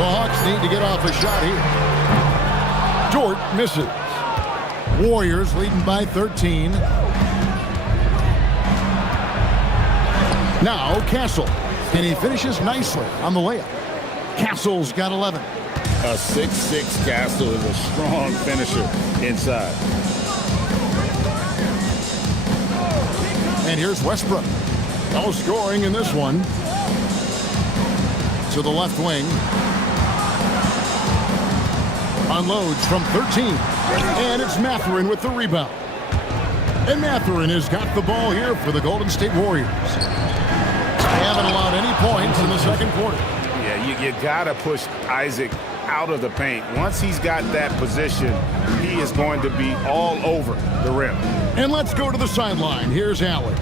The Hawks need to get off a shot here. Dort misses. Warriors leading by 13. Now Castle. And he finishes nicely on the layup. Castle's got 11. A 6'6" Castle is a strong finisher inside. And here's Westbrook. No scoring in this one. To the left wing. Unloads from 13. And it's Mathurin with the rebound. And Mathurin has got the ball here for the Golden State Warriors. They haven't allowed any points in the second quarter. Yeah, you got to push Isaac out of the paint. Once he's got that position, he is going to be all over the rim. And let's go to the sideline. Here's Allen.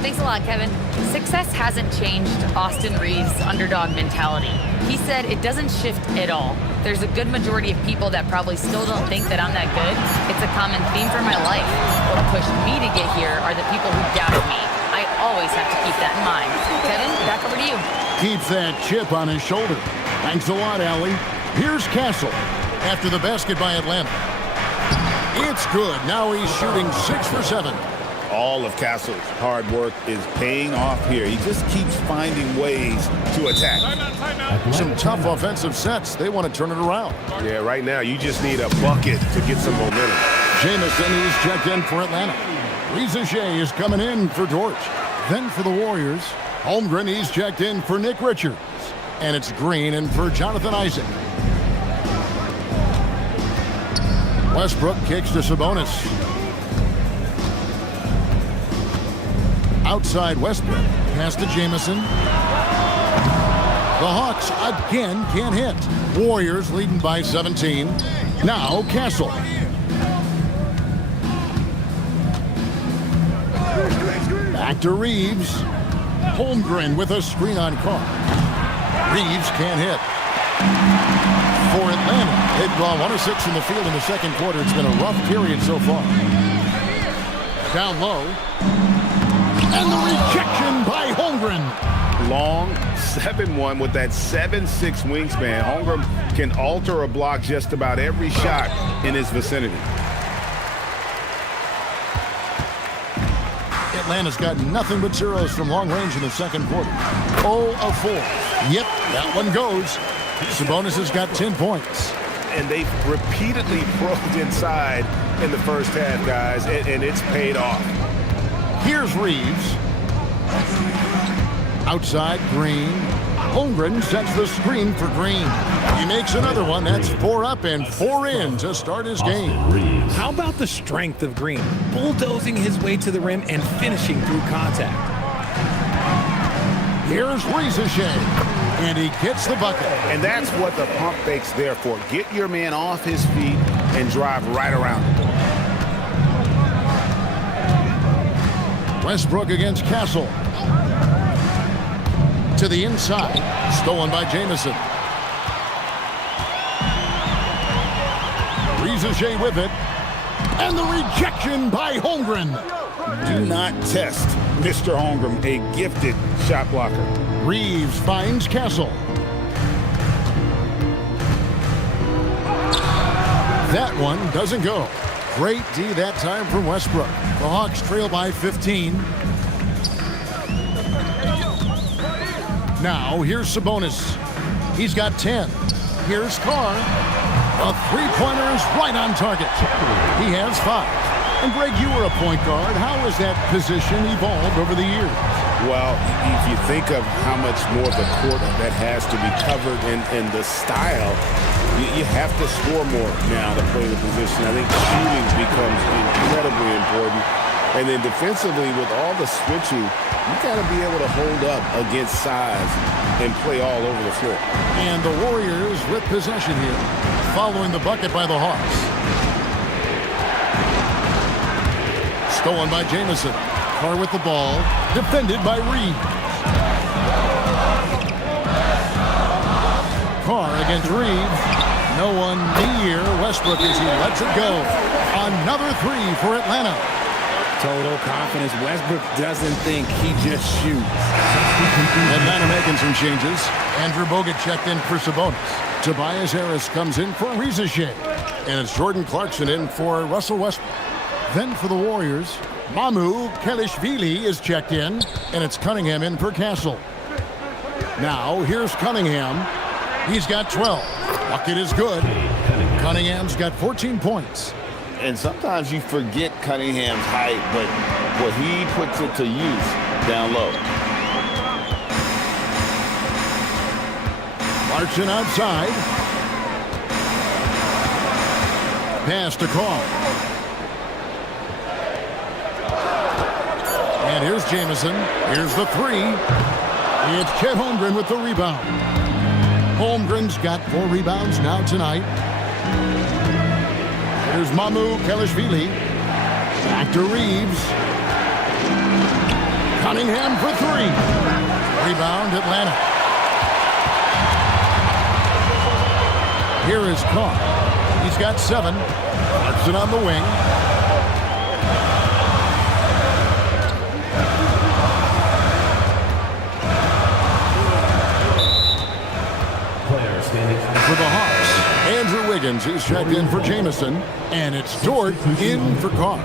Thanks a lot, Kevin. Success hasn't changed Austin Reeves' underdog mentality. He said it doesn't shift at all. There's a good majority of people that probably still don't think that I'm that good. It's a common theme for my life. What pushed me to get here are the people who doubted me. I always have to keep that in mind. Kevin, back over to you. Keeps that chip on his shoulder. Thanks a lot, Allie. Here's Castle after the basket by Atlanta. It's good. Now he's shooting 6 for 7. All of Castle's hard work is paying off here. He just keeps finding ways to attack. Some tough offensive sets. They want to turn it around. Yeah, right now you just need a bucket to get some momentum. Jamison is checked in for Atlanta. Riza Shea is coming in for Dort. Then for the Warriors, Holmgren, he's checked in for Nick Richards. And it's Green in for Jonathan Isaac. Westbrook kicks to Sabonis. Outside Westbrook. Pass to Jamison. The Hawks again can't hit. Warriors leading by 17. Now Castle. Back to Reeves. Holmgren with a screen on Carr. Reeves can't hit. For Atlanta, they've gone 1 of 6 from the field in the second quarter. It's been a rough period so far. Down low. And the rejection by Holmgren. Long 7-1 with that 7'6" wingspan. Holmgren can alter a block just about every shot in his vicinity. Atlanta's got nothing but zeros from long range in the second quarter. 0 of 4. Yep, that one goes. Sabonis has got 10 points. And they've repeatedly probed inside in the first half, guys, and it's paid off. Here's Reeves. Outside, Green. Holmgren sets the screen for Green. He makes another one. That's 4 up and 4 in to start his game. How about the strength of Green? Bulldozing his way to the rim and finishing through contact. Here's Riza Shea. And he gets the bucket. And that's what the pump fake's there for. Get your man off his feet and drive right around him. Westbrook against Castle. To the inside. Stolen by Jamison. Riza Shea with it. And the rejection by Holmgren. Do not test Mr. Holmgren, a gifted shot blocker. Reeves finds Castle. That one doesn't go. Great D that time from Westbrook. The Hawks trail by 15. Now here's Sabonis. He's got 10. Here's Carr. A three-pointer is right on target. He has 5. And Greg, you were a point guard. How has that position evolved over the years? Well, if you think of how much more of the court that has to be covered and the style, You have to score more now to play the position. I think shooting becomes incredibly important. And then defensively, with all the switching, you got to be able to hold up against size and play all over the floor. And the Warriors with possession here, following the bucket by the Hawks. Stolen by Jamison. Carr with the ball, defended by Reed. Carr against Reeves. No one near Westbrook as he lets it go. Another three for Atlanta. Total confidence. Westbrook doesn't think, he just shoots. Atlanta making some changes. Andrew Bogut checked in for Sabonis. Tobias Harris comes in for Rizachet. And it's Jordan Clarkson in for Russell Westbrook. Then for the Warriors, Mamu Kelishvili is checked in, and it's Cunningham in for Castle. Now, here's Cunningham. He's got 12. Bucket is good. Cunningham's got 14 points. And sometimes you forget Cunningham's height, but what he puts it to use down low. Clarkson outside. Pass to Carr. And here's Jamison. Here's the three. It's Chet Holmgren with the rebound. Holmgren's got 4 rebounds now tonight. Here's Mamu Kelishvili. Back to Reeves. Cunningham for 3. Rebound Atlanta. Here is Carr. He's got 7. Clarkson on the wing. For the Hawks, Andrew Wiggins, he's checked in for Jamison, and it's Dort in for Carr.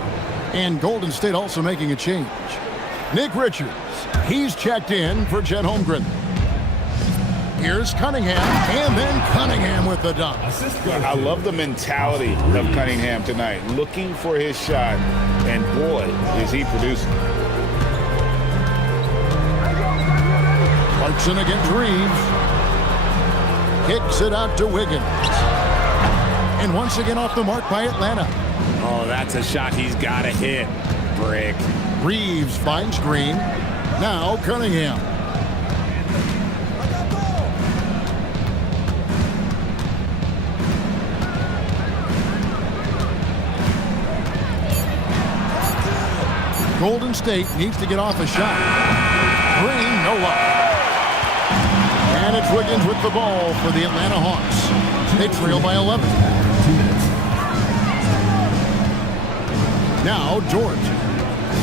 And Golden State also making a change. Nick Richards, he's checked in for Chet Holmgren. Here's Cunningham, and then Cunningham with the dunk. I love the mentality of Cunningham tonight, looking for his shot, and boy, is he producing. Clarkson against Reeves. Kicks it out to Wiggins. And once again off the mark by Atlanta. Oh, that's a shot he's got to hit. Brick. Reeves finds Green. Now Cunningham. Golden State needs to get off a shot. Green, no luck. And it's Wiggins with the ball for the Atlanta Hawks. They trail by 11. Now Dort.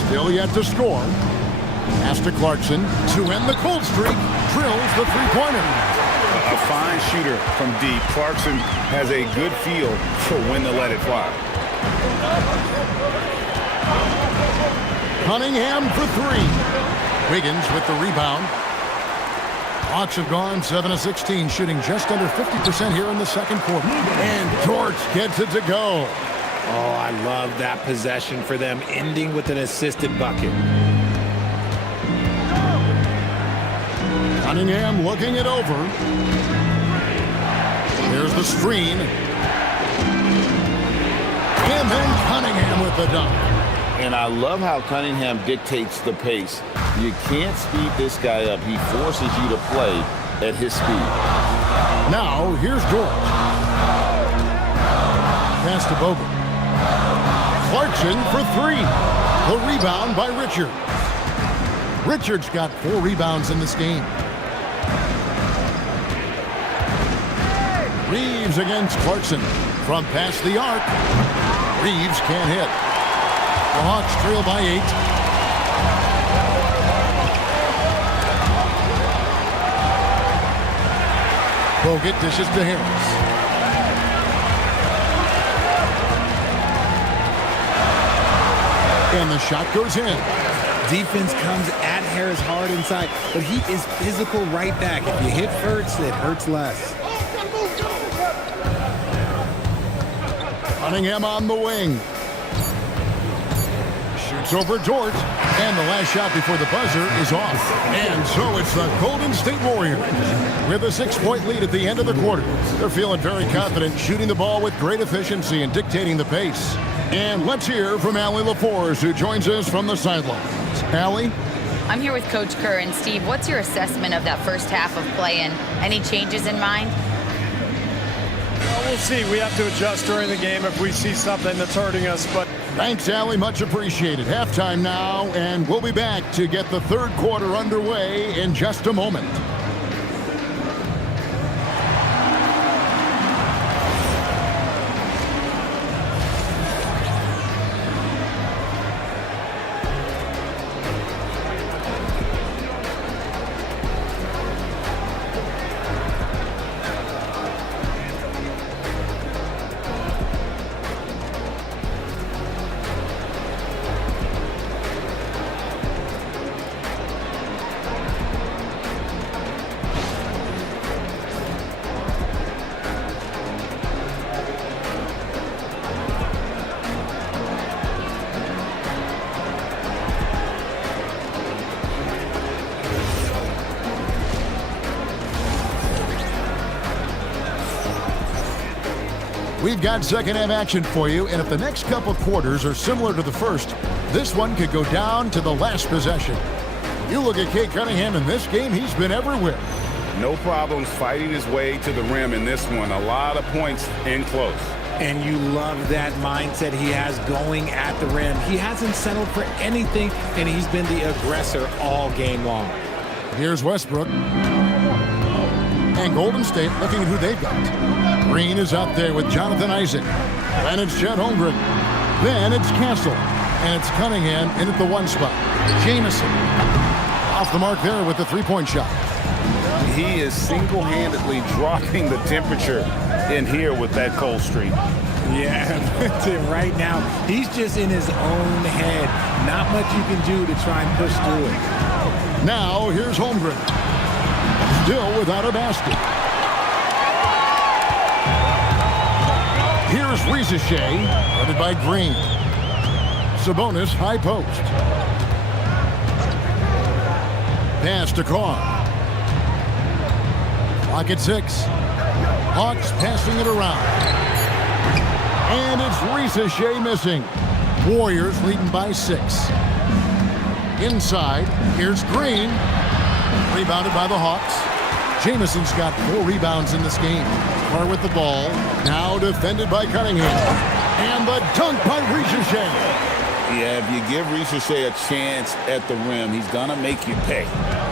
Still yet to score. Pass to Clarkson to end the cold streak. Drills the three-pointer. A fine shooter from deep. Clarkson has a good feel for when to let it fly. Cunningham for 3. Wiggins with the rebound. Hawks have gone 7 of 16, shooting just under 50% here in the second quarter. And Dort gets it to go. Oh, I love that possession for them, ending with an assisted bucket. Cunningham looking it over. Here's the screen. And then Cunningham with the dunk. And I love how Cunningham dictates the pace. You can't speed this guy up. He forces you to play at his speed. Now, here's Dort. Pass to Bogut. Clarkson for 3. The rebound by Richards. Richards got 4 rebounds in this game. Reeves against Clarkson. From past the arc. Reeves can't hit. The Hawks trail by 8. Bogut dishes to Harris. And the shot goes in. Defense comes at Harris hard inside, but he is physical right back. If you hit first, it hurts less. Cunningham on the wing. It's over Dort. And the last shot before the buzzer is off. And so it's the Golden State Warriors with a 6-point lead at the end of the quarter. They're feeling very confident, shooting the ball with great efficiency and dictating the pace. And let's hear from Allie LaForce, who joins us from the sidelines. Allie? I'm here with Coach Kerr. And Steve, what's your assessment of that first half of play and any changes in mind? Well, we'll see. We have to adjust during the game if we see something that's hurting us. But thanks, Allie. Much appreciated. Halftime now, and we'll be back to get the third quarter underway in just a moment. We've got second half action for you, and if the next couple quarters are similar to the first, this one could go down to the last possession. You look at Cade Cunningham in this game, he's been everywhere. No problems fighting his way to the rim in this one. A lot of points in close. And you love that mindset he has going at the rim. He hasn't settled for anything, and he's been the aggressor all game long. Here's Westbrook. And Golden State looking at who they've got. Green is out there with Jonathan Isaac. Then it's Chet Holmgren. Then it's Castle. And it's Cunningham in at the one spot. Jamison off the mark there with the three-point shot. He is single-handedly dropping the temperature in here with that cold streak. Yeah, right now, he's just in his own head. Not much you can do to try and push through it. Now, here's Holmgren. Still without a basket. Here's Risacher, guarded by Green. Sabonis, high post. Pass to Carr. Clock at 6. Hawks passing it around. And it's Risacher missing. Warriors leading by 6. Inside, here's Green. Rebounded by the Hawks. Jamison's got 4 rebounds in this game. Carr with the ball. Now defended by Cunningham. And the dunk by Risacher. Yeah, if you give Risacher a chance at the rim, he's going to make you pay.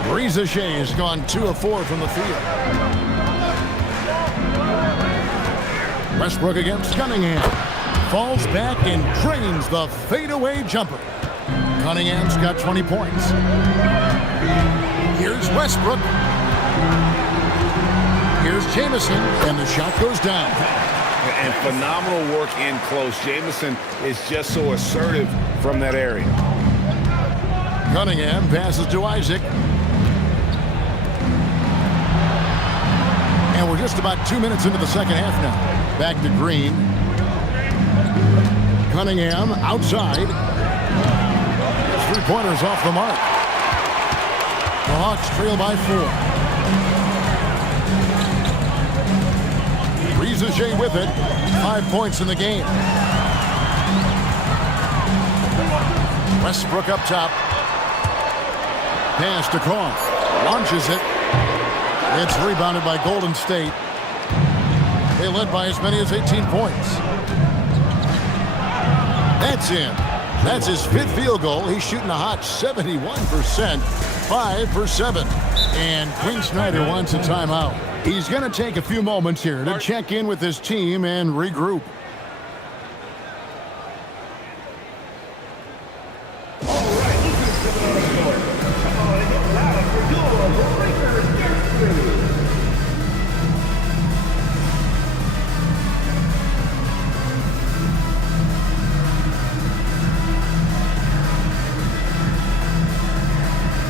Risacher has gone 2 of 4 from the field. Westbrook against Cunningham. Falls back and drains the fadeaway jumper. Cunningham's got 20 points. Here's Westbrook. Here's Jamison, and the shot goes down. And phenomenal work in close. Jamison is just so assertive from that area. Cunningham passes to Isaac. And we're just about 2 minutes into the second half now. Back to Green. Cunningham outside. Three-pointers off the mark. The Hawks trail by 4. Risacher with it. 5 points in the game. Westbrook up top. Pass to Carr. Launches it. It's rebounded by Golden State. They led by as many as 18 points. That's in. That's his 5th field goal. He's shooting a hot 71%. 5 for 7. And Quinn Snyder wants a timeout. He's going to take a few moments here to check in with his team and regroup.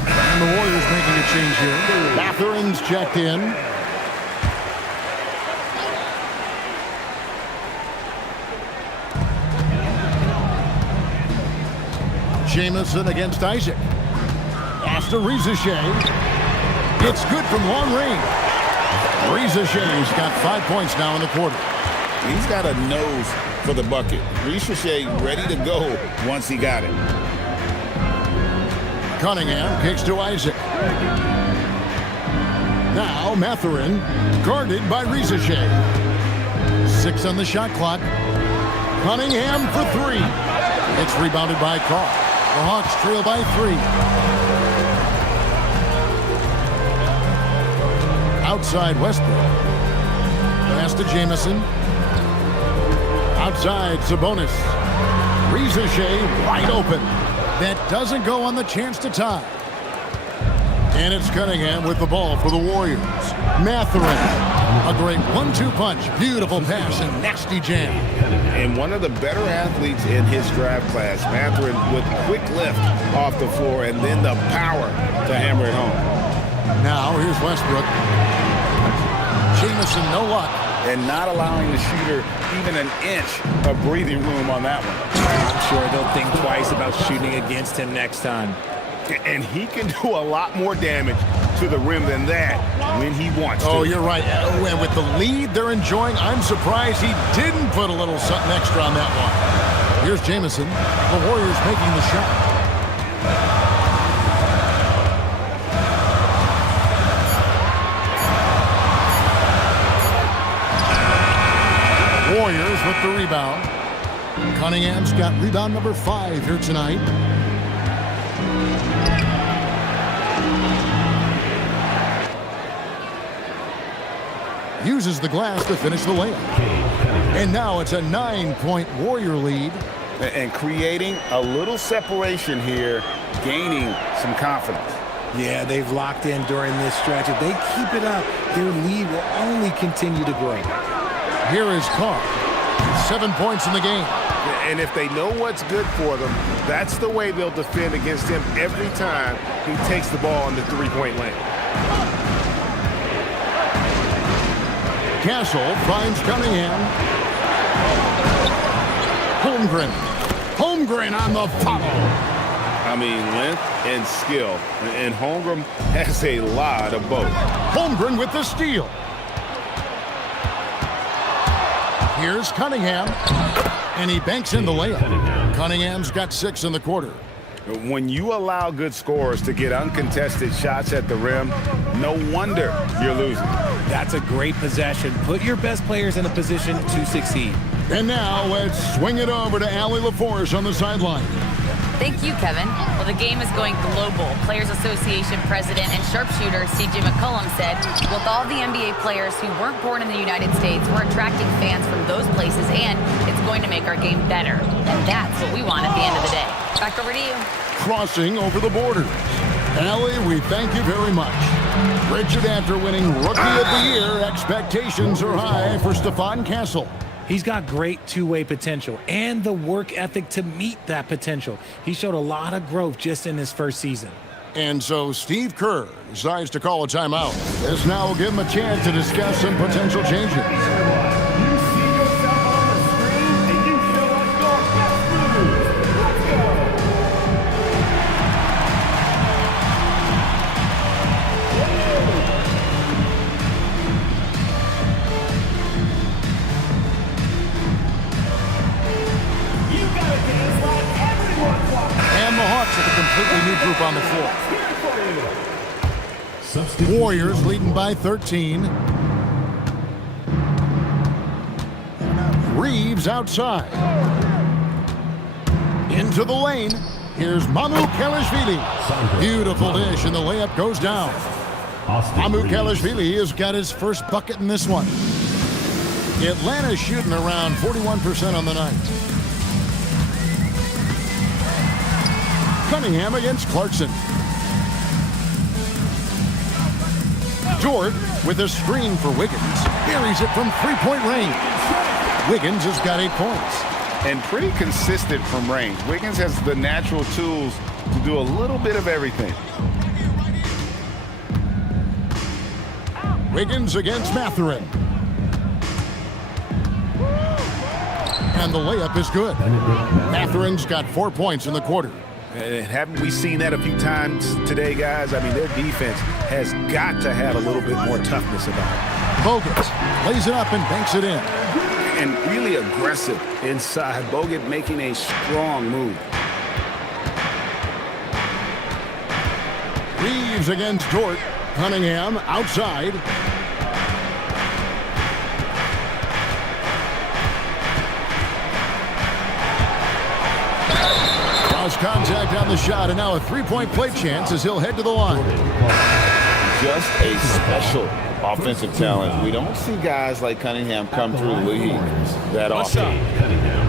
And the Warriors making a change here. Mathurin's checked in. Jamison against Isaac. Pass to Rizachet. It's good from long range. Rizachet's got 5 points now in the quarter. He's got a nose for the bucket. Rizachet ready to go once he got it. Cunningham kicks to Isaac. Now Mathurin, guarded by Rizachet. 6 on the shot clock. Cunningham for 3. It's rebounded by Carr. The Hawks trail by 3. Outside Westbrook. Pass to Jamison. Outside Sabonis. Rizachet wide open. That doesn't go on the chance to tie. And it's Cunningham with the ball for the Warriors. Mathurin. A great 1-2 punch. Beautiful pass and nasty jam. And one of the better athletes in his draft class, Mathurin, with quick lift off the floor and then the power to hammer it home. Now here's Westbrook. Jamison, no luck. And not allowing the shooter even an inch of breathing room on that one. I'm sure they'll think twice about shooting against him next time. And he can do a lot more damage to the rim than that when he wants to. Oh, you're right. And with the lead they're enjoying, I'm surprised he didn't put a little something extra on that one. Here's Jamison. The Warriors making the shot. Warriors with the rebound. Cunningham's got rebound number 5 here tonight. Uses the glass to finish the layup. And now it's a 9-point Warrior lead. And creating a little separation here, gaining some confidence. Yeah, they've locked in during this stretch. If they keep it up, their lead will only continue to grow. Here is Carr. 7 points in the game. And if they know what's good for them, that's the way they'll defend against him every time he takes the ball in the three-point lane. Castle finds Cunningham. Holmgren. Holmgren on the follow. I mean, length and skill. And Holmgren has a lot of both. Holmgren with the steal. Here's Cunningham. And he banks in the layup. Cunningham's got 6 in the quarter. When you allow good scorers to get uncontested shots at the rim, no wonder you're losing. That's a great possession. Put your best players in a position to succeed. And now let's swing it over to Allie LaForce on the sideline. Thank you, Kevin. Well, the game is going global. Players Association president and sharpshooter C.J. McCollum said, with all the NBA players who weren't born in the United States, we're attracting fans from those places, and it's going to make our game better. And that's what we want at the end of the day. Back over to you. Crossing over the borders. Allie, we thank you very much. Richard, after winning Rookie of the Year, expectations are high for Stephon Castle. He's got great two-way potential and the work ethic to meet that potential. He showed a lot of growth just in his first season. And so Steve Kerr decides to call a timeout. This now will give him a chance to discuss some potential changes. Completely new group on the floor. Warriors leading by 13. Reeves outside. Into the lane. Here's Mamukelashvili. Beautiful dish, and the layup goes down. Mamukelashvili has got his first bucket in this one. Atlanta's shooting around 41% on the night. Cunningham against Clarkson. Dort with a screen for Wiggins. Buries it from three-point range. Wiggins has got 8 points. And pretty consistent from range. Wiggins has the natural tools to do a little bit of everything. Wiggins against Mathurin. And the layup is good. Mathurin's got 4 points in the quarter. And haven't we seen that a few times today, guys? I mean, their defense has got to have a little bit more toughness about it. Bogut lays it up and banks it in. And really aggressive inside. Bogut making a strong move. Reeves against Dort. Cunningham outside. Cross contact on the shot, and now a three-point play chance as he'll head to the line. Just a special offensive talent. We don't see guys like Cunningham come through the league that often.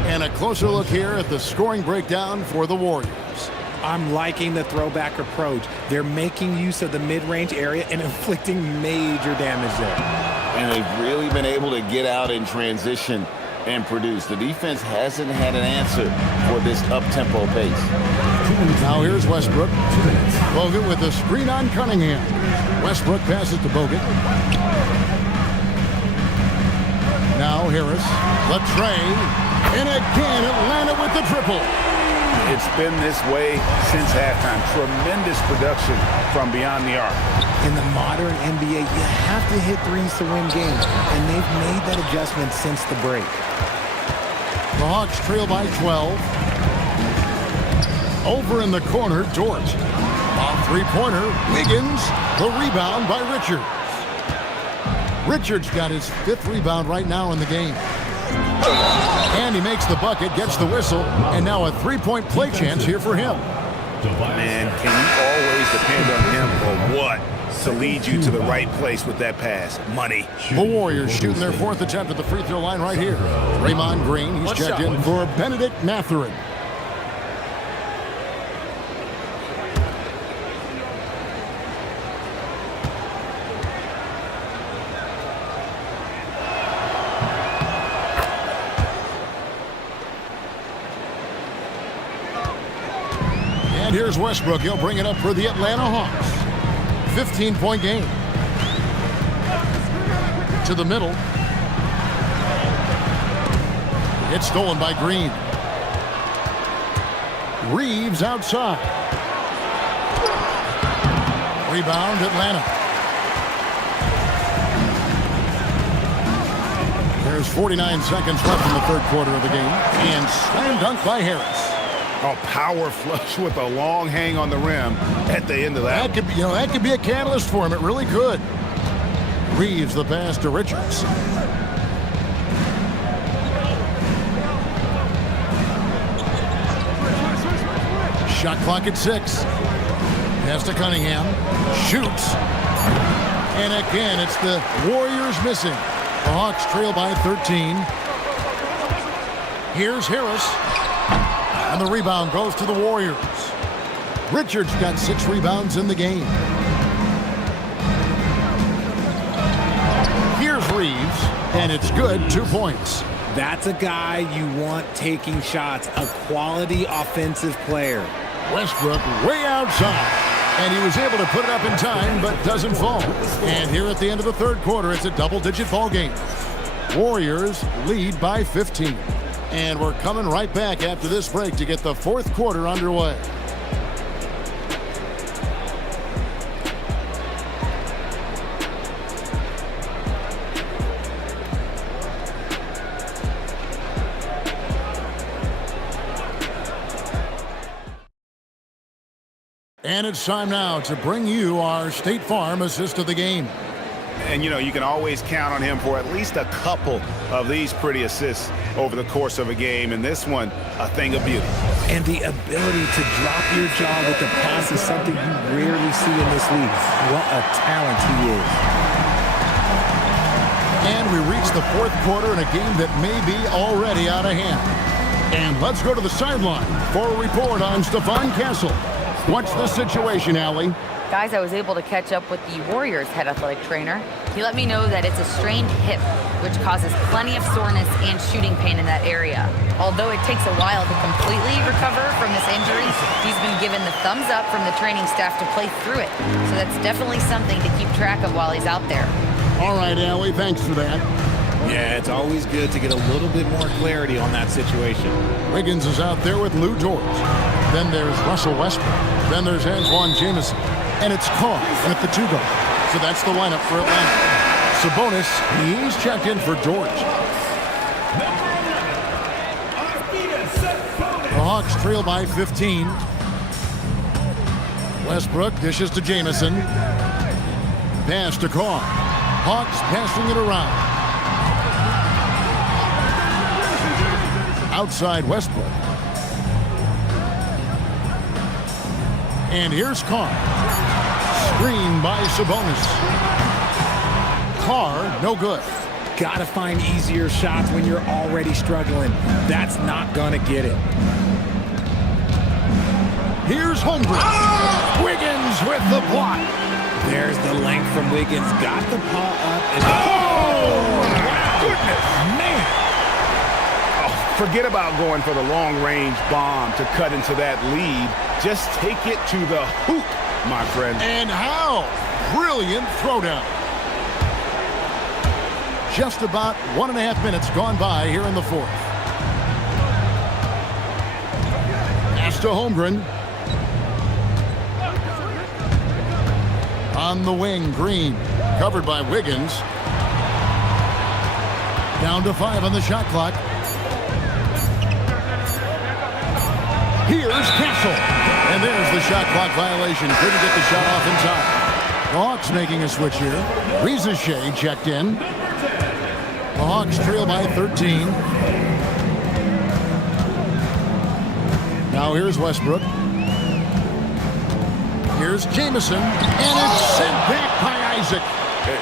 And a closer look here at the scoring breakdown for the Warriors. I'm liking the throwback approach. They're making use of the mid-range area and inflicting major damage there. And they've really been able to get out in transition and produce. The defense hasn't had an answer for this up-tempo pace. Now here's Westbrook. Bogut with a screen on Cunningham. Westbrook passes to Bogut. Now Harris. Latrey. And again, Atlanta with the triple. It's been this way since halftime. Tremendous production from beyond the arc. In the modern NBA, you have to hit threes to win games, and they've made that adjustment since the break. The Hawks trail by 12. Over in the corner, Dort. Off three-pointer, Wiggins. The rebound by Richards. Richards got his 5th rebound right now in the game. And he makes the bucket, gets the whistle, and now a three-point play chance here for him. Man, can you always depend on him or what to lead you to the right place with that pass? Money. The Warriors shooting their 4th attempt at the free throw line right here. Draymond Green, he's checked in for Benedict Mathurin. And here's Westbrook. He'll bring it up for the Atlanta Hawks. 15-point game. To the middle. It's stolen by Green. Reeves outside. Rebound, Atlanta. There's 49 seconds left in the 3rd quarter of the game. And slam dunk by Harris. A power flush with a long hang on the rim at the end of that. That could be a catalyst for him. It really could. Reeves the pass to Richards. Shot clock at 6. Pass to Cunningham. Shoots. And again, it's the Warriors missing. The Hawks trail by 13. Here's Harris. And the rebound goes to the Warriors. Richards got 6 rebounds in the game. Here's Reeves, and it's good, 2 points. That's a guy you want taking shots, a quality offensive player. Westbrook way outside, and he was able to put it up in time, but doesn't fall. And here at the end of the 3rd quarter, it's a double-digit ball game. Warriors lead by 15. And we're coming right back after this break to get the 4th quarter underway. And it's time now to bring you our State Farm assist of the game. And, you know, you can always count on him for at least a couple of these pretty assists over the course of a game. And this one, a thing of beauty. And the ability to drop your jaw with the pass is something you rarely see in this league. What a talent he is. And we reach the 4th quarter in a game that may be already out of hand. And let's go to the sideline for a report on Stephon Castle. What's the situation, Allie? Guys, I was able to catch up with the Warriors head athletic trainer. He let me know that it's a strained hip, which causes plenty of soreness and shooting pain in that area. Although it takes a while to completely recover from this injury, he's been given the thumbs up from the training staff to play through it. So that's definitely something to keep track of while he's out there. All right, Allie, thanks for that. Yeah, it's always good to get a little bit more clarity on that situation. Wiggins is out there with Lou Dort. Then there's Russell Westbrook. Then there's Antoine Jameson. And it's Carr with the 2-guard. So that's the lineup for Atlanta. Sabonis, he's checked in for George. The Hawks trail by 15. Westbrook dishes to Jameson. Pass to Carr. Hawks passing it around. Outside Westbrook. And here's Carr. Screen by Sabonis. Carr, no good. Gotta find easier shots when you're already struggling. That's not gonna get it. Here's Holmgren. Wiggins with the block. There's the length from Wiggins. Got the paw up. And My goodness. Man. Oh, forget about going for the long-range bomb to cut into that lead. Just take it to the hoop, my friend. And how brilliant throwdown. Just about 1.5 minutes gone by here in the fourth. Pass to Holmgren. On the wing, Green. Covered by Wiggins. Down to 5 on the shot clock. Here's Castle. And there's the shot clock violation. Couldn't get the shot off in time. The Hawks making a switch here. Rizachet checked in. The Hawks trail by 13. Now here's Westbrook. Here's Jameson, and it's sent back by Isaac.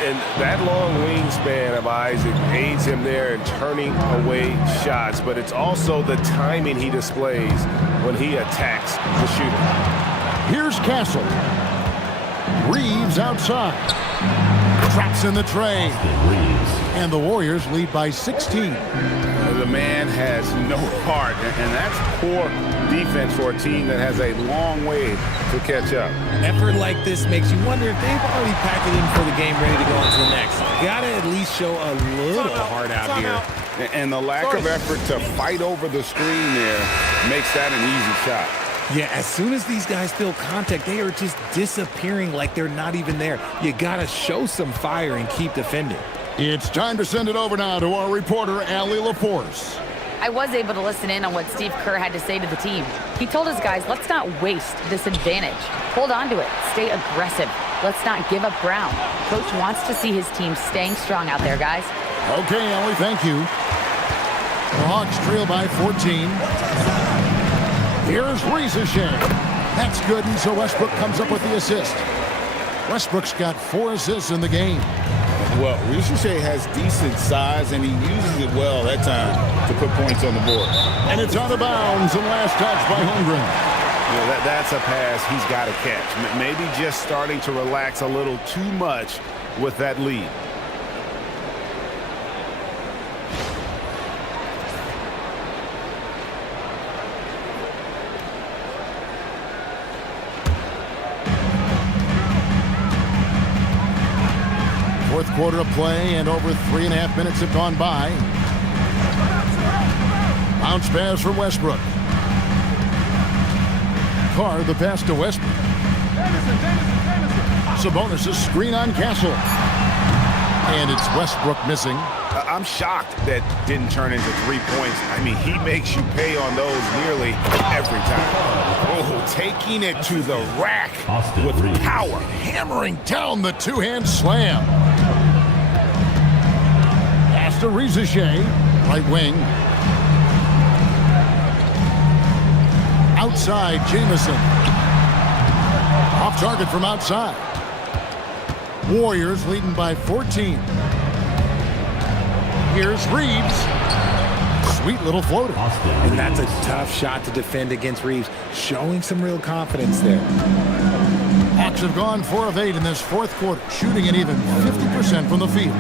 And that long wingspan of Isaac aids him there in turning away shots, but it's also the timing he displays when he attacks the shooter. Here's Castle. Reeves outside. Traps in the tray. And the Warriors lead by 16. The man has no heart, and that's poor defense for a team that has a long way to catch up. Effort like this makes you wonder if they've already packed it in for the game, ready to go on to the next. Gotta at least show a little heart out here. And the lack of effort to fight over the screen there makes that an easy shot. Yeah, as soon as these guys feel contact, they are just disappearing like they're not even there. You gotta show some fire and keep defending. It's time to send it over now to our reporter, Allie LaForce. I was able to listen in on what Steve Kerr had to say to the team. He told his guys, let's not waste this advantage. Hold on to it. Stay aggressive. Let's not give up ground. Coach wants to see his team staying strong out there, guys. Okay, Allie, thank you. The Hawks trail by 14. Here's Rizachet. That's good, and so Westbrook comes up with the assist. Westbrook's got 4 assists in the game. Well, Rizachet has decent size, and he uses it well that time to put points on the board. And it's out of bounds, and last touch by Holmgren. Yeah, that's a pass he's got to catch. Maybe just starting to relax a little too much with that lead. Fourth quarter of play, and over 3.5 minutes have gone by. Bounce pass from Westbrook. Carr, the pass to Westbrook. Sabonis' screen on Castle. And it's Westbrook missing. I'm shocked that didn't turn into 3 points. I mean, he makes you pay on those nearly every time. Oh, taking it to the rack with power. Hammering down the two-hand slam. Pass to Rizachet, right wing. Outside, Jameson. Off target from outside. Warriors leading by 14. Here's Reeves. Sweet little floater. And that's a tough shot to defend against Reeves. Showing some real confidence there. Hawks have gone 4 of 8 in this fourth quarter, shooting an even 50% from the field.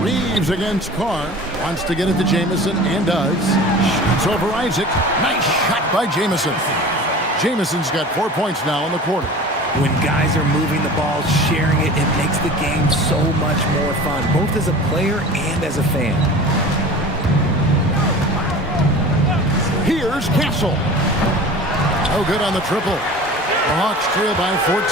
Reeves against Carr. Wants to get it to Jameson, and does. Shoots over Isaac. Nice shot by Jameson. Jameson's got 4 points now in the quarter. When guys are moving the ball, sharing it, it makes the game so much more fun, both as a player and as a fan. Here's Castle. No good on the triple. The Hawks trail by 14.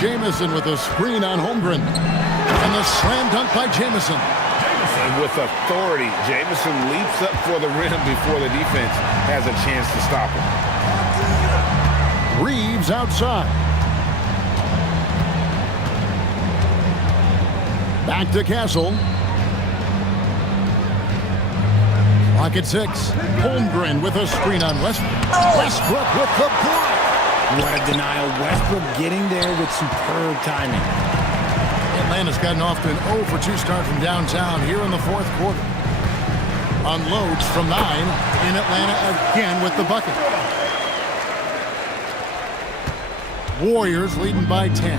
Jamison with a screen on Holmgren. And the slam dunk by Jamison. And with authority, Jamison leaps up for the rim before the defense has a chance to stop him. Reeves outside. Back to Castle. Clock at 6. Holmgren with a screen on Westbrook. Westbrook with the block. What a denial. Westbrook getting there with superb timing. Atlanta's gotten off to an 0 for 2 start from downtown here in the fourth quarter. Unloads from 9, in Atlanta again with the bucket. Warriors leading by 10.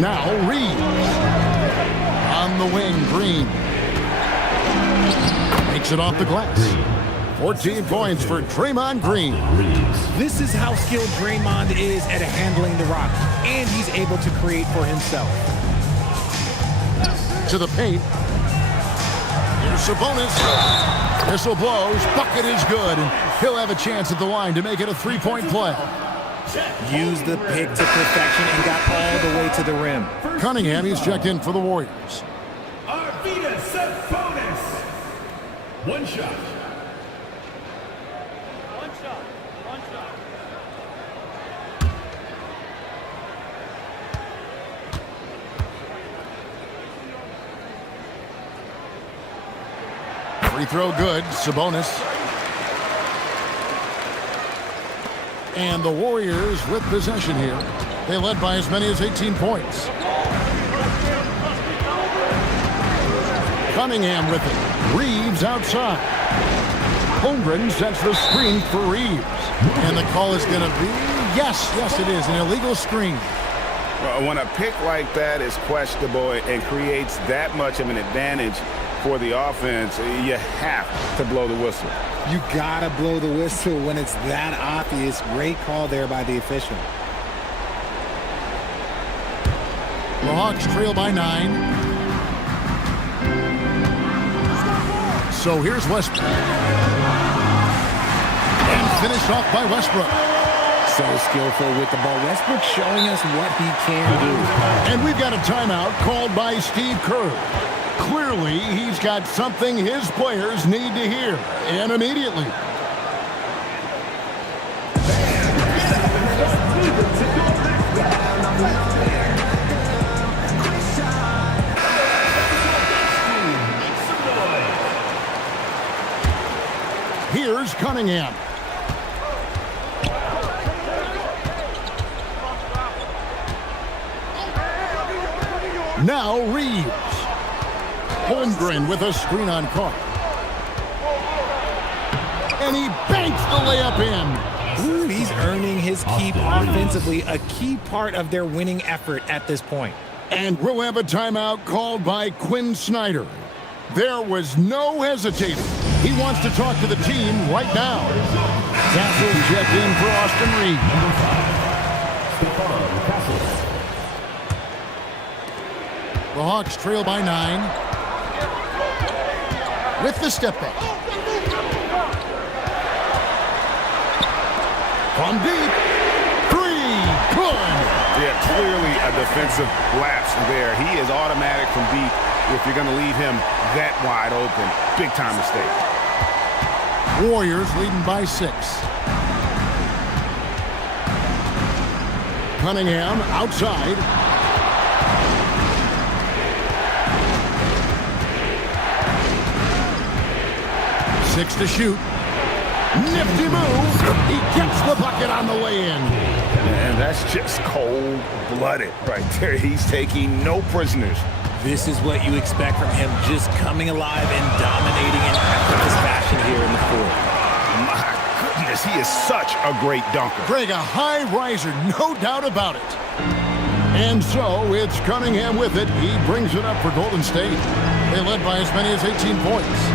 Now Reeves. On the wing, Green. Makes it off the glass. 14 points for Draymond Green. This is how skilled Draymond is at handling the rock, and he's able to create for himself. To the paint. Here's Sabonis. Whistle blows. Bucket is good. And he'll have a chance at the line to make it a 3-point play. Used the pick to perfection and got all the way to the rim. Cunningham, he's checked in for the Warriors. Arvydas Sabonis. One shot. Free throw good. Sabonis. And the Warriors with possession here. They led by as many as 18 points. Cunningham with it. Reeves outside. Holmgren sets the screen for Reeves. And the call is going to be, yes, it is, an illegal screen. Well, when a pick like that is questionable and creates that much of an advantage for the offense, you have to blow the whistle. You gotta blow the whistle when it's that obvious. Great call there by the official. The Hawks trail by 9. So here's Westbrook. And finished off by Westbrook. So skillful with the ball. Westbrook showing us what he can do. And we've got a timeout called by Steve Kerr. Clearly, he's got something his players need to hear, and immediately. Here's Cunningham. Now Reeves. Holmgren with a screen on Clark. And he banks the layup in. Ooh, he's earning his keep offensively, a key part of their winning effort at this point. And we'll have a timeout called by Quinn Snyder. There was no hesitating. He wants to talk to the team right now. Castle's checked in for Austin Reeves. The Hawks trail by 9. With the step back. From deep. 3. Good. Yeah, clearly a defensive lapse there. He is automatic from deep if you're going to leave him that wide open. Big time mistake. Warriors leading by 6. Cunningham outside. Six to shoot. Nifty move. He gets the bucket on the way in. And that's just cold-blooded right there. He's taking no prisoners. This is what you expect from him, just coming alive and dominating in effortless fashion here in the fourth. My goodness, he is such a great dunker. Greg, a high riser, no doubt about it. And so it's Cunningham with it. He brings it up for Golden State. They led by as many as 18 points.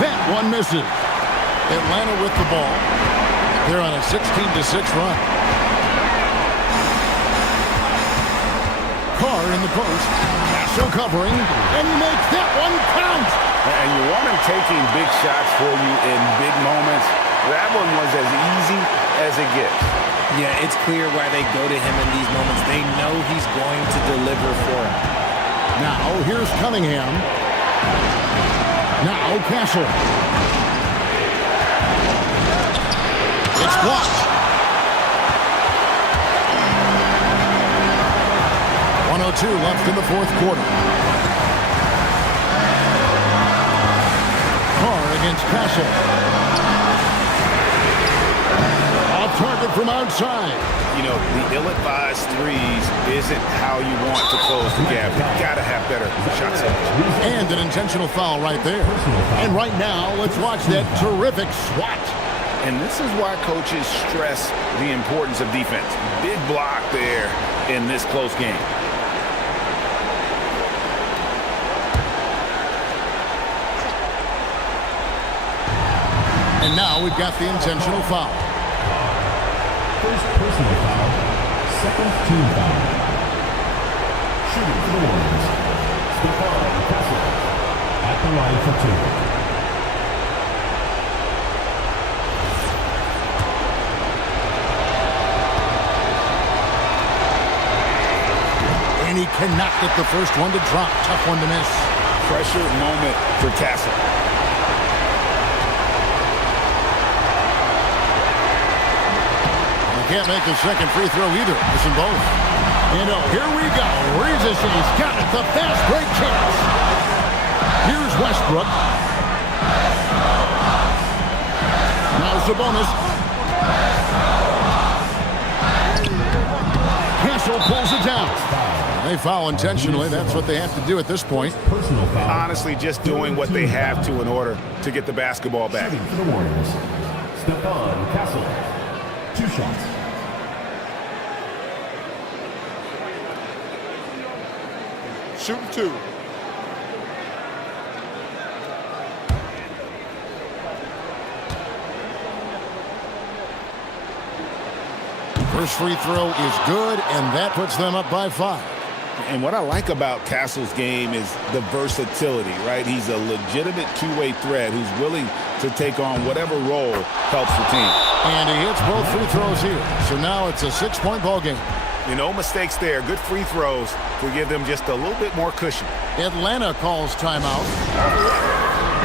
That one misses. Atlanta with the ball. They're on a 16-6 run. Carr in the post. Castle covering, and he makes that one count. And you want him taking big shots for you in big moments. That one was as easy as it gets. Yeah, it's clear why they go to him in these moments. They know he's going to deliver for them. Now, here's Cunningham. Now, Castle. It's blocked. 1:02 left in the fourth quarter. Carr against Castle. Off target from outside. You know, the ill-advised threes isn't how you want to close the gap. You've got to have better shot selection. And an intentional foul right there. And right now, let's watch that terrific swat. And this is why coaches stress the importance of defense. Big block there in this close game. And now we've got the intentional foul. First personal foul, second team foul. Shooting for the Warriors, Stephon Castle at the line for two. And he cannot get the first one to drop. Tough one to miss. Pressure moment for Castle. Can't make the second free throw either. Missing both. And oh, here we go. Reeses, he's got it. The fast break chance. Here's Westbrook. Now Sabonis. Castle pulls it down. They foul intentionally. That's what they have to do at this point. Honestly, just doing what they have to in order to get the basketball back. Shooting for the Warriors, Stephon Castle. 2 shots. Shooting 2. First free throw is good, and that puts them up by 5. And what I like about Castle's game is the versatility, right? He's a legitimate two-way threat who's willing to take on whatever role helps the team. And he hits both free throws here. So now it's a 6-point ball game. No mistakes there. Good free throws to give them just a little bit more cushion. Atlanta calls timeout.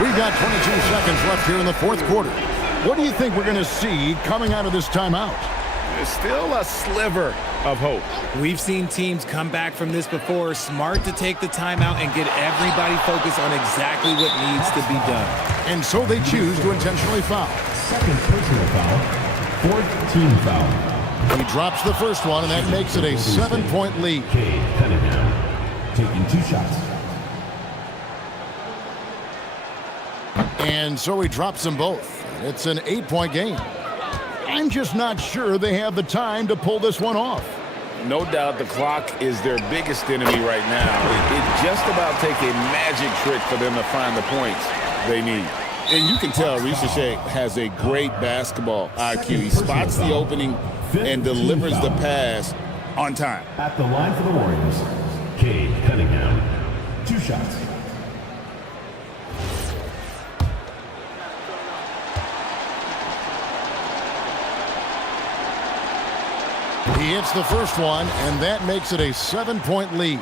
We've got 22 seconds left here in the fourth quarter. What do you think we're going to see coming out of this timeout? There's still a sliver of hope. We've seen teams come back from this before. Smart to take the timeout and get everybody focused on exactly what needs to be done. And so they choose to intentionally foul. Second personal foul, fourth team foul. He drops the first one, and that makes it a 7-point lead. Cade Cunningham taking 2 shots. And so he drops them both. It's an 8-point game. I'm just not sure they have the time to pull this one off. No doubt the clock is their biggest enemy right now. It just about take a magic trick for them to find the points they need. And you can tell Risache has a great basketball IQ. He spots the opening and delivers the pass on time. At the line for the Warriors, Cade Cunningham, 2 shots. He hits the first one, and that makes it a 7-point lead.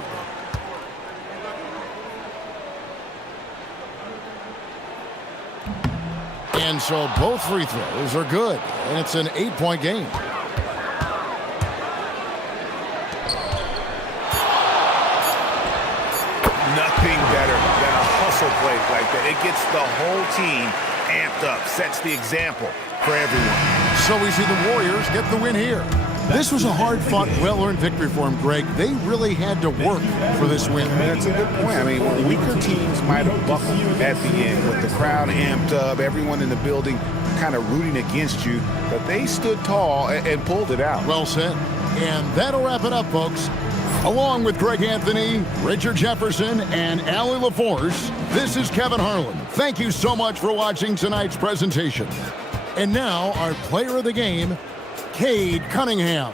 And so both free throws are good, and it's an 8-point game. Nothing better than a hustle play like that. It gets the whole team amped up, sets the example for everyone. So we see the Warriors get the win here. This was a hard-fought, well-earned victory for them, Greg. They really had to work for this win. That's a good point. I mean, weaker teams might have buckled at the end with the crowd amped up, everyone in the building kind of rooting against you, but they stood tall and pulled it out. Well said. And that'll wrap it up, folks. Along with Greg Anthony, Richard Jefferson, and Allie LaForce, this is Kevin Harlan. Thank you so much for watching tonight's presentation. And now our player of the game, Cade Cunningham.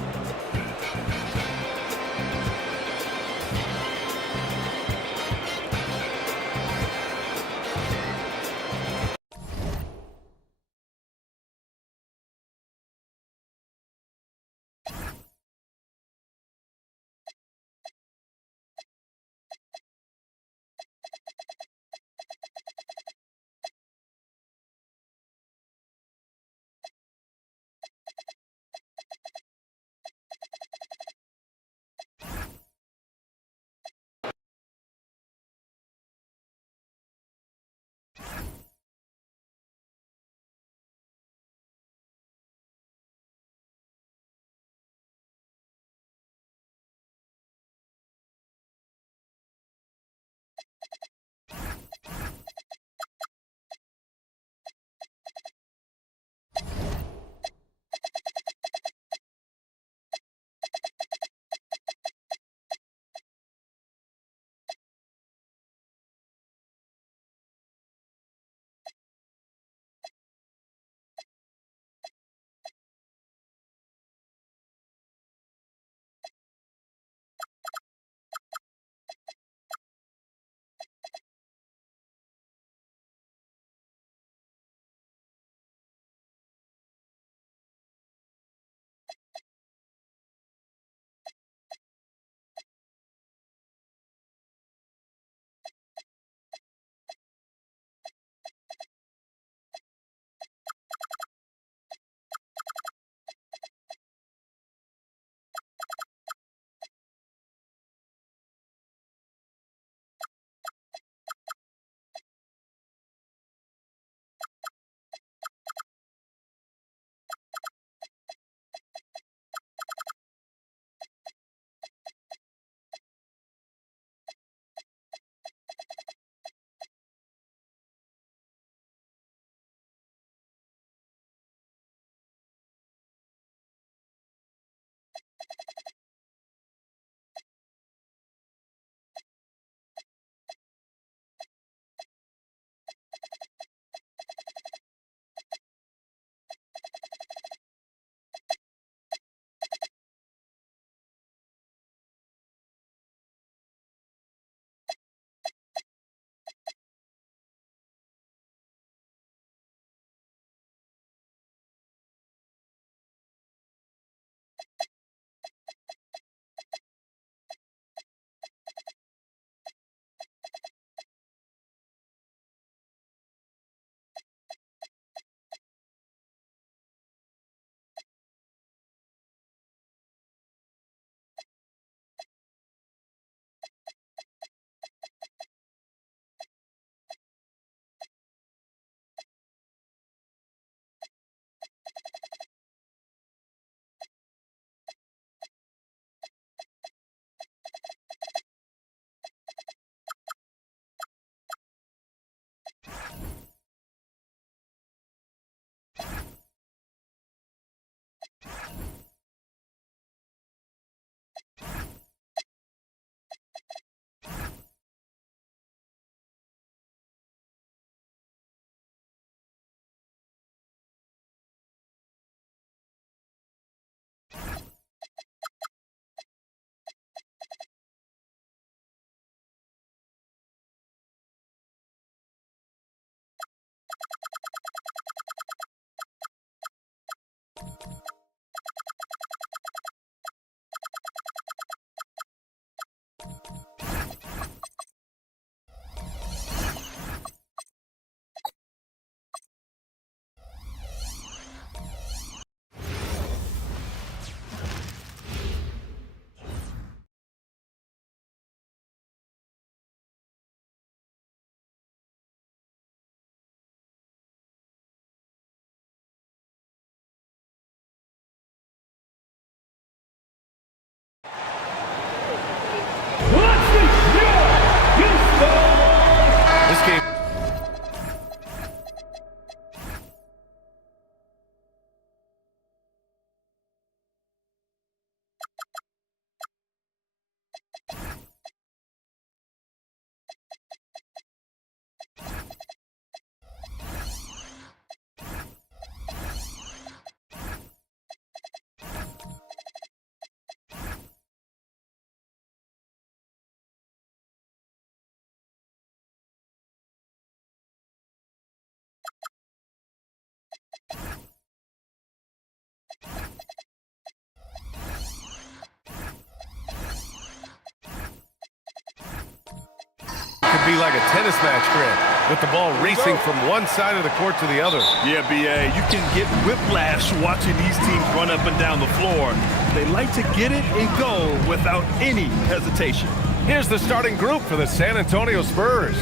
to be like a tennis match, Grant, with the ball racing from one side of the court to the other. Yeah, B.A., you can get whiplash watching these teams run up and down the floor. They like to get it and go without any hesitation. Here's the starting group for the San Antonio Spurs.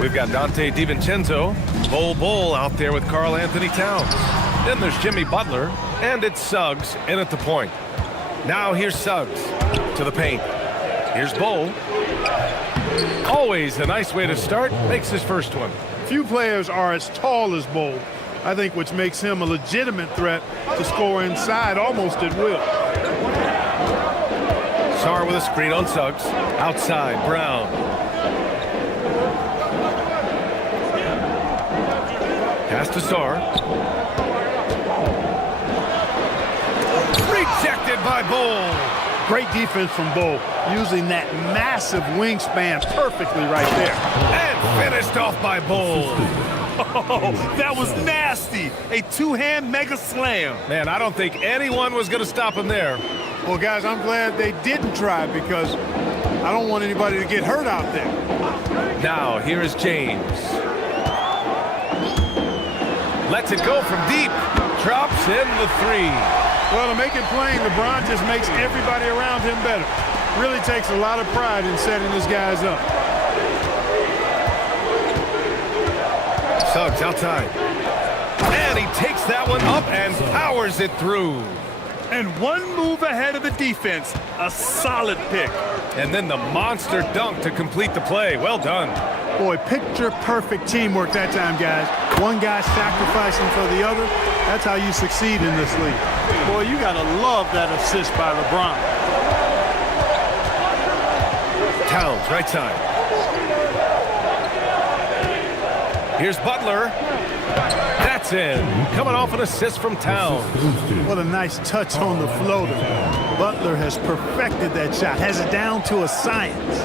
We've got Dante DiVincenzo, Bol out there with Karl Anthony Towns. Then there's Jimmy Butler, and it's Suggs in at the point. Now here's Suggs to the paint. Here's Bol. Always a nice way to start. Makes his first one. Few players are as tall as Bol, I think, which makes him a legitimate threat to score inside almost at will. Sarr with a screen on Suggs. Outside, Brown. Pass to Sarr. Rejected by Bol. Great defense from Bol, using that massive wingspan perfectly right there. And finished off by Bol. Oh, that was nasty. A two-hand mega slam. Man, I don't think anyone was going to stop him there. Well, guys, I'm glad they didn't try because I don't want anybody to get hurt out there. Now, here is James. Lets it go from deep. Drops in the three. Well, to make it plain, LeBron just makes everybody around him better. Really takes a lot of pride in setting his guys up. Suggs outside. And he takes that one up and powers it through. And one move ahead of the defense. A solid pick. And then the monster dunk to complete the play. Well done. Boy, picture-perfect teamwork that time, guys. One guy sacrificing for the other. That's how you succeed in this league. Boy, you got to love that assist by LeBron. Towns, right side. Here's Butler. That's in. Coming off an assist from Towns. What a nice touch on the floater. Butler has perfected that shot, has it down to a science.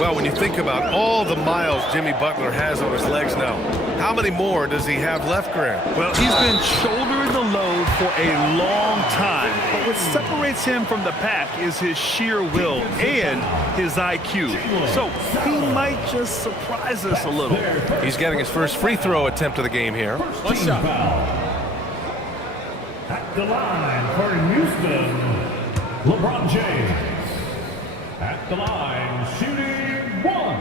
Well, when you think about all the miles Jimmy Butler has on his legs now, how many more does he have left, Grant? Well, he's been shouldering the load for a long time. But what separates him from the pack is his sheer will and his IQ. So he might just surprise us a little. He's getting his first free throw attempt of the game here. One shot. At the line for Houston, LeBron James. At the line, shooting one.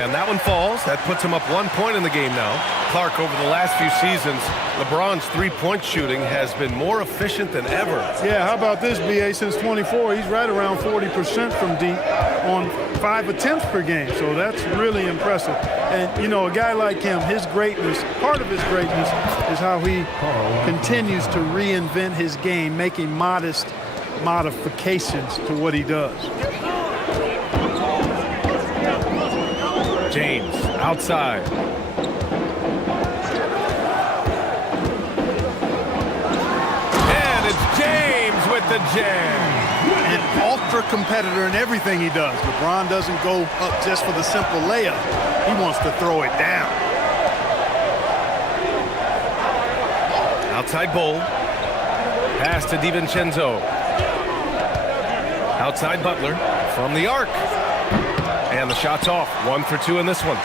And that one falls. That puts him up 1 point in the game now. Clark, over the last few seasons, LeBron's three-point shooting has been more efficient than ever. Yeah, how about this, B.A.? Since 24, he's right around 40% from deep on 5 attempts per game. So that's really impressive. And, you know, a guy like him, his greatness, part of his greatness is how he continues to reinvent his game, making modest modifications to what he does. James outside. And it's James with the jam. An ultra competitor in everything he does. LeBron doesn't go up just for the simple layup. He wants to throw it down. Outside Bol. Pass to DiVincenzo. Outside Butler from the arc. And the shot's off. 1 for 2 in this one.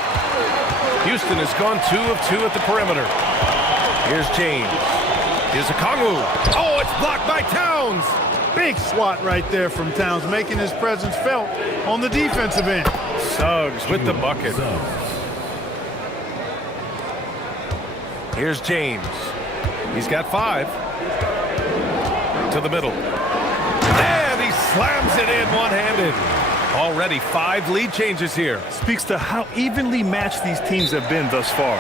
Houston has gone 2 of 2 at the perimeter. Here's James. Here's Okongwu. Oh, it's blocked by Towns. Big swat right there from Towns, making his presence felt on the defensive end. Suggs with the bucket. Here's James. He's got 5. To the middle. And he slams it in one-handed. Already 5 lead changes here. Speaks to how evenly matched these teams have been thus far.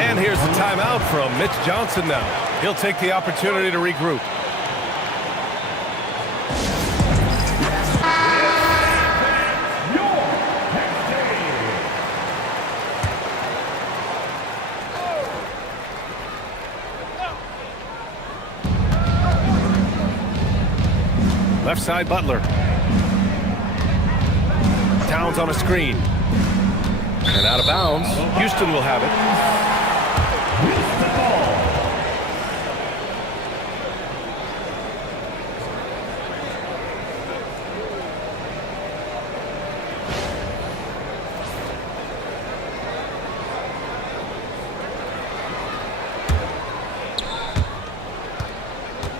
And here's the timeout from Mitch Johnson now. He'll take the opportunity to regroup. Left side, Butler. Towns on a screen. And out of bounds. Houston will have it.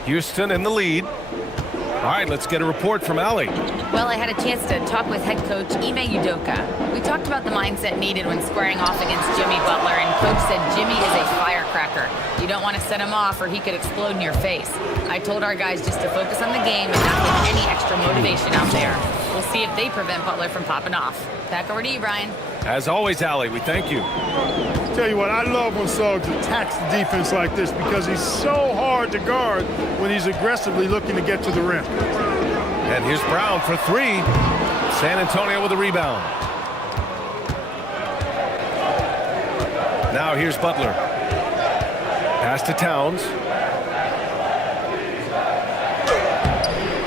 Houston in the lead. All right, let's get a report from Allie. Well, I had a chance to talk with head coach Ime Udoka. We talked about the mindset needed when squaring off against Jimmy Butler, and coach said Jimmy is a firecracker. You don't want to set him off or he could explode in your face. I told our guys just to focus on the game and not put any extra motivation out there. We'll see if they prevent Butler from popping off. Back over to you, Brian. As always, Allie, we thank you. Tell you what, I love when Suggs attacks the defense like this because he's so hard to guard when he's aggressively looking to get to the rim. And here's Brown for three. San Antonio with a rebound. Now here's Butler. Pass to Towns.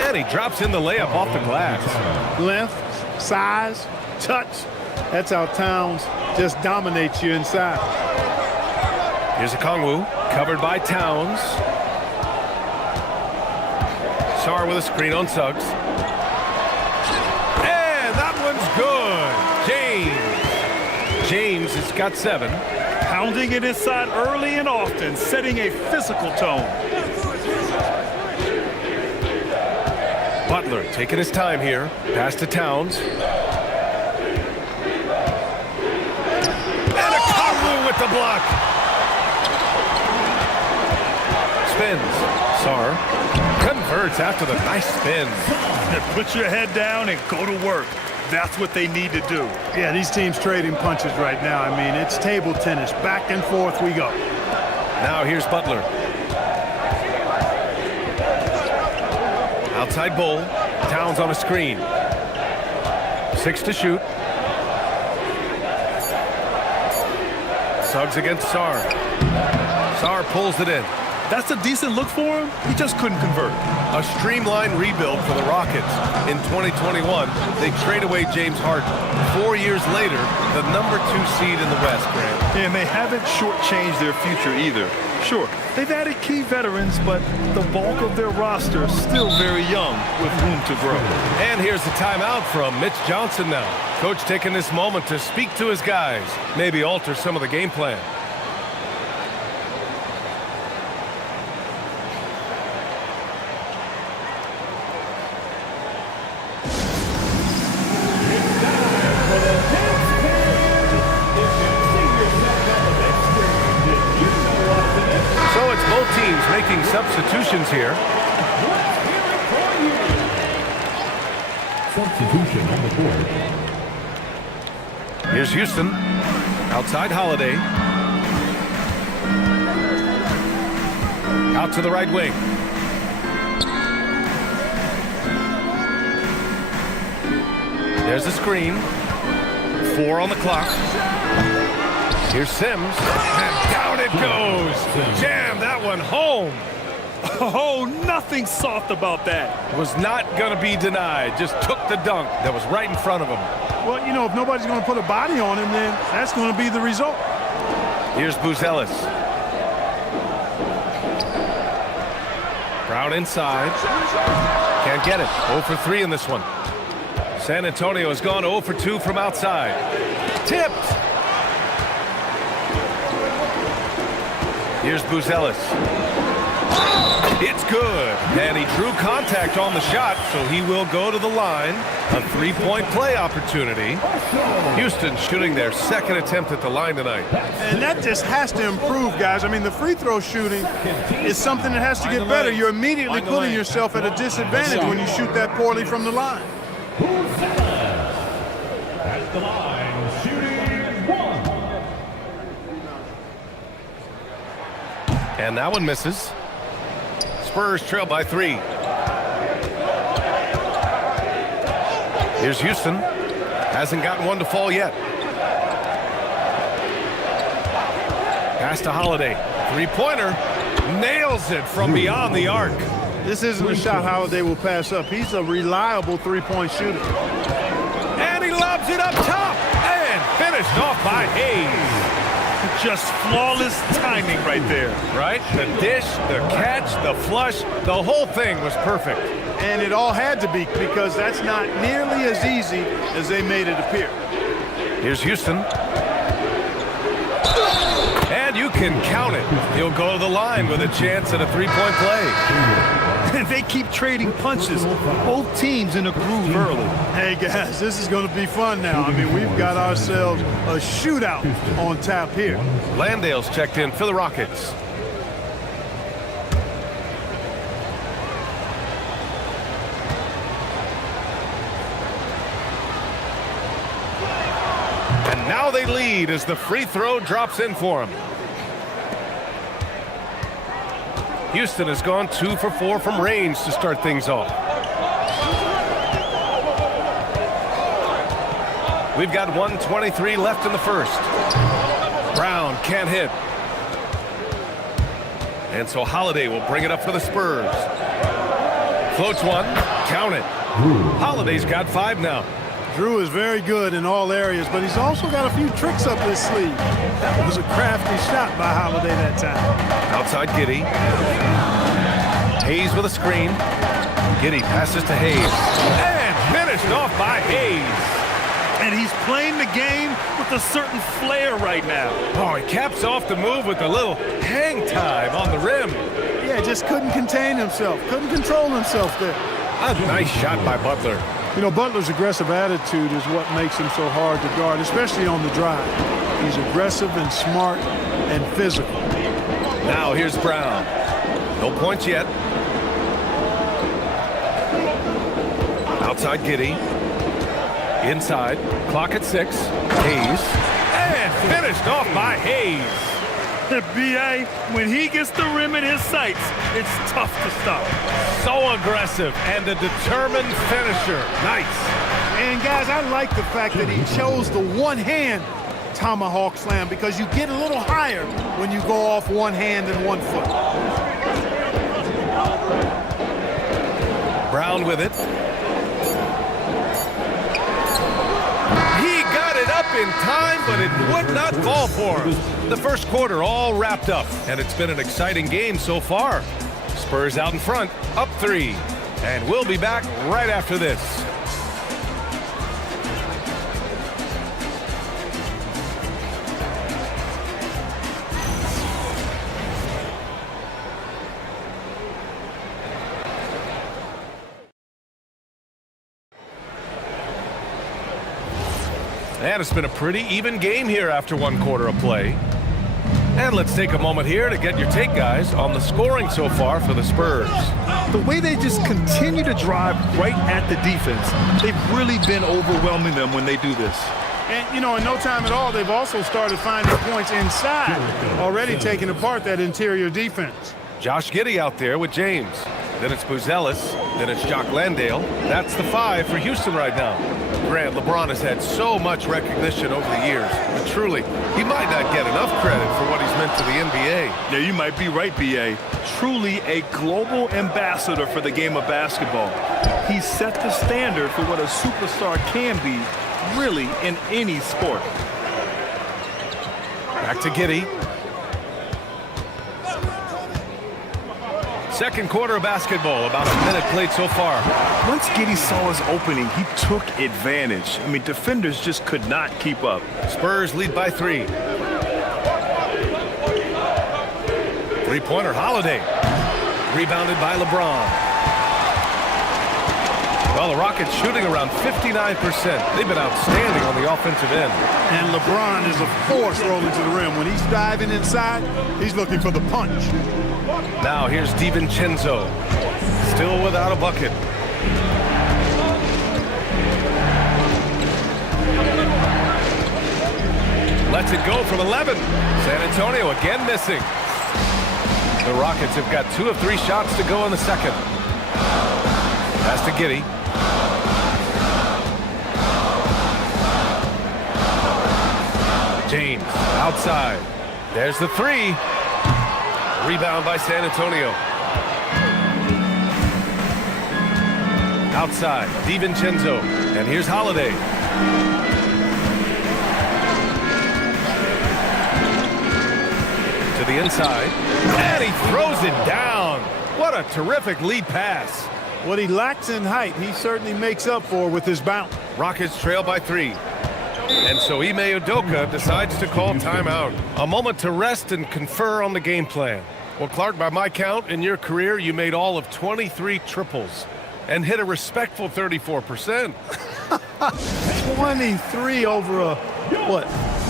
And he drops in the layup off the glass. Length, size, touch. That's how Towns just dominates you inside. Here's Okongwu, covered by Towns. Sarr with a screen on Suggs. And that one's good. James has got 7. Pounding it inside early and often, setting a physical tone. Butler taking his time here. Pass to Towns. And Okongwu with the block. Spins. Sarr converts after the nice spin. Put your head down and go to work. That's what they need to do. Yeah, these teams trading punches right now. I mean, it's table tennis. Back and forth we go. Now here's Butler. Outside Bull. Towns on a screen. 6 to shoot. Suggs against Sarr. Sarr pulls it in. That's a decent look for him. He just couldn't convert. A streamlined rebuild for the Rockets. In 2021, they trade away James Harden. 4 years later, the number 2 seed in the West, Grant. And they haven't shortchanged their future either. Sure, they've added key veterans, but the bulk of their roster is still very young with room to grow. And here's the timeout from Mitch Johnson now. Coach taking this moment to speak to his guys, maybe alter some of the game plan. Making substitutions here. Substitution on the board. Here's Houston. Outside Holiday. Out to the right wing. There's a screen. 4 on the clock. Here's Sims. And down it goes. Jam that one home. Oh, nothing soft about that. Was not going to be denied. Just took the dunk that was right in front of him. Well, you know, if nobody's going to put a body on him, then that's going to be the result. Here's Buzelis. Brown inside. Can't get it. 0 for 3 in this one. San Antonio has gone 0 for 2 from outside. Tipped. Here's Buzelis. It's good. And he drew contact on the shot, so he will go to the line. A 3-point play opportunity. Houston shooting their second attempt at the line tonight. And that just has to improve, guys. I mean, the free throw shooting is something that has to get better. You're immediately putting yourself at a disadvantage when you shoot that poorly from the line. At the line, shooting 1. And that one misses. Spurs trail by 3. Here's Houston. Hasn't gotten one to fall yet. Pass to Holiday. 3-pointer. Nails it from beyond the arc. This isn't a shot Holiday will pass up. He's a reliable 3-point shooter. And he lobs it up top. And finished off by Hayes. Just flawless timing right there. Right? The dish, the catch, the flush, the whole thing was perfect. And it all had to be, because that's not nearly as easy as they made it appear. Here's Houston. And you can count it. He'll go to the line with a chance at a three-point play. They keep trading punches. Both teams in a groove early. Hey, guys, this is going to be fun now. I mean, we've got ourselves a shootout on tap here. Landale's checked in for the Rockets. And now they lead as the free throw drops in for him. Houston has gone 2 for 4 from range to start things off. We've got 1:23 left in the first. Brown can't hit. And so Holiday will bring it up for the Spurs. Floats one. Count it. Holiday's got 5 now. Drew is very good in all areas, but he's also got a few tricks up his sleeve. That was a crafty shot by Holiday that time. Outside Giddey. Hayes with a screen. Giddey passes to Hayes. And finished off by Hayes. And he's playing the game with a certain flair right now. Oh, he caps off the move with a little hang time on the rim. Yeah, just couldn't contain himself. Couldn't control himself there. A nice shot by Butler. You know, Butler's aggressive attitude is what makes him so hard to guard, especially on the drive. He's aggressive and smart and physical. Now here's Brown. No points yet. Outside Giddey. Inside. Clock at 6. Hayes. And finished off by Hayes. B.A., when he gets the rim in his sights, it's tough to stop. So aggressive and a determined finisher. Nice. And, guys, I like the fact that he chose the one-hand tomahawk slam because you get a little higher when you go off one hand and 1 foot. Brown with it. He got it up in time, but it would not fall for him. The first quarter all wrapped up, and it's been an exciting game so far. Spurs out in front, up 3. And we'll be back right after this. And it's been a pretty even game here after 1 quarter of play. And let's take a moment here to get your take, guys, on the scoring so far for the Spurs. The way they just continue to drive right at the defense, they've really been overwhelming them when they do this. And, you know, in no time at all, they've also started finding points inside, already taking apart that interior defense. Josh Giddey out there with James. Then it's Buzelis. Then it's Jock Landale. That's the 5 for Houston right now. Grant, LeBron has had so much recognition over the years, but truly, he might not get enough credit for what he's meant to the NBA. Yeah, you might be right, B.A. Truly a global ambassador for the game of basketball. He set the standard for what a superstar can be, really, in any sport. Back to Giddey. Second quarter of basketball, about a minute played so far. Once Giddey saw his opening, he took advantage. I mean, defenders just could not keep up. Spurs lead by 3. Three-pointer, Holiday. Rebounded by LeBron. Well, the Rockets shooting around 59%. They've been outstanding on the offensive end. And LeBron is a force rolling to the rim. When he's diving inside, he's looking for the punch. Now here's DiVincenzo. Still without a bucket. Lets it go from 11. San Antonio again missing. The Rockets have got 2 of 3 shots to go in the second. Pass to Giddey. James outside. There's the 3. Rebound by San Antonio. Outside, DiVincenzo. And here's Holiday. To the inside. And he throws it down. What a terrific lead pass. What he lacks in height, he certainly makes up for with his bounce. Rockets trail by 3. And so Ime Udoka decides to call timeout. A moment to rest and confer on the game plan. Well, Clark, by my count, in your career, you made all of 23 triples and hit a respectful 34%. 23 over a,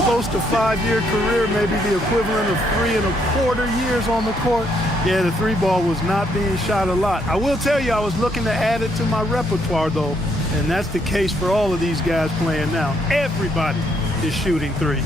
close to 5-year career, maybe the equivalent of 3 1/4 years on the court. Yeah, the 3 ball was not being shot a lot. I will tell you, I was looking to add it to my repertoire, though, and that's the case for all of these guys playing now. Everybody is shooting threes.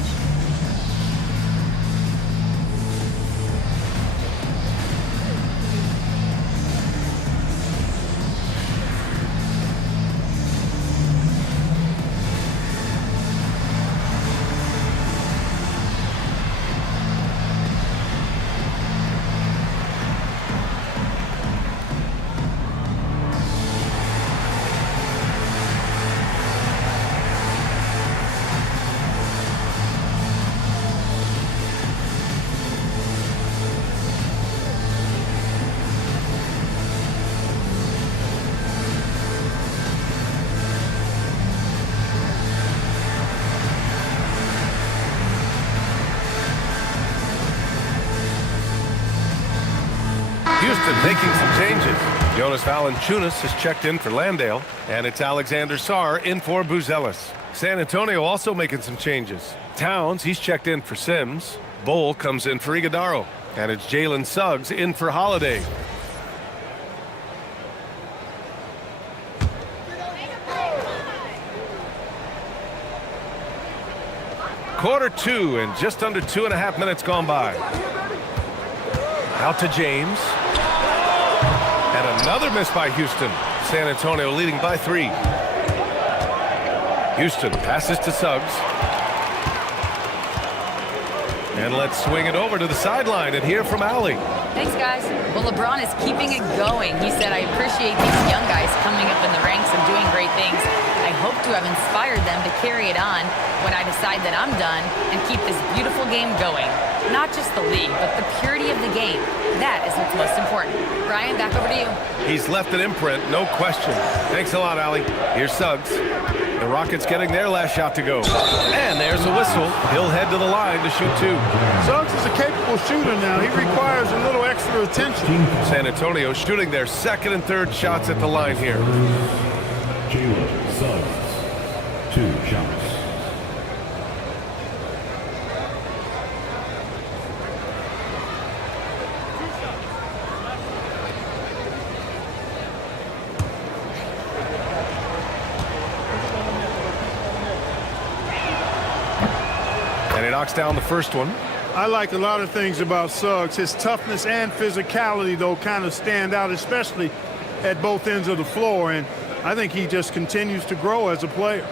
Houston making some changes. Jonas Valanciunas has checked in for Landale, and it's Alexander Sarr in for Buzelis. San Antonio also making some changes. Towns, he's checked in for Sims. Bol comes in for Iguodaro, and it's Jalen Suggs in for Holiday. Quarter 2 and just under 2.5 minutes gone by. Out to James. And another miss by Houston. San Antonio leading by 3. Houston passes to Suggs. And let's swing it over to the sideline and hear from Allie. Thanks, guys. Well, LeBron is keeping it going. He said, I appreciate these young guys coming up in the ranks and doing great things. I hope to have inspired them to carry it on when I decide that I'm done and keep this beautiful game going. Not just the league, but the purity of the game. That is what's most important. Brian, back over to you. He's left an imprint, no question. Thanks a lot, Allie. Here's Suggs. The Rockets getting their last shot to go. And there's a whistle. He'll head to the line to shoot 2. Suggs is a capable shooter now. He requires a little extra attention. San Antonio shooting their second and third shots at the line here. Jalen Suggs, 2 shots. And he knocks down the first one. I like a lot of things about Suggs. His toughness and physicality, though, kind of stand out, especially at both ends of the floor. And I think he just continues to grow as a player.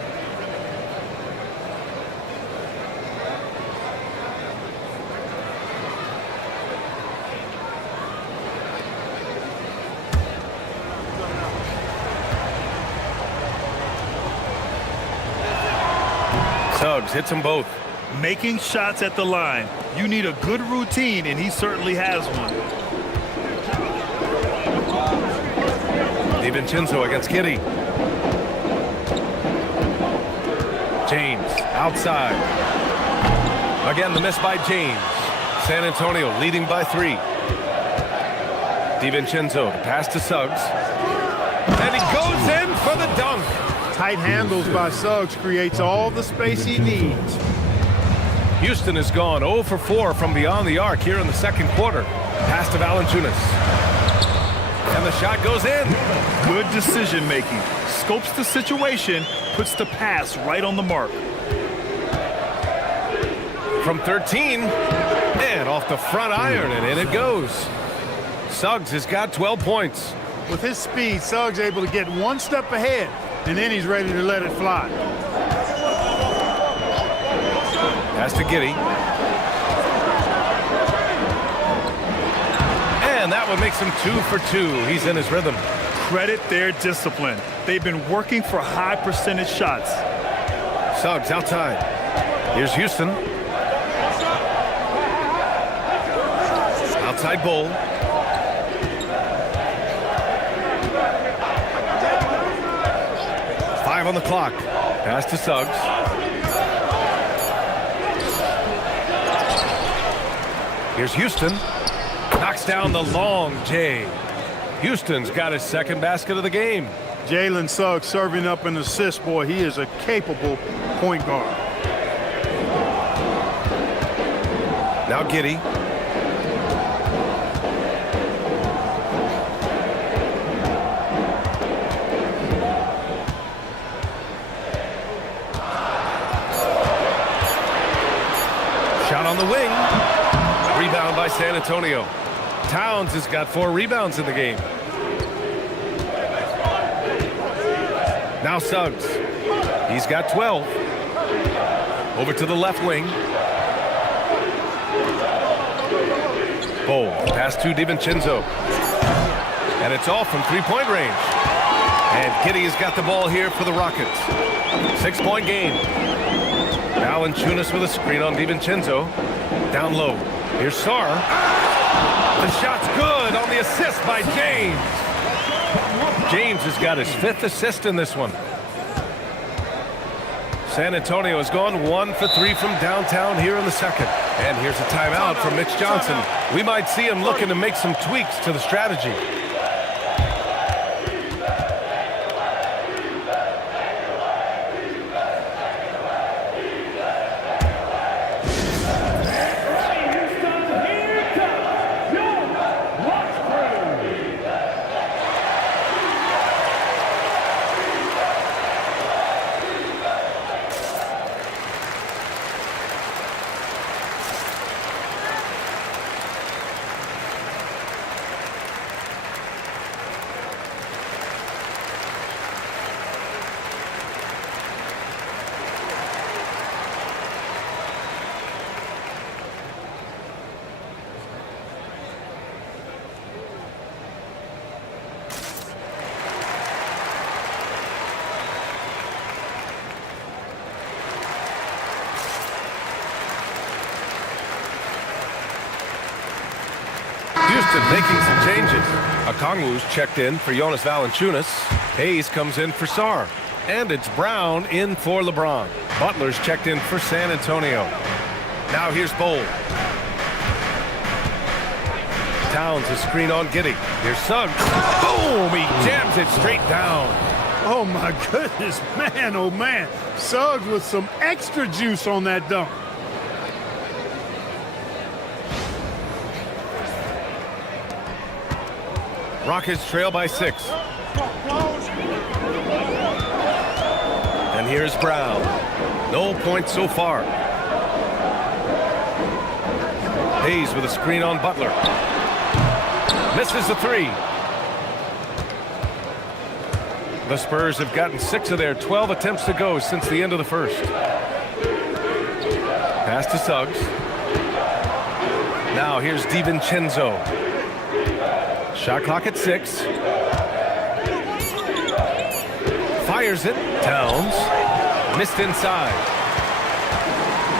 Suggs hits them both. Making shots at the line. You need a good routine, and he certainly has one. DiVincenzo against Giddey. James outside. Again, the miss by James. San Antonio leading by 3. DiVincenzo, the pass to Suggs. And he goes in for the dunk. Tight handles by Suggs creates all the space he needs. Houston has gone 0 for 4 from beyond the arc here in the second quarter. Pass to Valanciunas. And the shot goes in. Good decision making. Scopes the situation, puts the pass right on the mark. From 13, and off the front iron, and in it goes. Suggs has got 12 points. With his speed, Suggs able to get one step ahead, and then he's ready to let it fly. Pass to Giddey. And that one makes him 2 for 2. He's in his rhythm. Credit their discipline. They've been working for high percentage shots. Suggs outside. Here's Houston. Outside Bol. Five on the clock. Pass to Suggs. Here's Houston. Knocks down the long J. Houston's got his second basket of the game. Jalen Suggs serving up an assist, boy. He is a capable point guard. Now Giddey. Shot on the wing. Rebound by San Antonio. Towns has got 4 rebounds in the game. Now Suggs. He's got 12. Over to the left wing. Bol. Pass to DiVincenzo. And it's off from three-point range. And Giddey has got the ball here for the Rockets. 6-point game. Valanciunas with a screen on DiVincenzo. Down low. Here's Sarr. The shot's good on the assist by James. James has got his 5th assist in this one. San Antonio has gone 1 for 3 from downtown here in the second. And here's a timeout from Mitch Johnson. We might see him looking to make some tweaks to the strategy. Houston making some changes. Okongwu's checked in for Jonas Valanciunas. Hayes comes in for Sarr. And it's Brown in for LeBron. Butler's checked in for San Antonio. Now here's Bol. Towns is screen on Giddey. Here's Suggs. Boom! He jams it straight down. Oh, my goodness. Man, oh, man. Suggs with some extra juice on that dunk. Rockets trail by 6. And here's Brown. No points so far. Hayes with a screen on Butler. Misses the 3. The Spurs have gotten 6 of their 12 attempts to go since the end of the first. Pass to Suggs. Now here's DiVincenzo. Shot clock at 6. Fires it. Towns. Missed inside.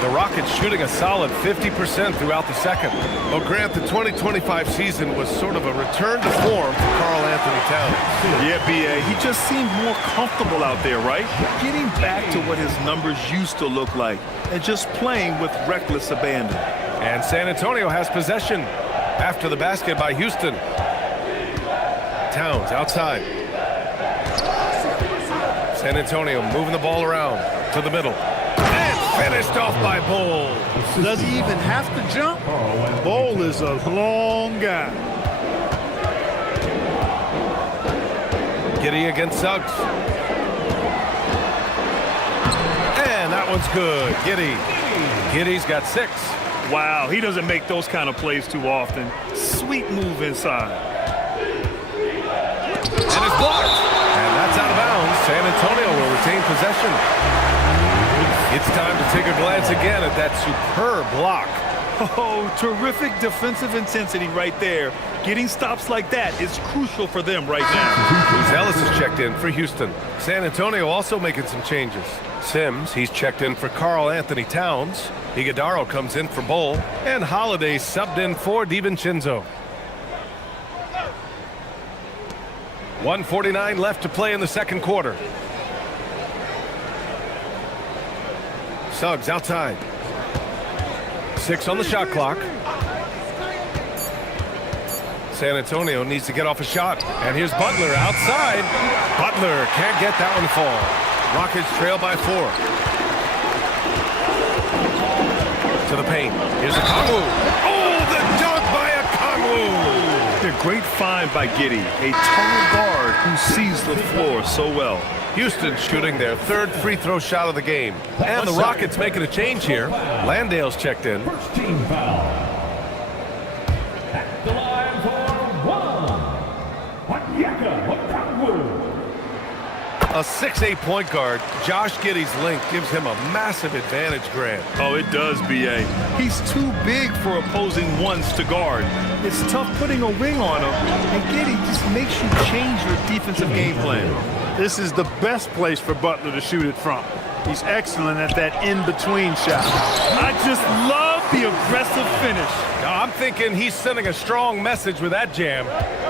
The Rockets shooting a solid 50% throughout the second. Well, Grant, the 2025 season was sort of a return to form for Karl Anthony Towns. Yeah, B.A. He just seemed more comfortable out there, right? Getting back to what his numbers used to look like and just playing with reckless abandon. And San Antonio has possession after the basket by Houston. Towns outside. San Antonio moving the ball around to the middle. And finished off by Bol. Does he even have to jump? Bol is a long guy. Giddey against Suggs. And that one's good. Giddey. Giddey's got 6. Wow, he doesn't make those kind of plays too often. Sweet move inside. And it's blocked. And that's out of bounds. San Antonio will retain possession. It's time to take a glance again at that superb block. Oh, terrific defensive intensity right there. Getting stops like that is crucial for them right now. Bruce Ellis is checked in for Houston. San Antonio also making some changes. Sims, he's checked in for Karl Anthony Towns. Iguodala comes in for Bol. And Holiday subbed in for DiVincenzo. 1:49 left to play in the second quarter. Suggs outside. 6 on the shot clock. San Antonio needs to get off a shot. And here's Butler outside. Butler can't get that one to fall. Rockets trail by 4. To the paint. Here's a Kongwu. Oh, the dunk by a Kongwu. A great find by Giddey, a tall guard who sees the floor so well. Houston shooting their 3rd free throw shot of the game. And the Rockets making a change here. Landale's checked in. First team foul. At the line for 1. Onyeka Okongwu. A 6'8" point guard, Josh Giddey's length gives him a massive advantage, Grant. Oh, it does, B.A. He's too big for opposing ones to guard. It's tough putting a ring on him, and Giddey just makes you change your defensive game plan. This is the best place for Butler to shoot it from. He's excellent at that in-between shot. I just love the aggressive finish. Now, I'm thinking he's sending a strong message with that jam.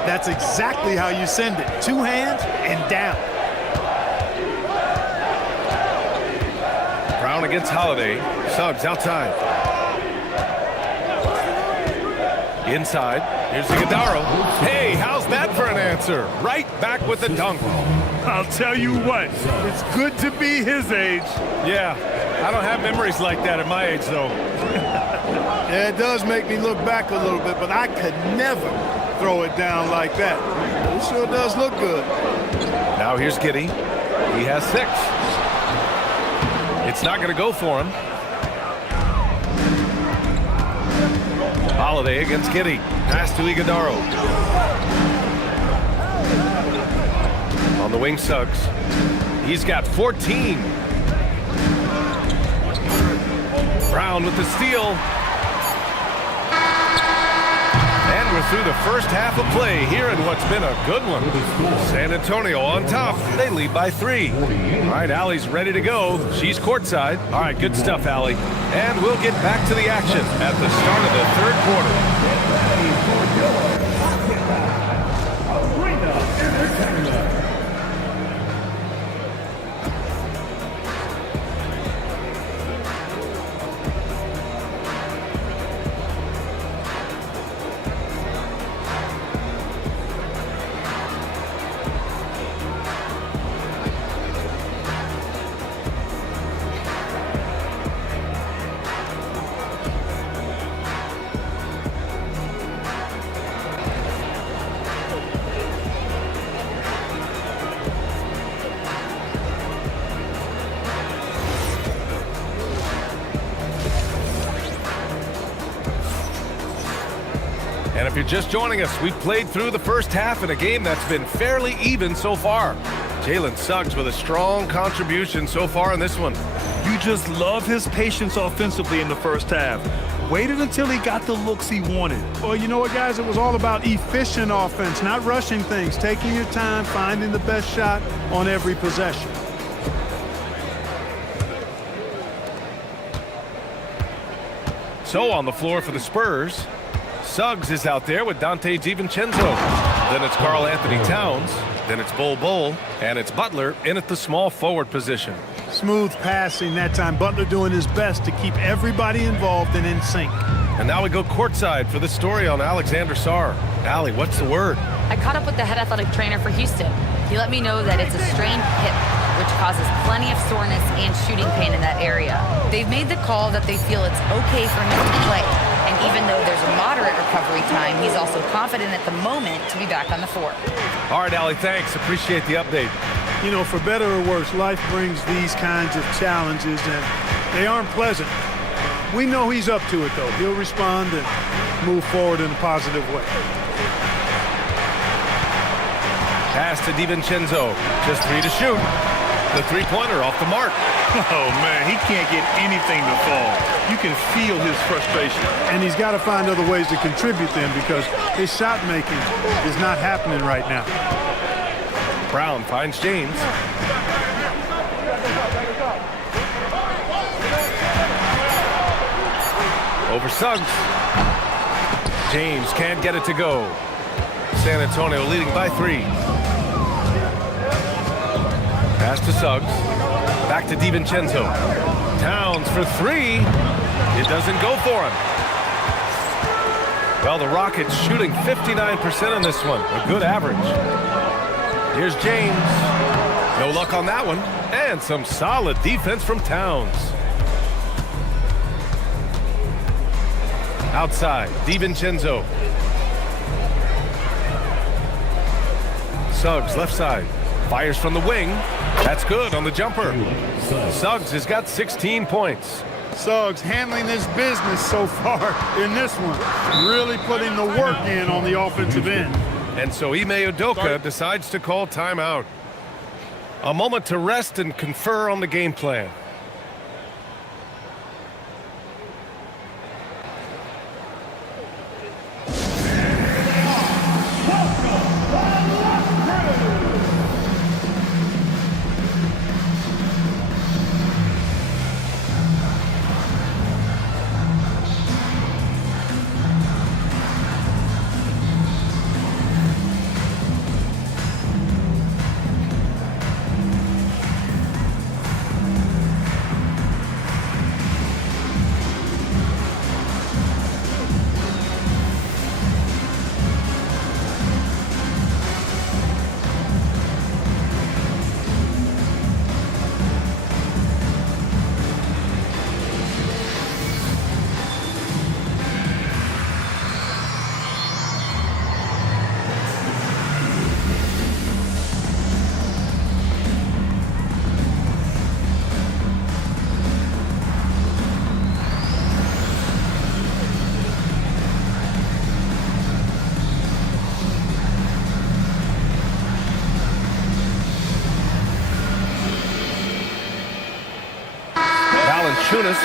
That's exactly how you send it. 2 hands and down. Brown against Holiday. Suggs outside. Inside. Here's Iguodala. Hey, how's that for an answer? Right back with the dunk. I'll tell you what, it's good to be his age. Yeah, I don't have memories like that at my age, though. Yeah, it does make me look back a little bit, but I could never throw it down like that. It sure does look good. Now here's Giddey. He has 6. It's not going to go for him. Holiday against Giddey. Pass to Iguodala. On the wing, Suggs. He's got 14. Brown with the steal. And we're through the first half of play here in what's been a good one. San Antonio on top. They lead by 3. All right, Allie's ready to go. She's courtside. All right, good stuff, Allie. And we'll get back to the action at the start of the 3rd quarter. Arena Entertainment. And if you're just joining us, we've played through the first half in a game that's been fairly even so far. Jalen Suggs with a strong contribution so far in this one. You just love his patience offensively in the first half. Waited until he got the looks he wanted. Well, you know what, guys? It was all about efficient offense, not rushing things, taking your time, finding the best shot on every possession. So on the floor for the Spurs, Suggs is out there with Dante DiVincenzo. Then it's Karl Anthony Towns. Then it's Bol Bol. And it's Butler in at the small forward position. Smooth passing that time. Butler doing his best to keep everybody involved and in sync. And now we go courtside for the story on Alexander Sarr. Allie, what's the word? I caught up with the head athletic trainer for Houston. He let me know that it's a strained hip, which causes plenty of soreness and shooting pain in that area. They've made the call that they feel it's okay for him to play. And even though there's a moderate recovery time, he's also confident at the moment to be back on the floor. All right, Allie, thanks. Appreciate the update. You know, for better or worse, life brings these kinds of challenges, and they aren't pleasant. We know he's up to it, though. He'll respond and move forward in a positive way. Pass to DiVincenzo. Just 3 to shoot. The three-pointer off the mark. Oh, man, he can't get anything to fall. You can feel his frustration. And he's got to find other ways to contribute then, because his shot making is not happening right now. Brown finds James. Over Suggs. James can't get it to go. San Antonio leading by 3. Pass to Suggs. Back to DiVincenzo. Towns for 3. It doesn't go for him. Well, the Rockets shooting 59% in this one. A good average. Here's James. No luck on that one. And some solid defense from Towns. Outside, DiVincenzo. Suggs, left side. Fires from the wing. That's good on the jumper. Suggs has got 16 points. Suggs handling his business so far in this one. Really putting the work in on the offensive end. And so Ime Udoka decides to call timeout. A moment to rest and confer on the game plan.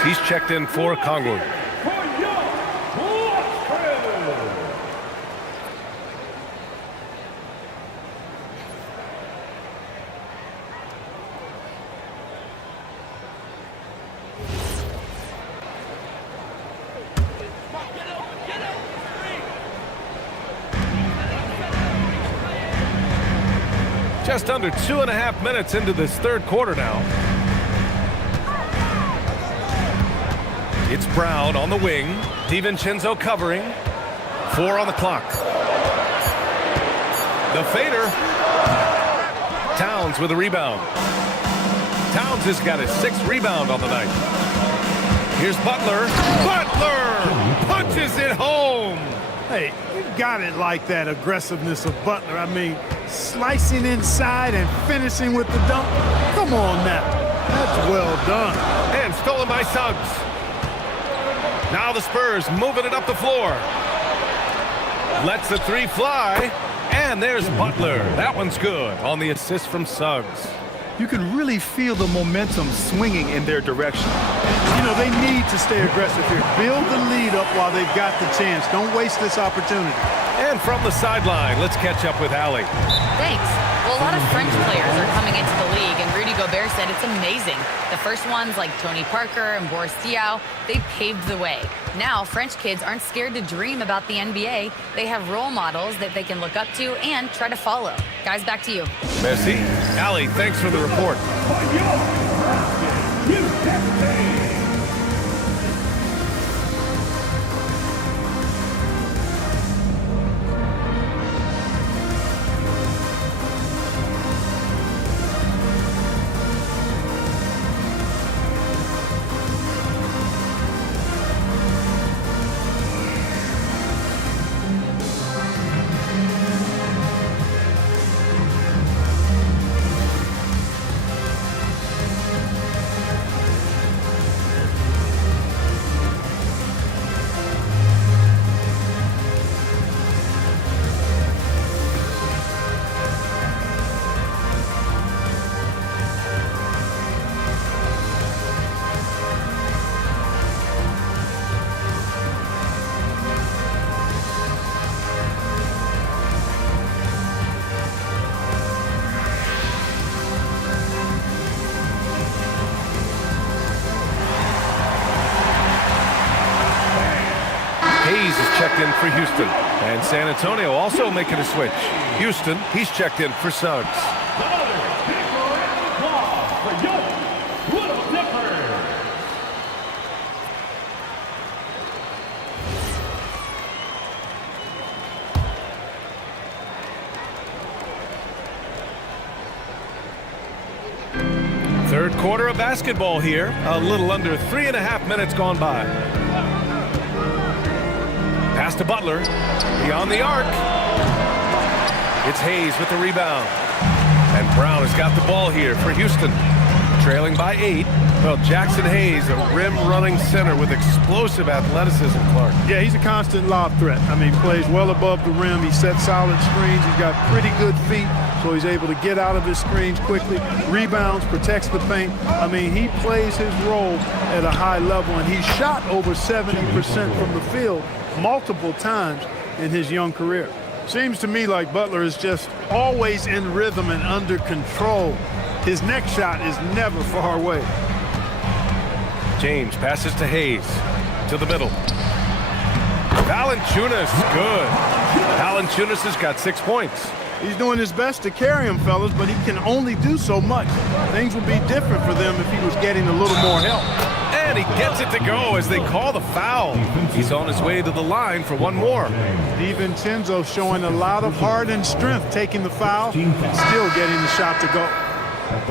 He's checked in for Kongwu. Just under 2.5 minutes into this third quarter now. It's Brown on the wing. DiVincenzo covering. 4 on the clock. The fader. Towns with a rebound. Towns has got his 6th rebound on the night. Here's Butler. Butler punches it home. Hey, you got it like that aggressiveness of Butler. I mean, slicing inside and finishing with the dunk. Come on now. That's well done. And stolen by Suggs. Now the Spurs moving it up the floor. Lets the 3 fly. And there's Butler. That one's good on the assist from Suggs. You can really feel the momentum swinging in their direction. You know, they need to stay aggressive here. Build the lead up while they've got the chance. Don't waste this opportunity. And from the sideline, let's catch up with Allie. Thanks. Well, a lot of French players are coming into the league, and Rudy Gobert said it's amazing. The first ones, like Tony Parker and Boris Diaw, they paved the way. Now, French kids aren't scared to dream about the NBA. They have role models that they can look up to and try to follow. Guys, back to you. Merci. Allie, thanks for the report. Checked in for Houston. And San Antonio also making a switch. Houston, he's checked in for Suggs. Third quarter of basketball here. A little under 3.5 minutes gone by. Pass to Butler. Beyond the arc. It's Hayes with the rebound. And Brown has got the ball here for Houston. Trailing by 8. Well, Jackson Hayes, a rim-running center with explosive athleticism, Clark. Yeah, he's a constant lob threat. I mean, plays well above the rim. He sets solid screens. He's got pretty good feet, so he's able to get out of his screens quickly. Rebounds, protects the paint. I mean, he plays his role at a high level, and he shot over 70% from the field multiple times in his young career. Seems to me like Butler is just always in rhythm and under control. His next shot is never far away. James passes to Hayes. To the middle. Valanciunas, good. Valanciunas has got 6 points. He's doing his best to carry him, fellas, but he can only do so much. Things would be different for them if he was getting a little more help. And he gets it to go as they call the foul. He's on his way to the line for one more. DiVincenzo showing a lot of heart and strength, taking the foul, and still getting the shot to go.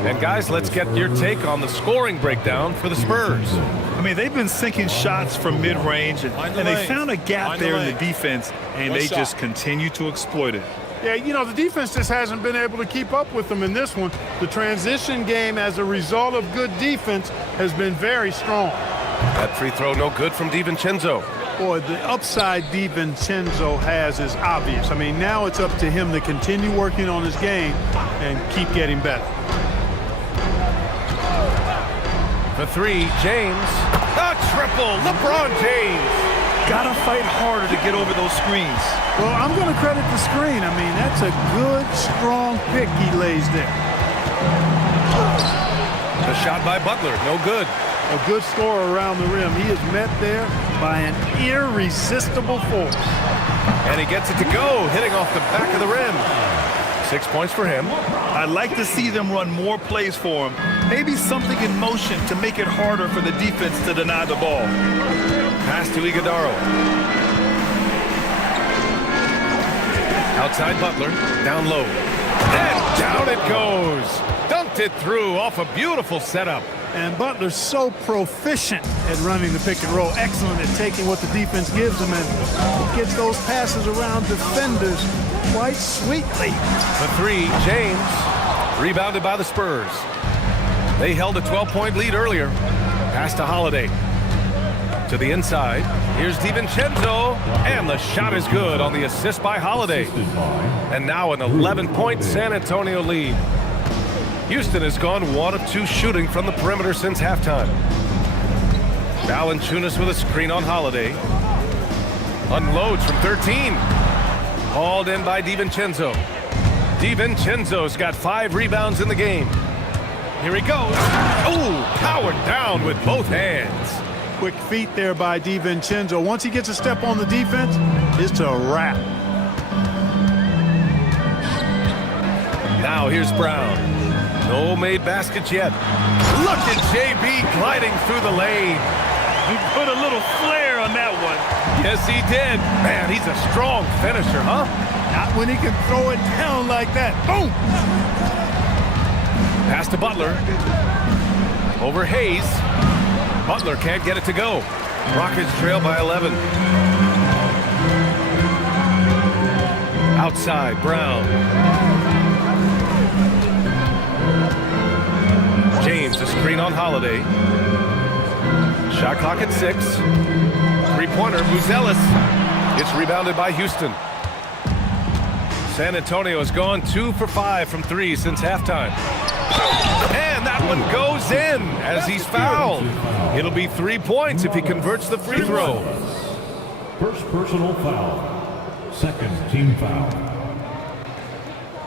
And guys, let's get your take on the scoring breakdown for the Spurs. I mean, they've been sinking shots from mid-range, and they found a gap there in the defense, and they just continue to exploit it. Yeah, you know, the defense just hasn't been able to keep up with them in this one. The transition game, as a result of good defense, has been very strong. That free throw no good from DiVincenzo. Boy, the upside DiVincenzo has is obvious. I mean, now it's up to him to continue working on his game and keep getting better. For three, James. A triple, LeBron James. Gotta fight harder to get over those screens. Well, I'm going to credit the screen. I mean, that's a good, strong pick he lays there. The shot by Butler, no good. A good score around the rim. He is met there by an irresistible force. And he gets it to go, hitting off the back of the rim. 6 points for him. I'd like to see them run more plays for him. Maybe something in motion to make it harder for the defense to deny the ball. Pass to Iguodala. Outside Butler, down low. And down it goes. Dunked it through off a beautiful setup. And Butler's so proficient at running the pick and roll. Excellent at taking what the defense gives him and gets those passes around defenders quite sweetly. The three, James. Rebounded by the Spurs. They held a 12-point lead earlier. Pass to Holiday. To the inside. Here's DiVincenzo. And the shot is good on the assist by Holiday. And now an 11-point San Antonio lead. Houston has gone 1 of 2 shooting from the perimeter since halftime. Valanciunas with a screen on Holiday. Unloads from 13. Hauled in by DiVincenzo. DiVincenzo's got 5 rebounds in the game. Here he goes. Oh, powered down with both hands. Quick feet there by DiVincenzo. Once he gets a step on the defense, it's a wrap. Now here's Brown. No made baskets yet. Look at JB gliding through the lane. He put a little flair on that one. Yes, he did. Man, he's a strong finisher, huh? Not when he can throw it down like that. Boom! Pass to Butler. Over Hayes. Butler can't get it to go. Rockets trail by 11. Outside, Brown. James, a screen on Holiday. Shot clock at 6. Three-pointer, Buzelis. It's rebounded by Houston. San Antonio has gone 2 for 5 from 3 since halftime. And that one goes in as he's fouled. It'll be 3 points if he converts the free throw. First personal foul. Second team foul.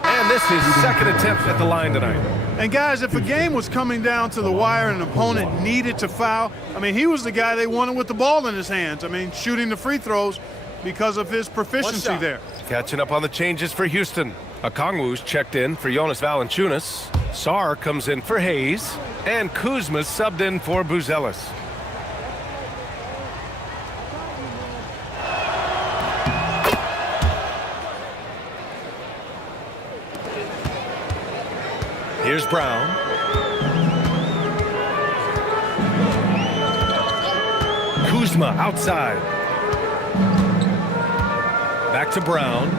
And this is second attempt at the line tonight. And guys, if a game was coming down to the wire and an opponent needed to foul, I mean, he was the guy they wanted with the ball in his hands. I mean, shooting the free throws because of his proficiency there. Catching up on the changes for Houston. Okongwu's checked in for Jonas Valanciunas. Sarr comes in for Hayes. And Kuzma's subbed in for Buzelis. Here's Brown. Kuzma outside. Back to Brown.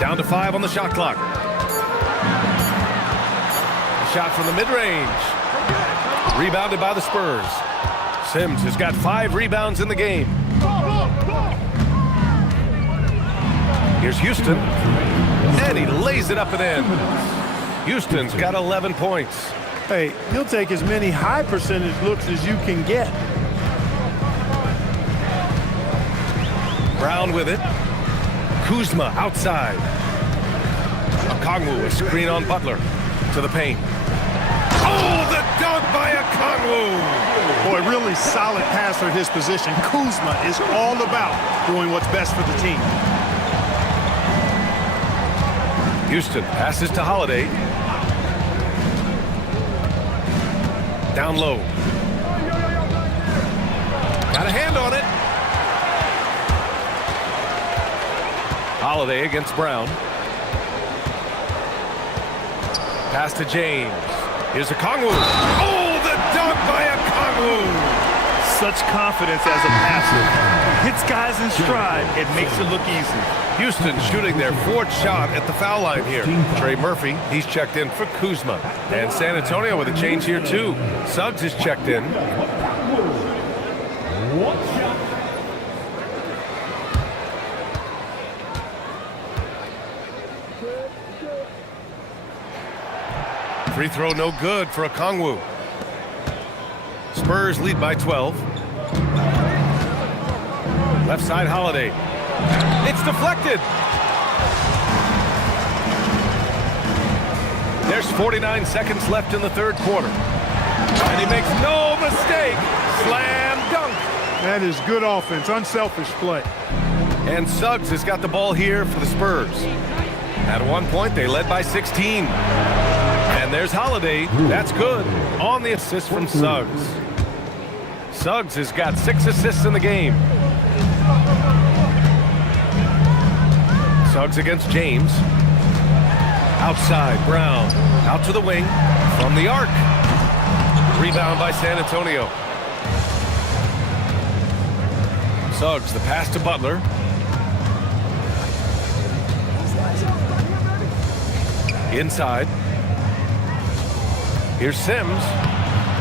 Down to 5 on the shot clock. A shot from the mid-range. Rebounded by the Spurs. Sims has got 5 rebounds in the game. Here's Houston. And he lays it up and in. Houston's got 11 points. Hey, he'll take as many high percentage looks as you can get. Brown with it. Kuzma outside. Okongwu, a screen on Butler. To the paint. Oh, the dunk by Okongwu! Boy, really solid passer at his position. Kuzma is all about doing what's best for the team. Houston passes to Holiday. Down low. Got a hand on it. Holiday against Brown. Pass to James. Here's Okongwu. Oh, the dunk by Okongwu! Such confidence as a passer. Hits guys in stride. It makes it look easy. Houston shooting their 4th shot at the foul line here. Trey Murphy, he's checked in for Kuzma. And San Antonio with a change here too. Suggs is checked in. Free throw no good for Okongwu. Spurs lead by 12. Left side Holiday. It's deflected. There's 49 seconds left in the 3rd quarter. And he makes no mistake. Slam dunk. That is good offense, unselfish play. And Suggs has got the ball here for the Spurs. At one point, they led by 16. And there's Holiday. That's good. On the assist from Suggs. Suggs has got 6 assists in the game. Suggs against James. Outside, Brown. Out to the wing. From the arc. Rebound by San Antonio. Suggs, the pass to Butler. Inside. Here's Sims.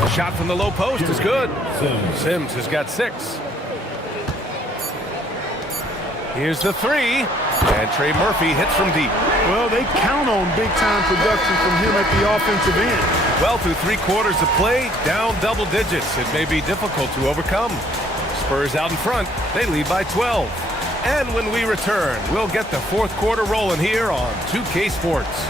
A shot from the low post is good. Sims has got 6. Here's the 3. And Trey Murphy hits from deep. Well, they count on big-time production from him at the offensive end. Well, through 3 quarters of play, down double digits. It may be difficult to overcome. Spurs out in front. They lead by 12. And when we return, we'll get the 4th quarter rolling here on 2K Sports.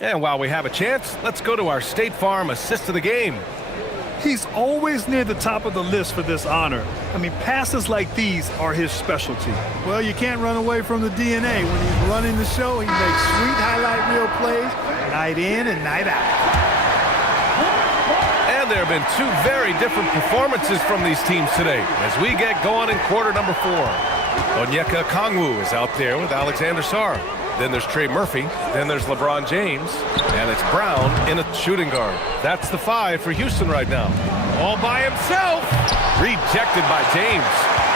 And while we have a chance, let's go to our State Farm assist of the game. He's always near the top of the list for this honor. I mean, passes like these are his specialty. Well, you can't run away from the DNA. When he's running the show, he makes sweet highlight reel plays, night in and night out. And there have been 2 very different performances from these teams today as we get going in quarter number 4. Onyeka Okongwu is out there with Alexander Sarr. Then there's Trey Murphy. Then there's LeBron James. And it's Brown in a shooting guard. That's the 5 for Houston right now. All by himself. Rejected by James.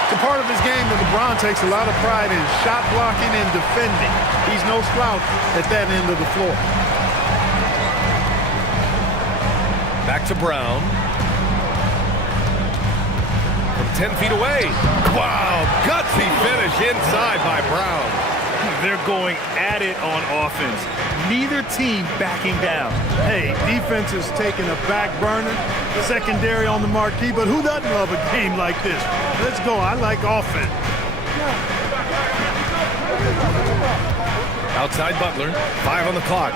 It's a part of his game that LeBron takes a lot of pride in, shot blocking and defending. He's no slouch at that end of the floor. Back to Brown. From 10 feet away. Wow, gutsy finish inside by Brown. They're going at it on offense. Neither team backing down. Hey, defense is taking a back burner, secondary on the marquee, but who doesn't love a game like this? Let's go. I like offense. Outside Butler, 5 on the clock.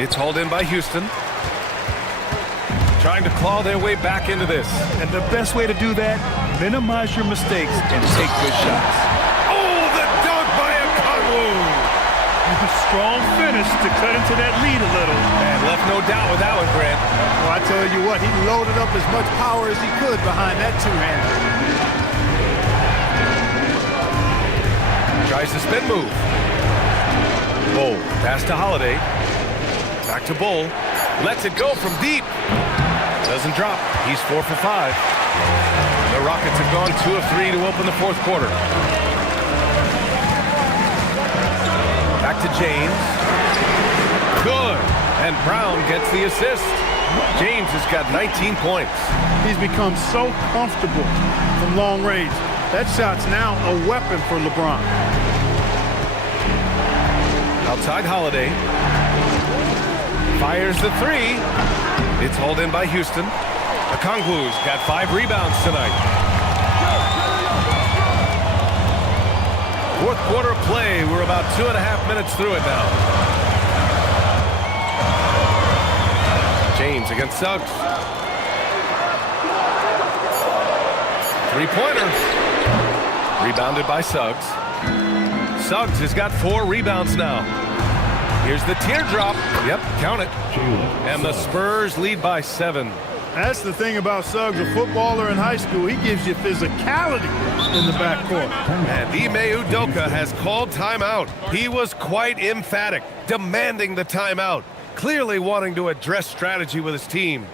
It's hauled in by Houston. Trying to claw their way back into this. And the best way to do that, minimize your mistakes and take good shots. Oh, the dunk by Okongwu! Strong finish pushed to cut into that lead a little. And left no doubt with that one, Grant. Well, I tell you what, he loaded up as much power as he could behind that two-hander. Tries the spin move. Bull, pass to Holiday. Back to Bull. Lets it go from deep. Doesn't drop. He's 4 for 5. The Rockets have gone 2 of 3 to open the fourth quarter. Back to James. Good. And Brown gets the assist. James has got 19 points. He's become so comfortable from long range. That shot's now a weapon for LeBron. Outside Holiday. Fires the three. It's hauled in by Houston. Okongwu's got 5 rebounds tonight. Fourth quarter play. We're about 2.5 minutes through it now. James against Suggs. Three-pointer. Rebounded by Suggs. Suggs has got 4 rebounds now. Here's the teardrop. Yep, count it. And the Spurs lead by 7. That's the thing about Suggs, a footballer in high school. He gives you physicality in the backcourt. And Ime Udoka has called timeout. He was quite emphatic, demanding the timeout, clearly wanting to address strategy with his team.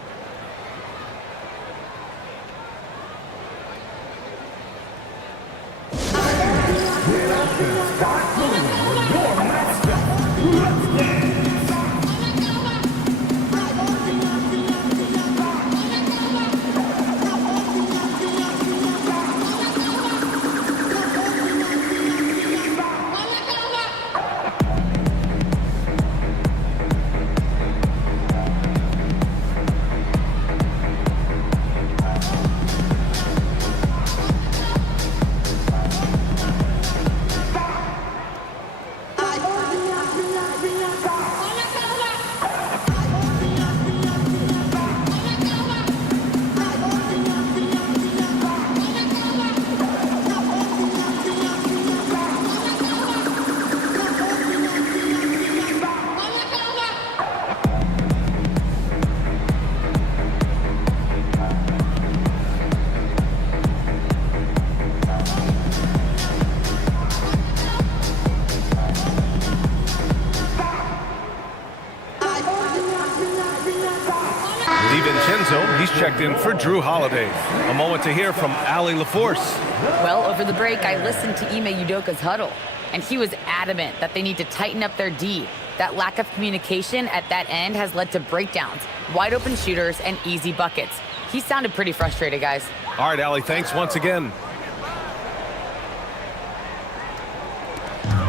He's checked in for Drew Holiday. A moment to hear from Allie LaForce. Well, over the break, I listened to Ime Udoka's huddle, and he was adamant that they need to tighten up their D. That lack of communication at that end has led to breakdowns, wide open shooters, and easy buckets. He sounded pretty frustrated, guys. All right, Allie, thanks once again.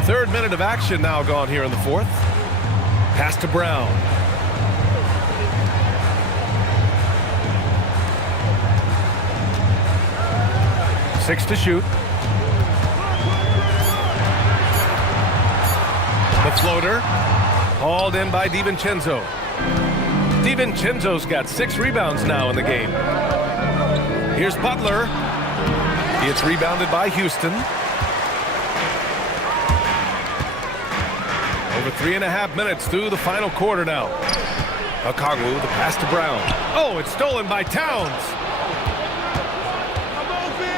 Third minute of action now gone here in the fourth. Pass to Brown. Six to shoot. The floater. Hauled in by DiVincenzo. DiVincenzo's got 6 rebounds now in the game. Here's Butler. It's rebounded by Houston. Over 3.5 minutes through the final quarter now. Okongwu, the pass to Brown. Oh, it's stolen by Towns.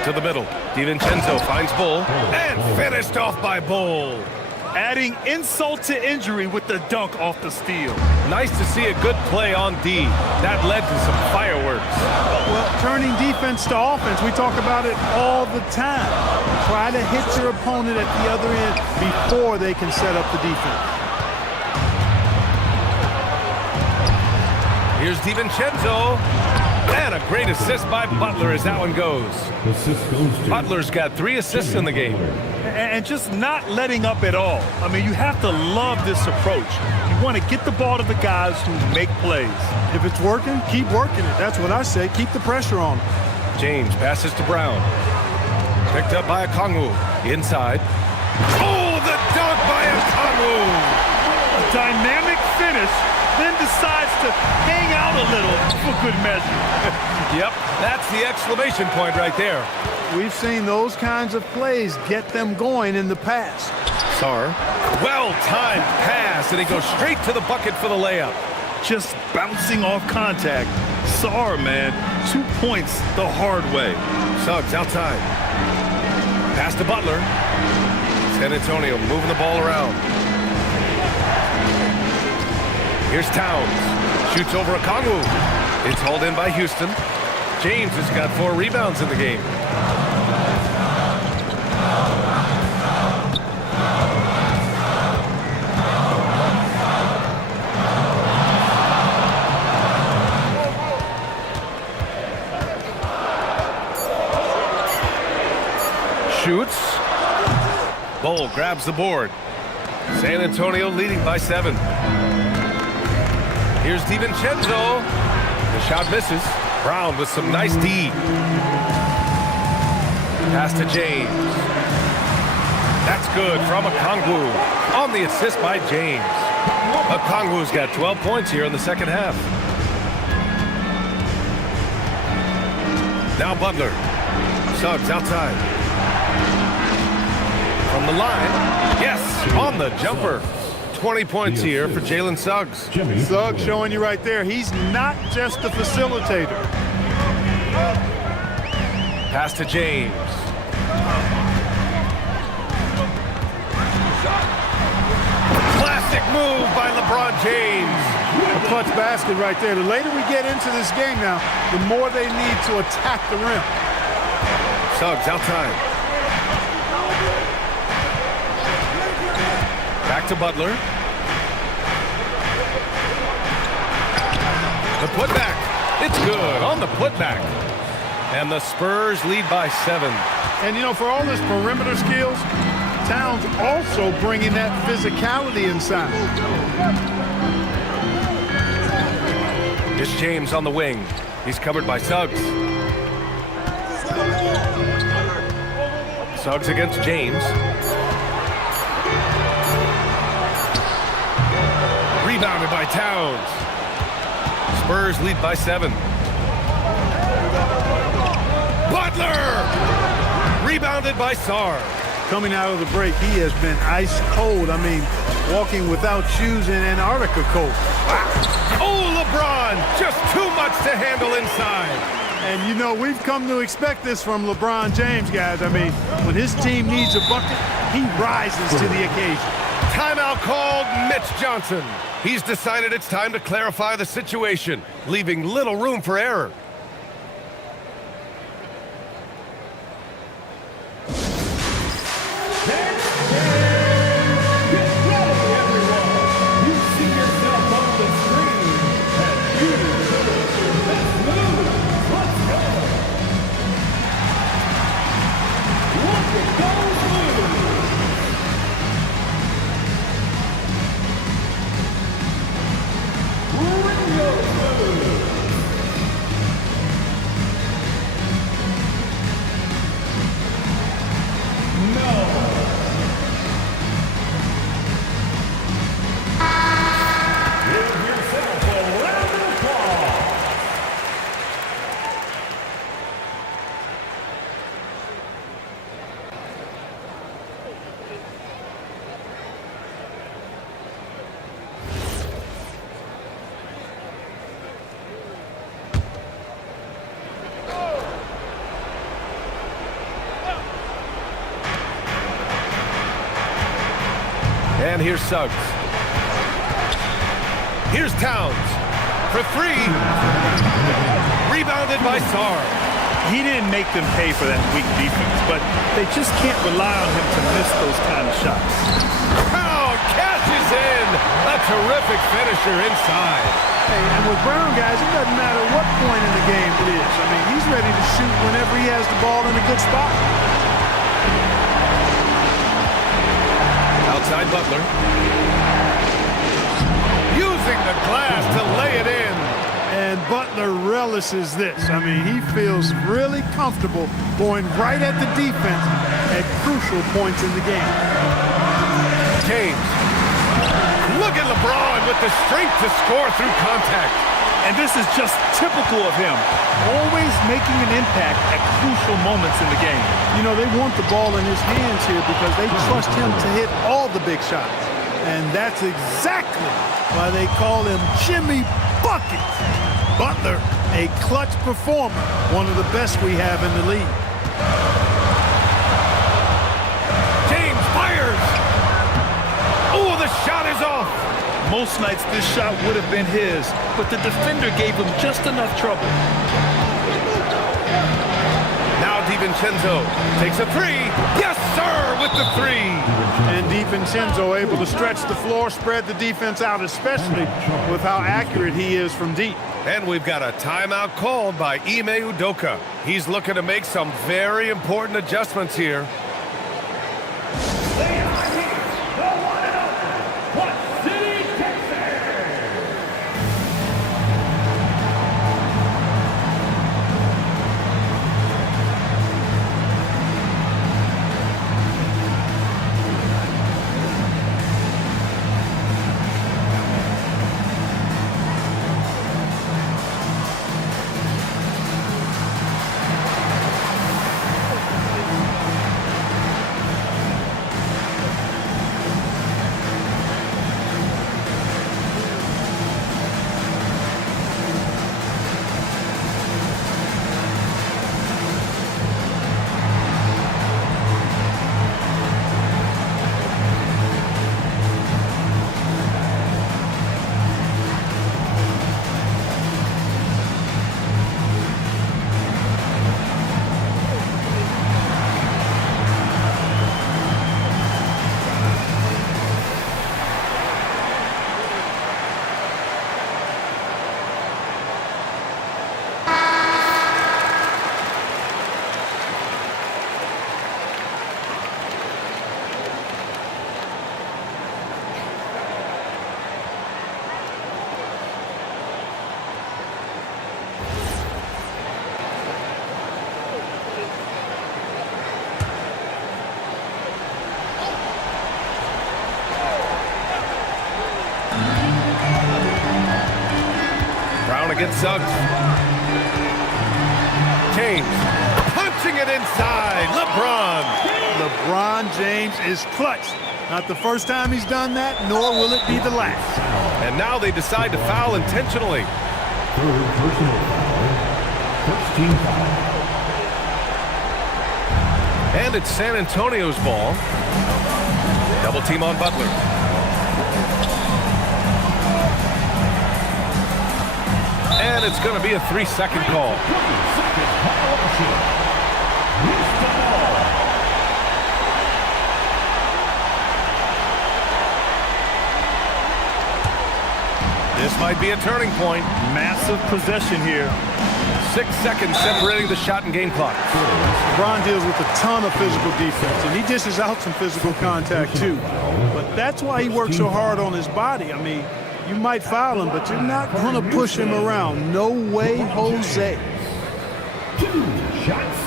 To the middle. DiVincenzo finds Bull and finished off by Bull. Adding insult to injury with the dunk off the steal. Nice to see a good play on D. That led to some fireworks. Well, turning defense to offense, we talk about it all the time. Try to hit your opponent at the other end before they can set up the defense. Here's DiVincenzo. And a great assist by Butler as that one goes. Butler's got 3 assists in the game. And just not letting up at all. I mean, you have to love this approach. You want to get the ball to the guys who make plays. If it's working, keep working it. That's what I say. Keep the pressure on them. James passes to Brown. Picked up by Okongwu. Inside. Oh, the dunk by Okongwu! A dynamic finish, then decides to hang out a little for good measure. Yep, that's the exclamation point right there. We've seen those kinds of plays get them going in the past. Sarr, well-timed pass, and he goes straight to the bucket for the layup. Just bouncing off contact. Sarr, man, 2 points the hard way. Suggs outside. Pass to Butler. San Antonio moving the ball around. Here's Towns. Shoots over Okongwu. It's hauled in by Houston. James has got 4 rebounds in the game. Shoots. Bol grabs the board. San Antonio leading by 7. Here's DiVincenzo. The shot misses. Brown with some nice D. Pass to James. That's good from Okongwu. On the assist by James. Okongwu's got 12 points here in the second half. Now Butler. Suggs outside. From the line. Yes, on the jumper. 20 points here for Jalen Suggs. Suggs showing you right there, he's not just a facilitator. Pass to James. Classic move by LeBron James. A clutch basket right there. The later we get into this game now, the more they need to attack the rim. Suggs outside. Back to Butler. The putback. It's good on the putback. And the Spurs lead by 7. And, you know, for all his perimeter skills, Towns also bringing that physicality inside. It's James on the wing. He's covered by Suggs. Suggs against James. Rebounded by Towns. Spurs lead by 7. Butler! Rebounded by Sarr. Coming out of the break, he has been ice cold. I mean, walking without shoes in Antarctica cold. Wow. Oh, LeBron! Just too much to handle inside. And, you know, we've come to expect this from LeBron James, guys. I mean, when his team needs a bucket, he rises to the occasion. Timeout called. Mitch Johnson. He's decided it's time to clarify the situation, leaving little room for error. And here's Suggs. Here's Towns for 3. Rebounded by Sarr. He didn't make them pay for that weak defense, but they just can't rely on him to miss those kind of shots. Brown cashes in. A terrific finisher inside. Hey, and with Brown, guys, it doesn't matter what point in the game it is. I mean, he's ready to shoot whenever he has the ball in a good spot. Outside Butler. Using the glass to lay it in. And Butler relishes this. I mean, he feels really comfortable going right at the defense at crucial points in the game. James. Look at LeBron with the strength to score through contact. And this is just typical of him, always making an impact at crucial moments in the game. You know, they want the ball in his hands here because they trust him to hit all the big shots. And that's exactly why they call him Jimmy Bucket. Butler, a clutch performer, one of the best we have in the league. James fires. Oh, the shot is off. Most nights this shot would have been his, but the defender gave him just enough trouble. Now DiVincenzo takes a three. Yes, sir, with the three. And DiVincenzo able to stretch the floor, spread the defense out, especially with how accurate he is from deep. And we've got a timeout called by Ime Udoka. He's looking to make some very important adjustments here. Against Suggs. James punching it inside. LeBron James is clutch. Not the first time he's done that, nor will it be the last. And now they decide to foul intentionally. Third personal foul. First team foul. And it's San Antonio's ball. Double team on Butler. And it's going to be a 3-second call. This might be a turning point. Massive possession here. 6 seconds separating the shot and game clock. LeBron deals with a ton of physical defense, and he dishes out some physical contact too. But that's why he works so hard on his body. I mean, you might foul him, but you're not going to push him around. No way, Jose. 2 shots.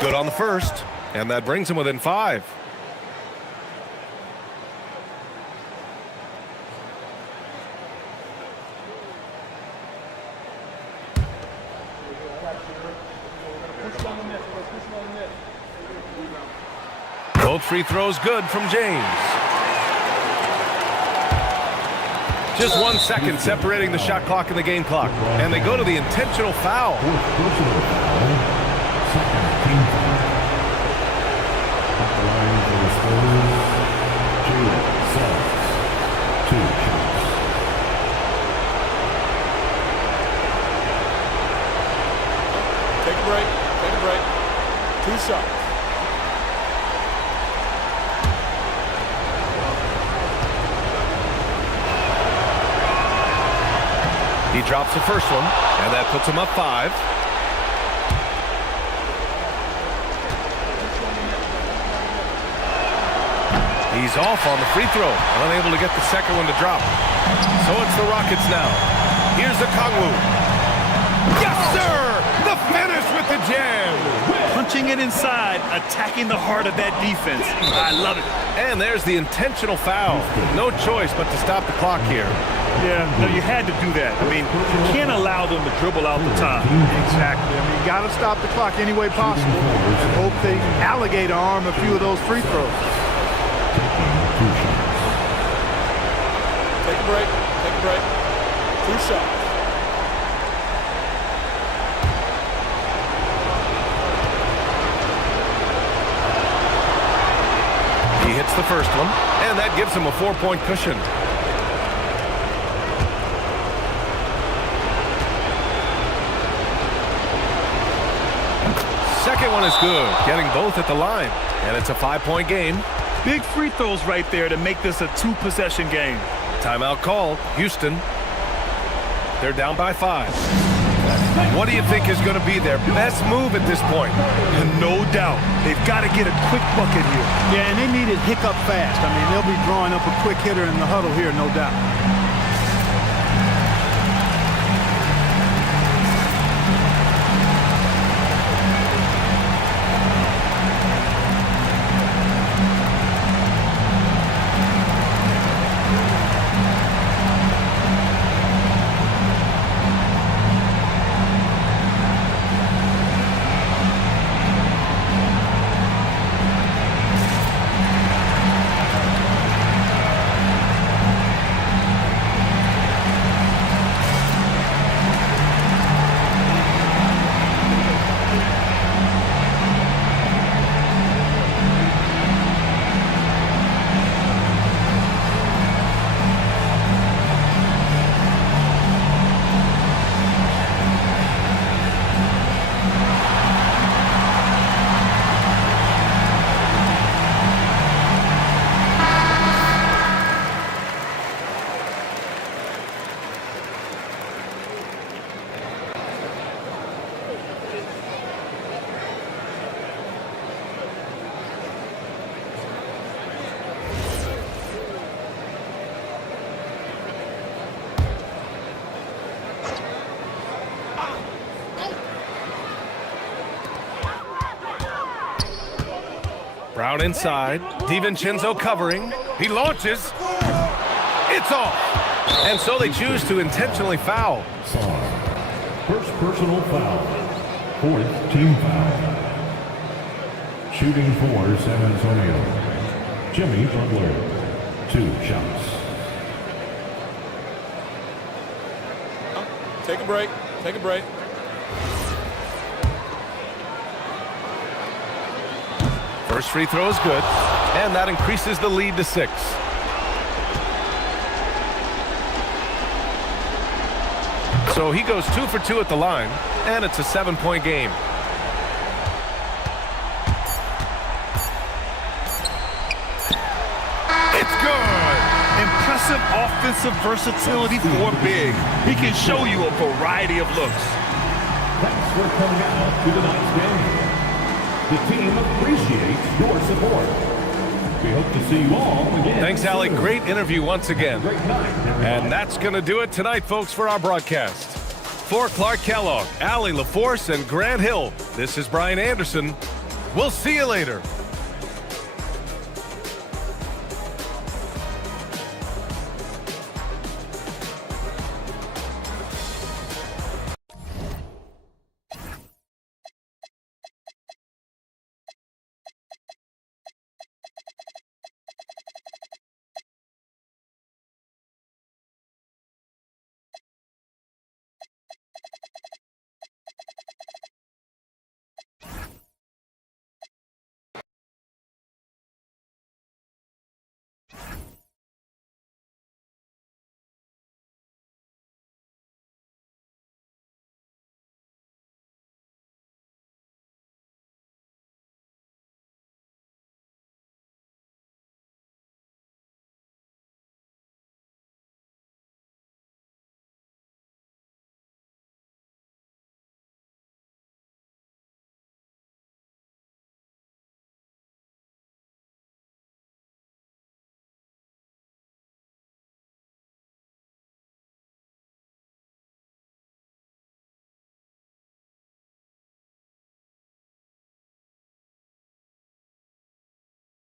Good on the first, and that brings him within 5. Both free throws good from James. Just 1 second separating the shot clock and the game clock. And they go to the intentional foul. Take a break. 2 shots. He drops the first one, and that puts him up 5. He's off on the free throw, unable to get the second one to drop. So it's the Rockets now. Here's the Okongwu. Yes, sir! The finish with the jam. Punching it inside, attacking the heart of that defense. I love it. And there's the intentional foul. No choice but to stop the clock here. Yeah, no, you had to do that. I mean, you can't allow them to dribble out the time. Exactly. I mean, you got to stop the clock any way possible and hope they alligator arm a few of those free throws. Take a break. Take a break. 2 shots. He hits the first one, and that gives him a 4-point cushion. Second one is good, getting both at the line. And it's a 5-point game. Big free throws right there to make this a 2-possession game. Timeout called. Houston. They're down by 5. What do you think is going to be their best move at this point? No doubt. They've got to get a quick bucket here. Yeah, and they need it hiccup fast. I mean, they'll be drawing up a quick hitter in the huddle here, no doubt. Brown inside. DiVincenzo covering. He launches. It's off. And so they choose to intentionally foul. First personal foul. 4th team foul. Shooting for San Antonio. Jimmy Butler. 2 shots. Take a break. Take a break. First free throw is good, and that increases the lead to 6. So he goes 2 for 2 at the line, and it's a 7-point game. It's good! Impressive offensive versatility for big. He can show you a variety of looks. Thanks for coming out to tonight's game. The team appreciates your support. We hope to see you all again. Thanks, Allie. Great interview once again. Great night, everybody. And that's going to do it tonight, folks, for our broadcast. For Clark Kellogg, Allie LaForce, and Grant Hill, this is Brian Anderson. We'll see you later.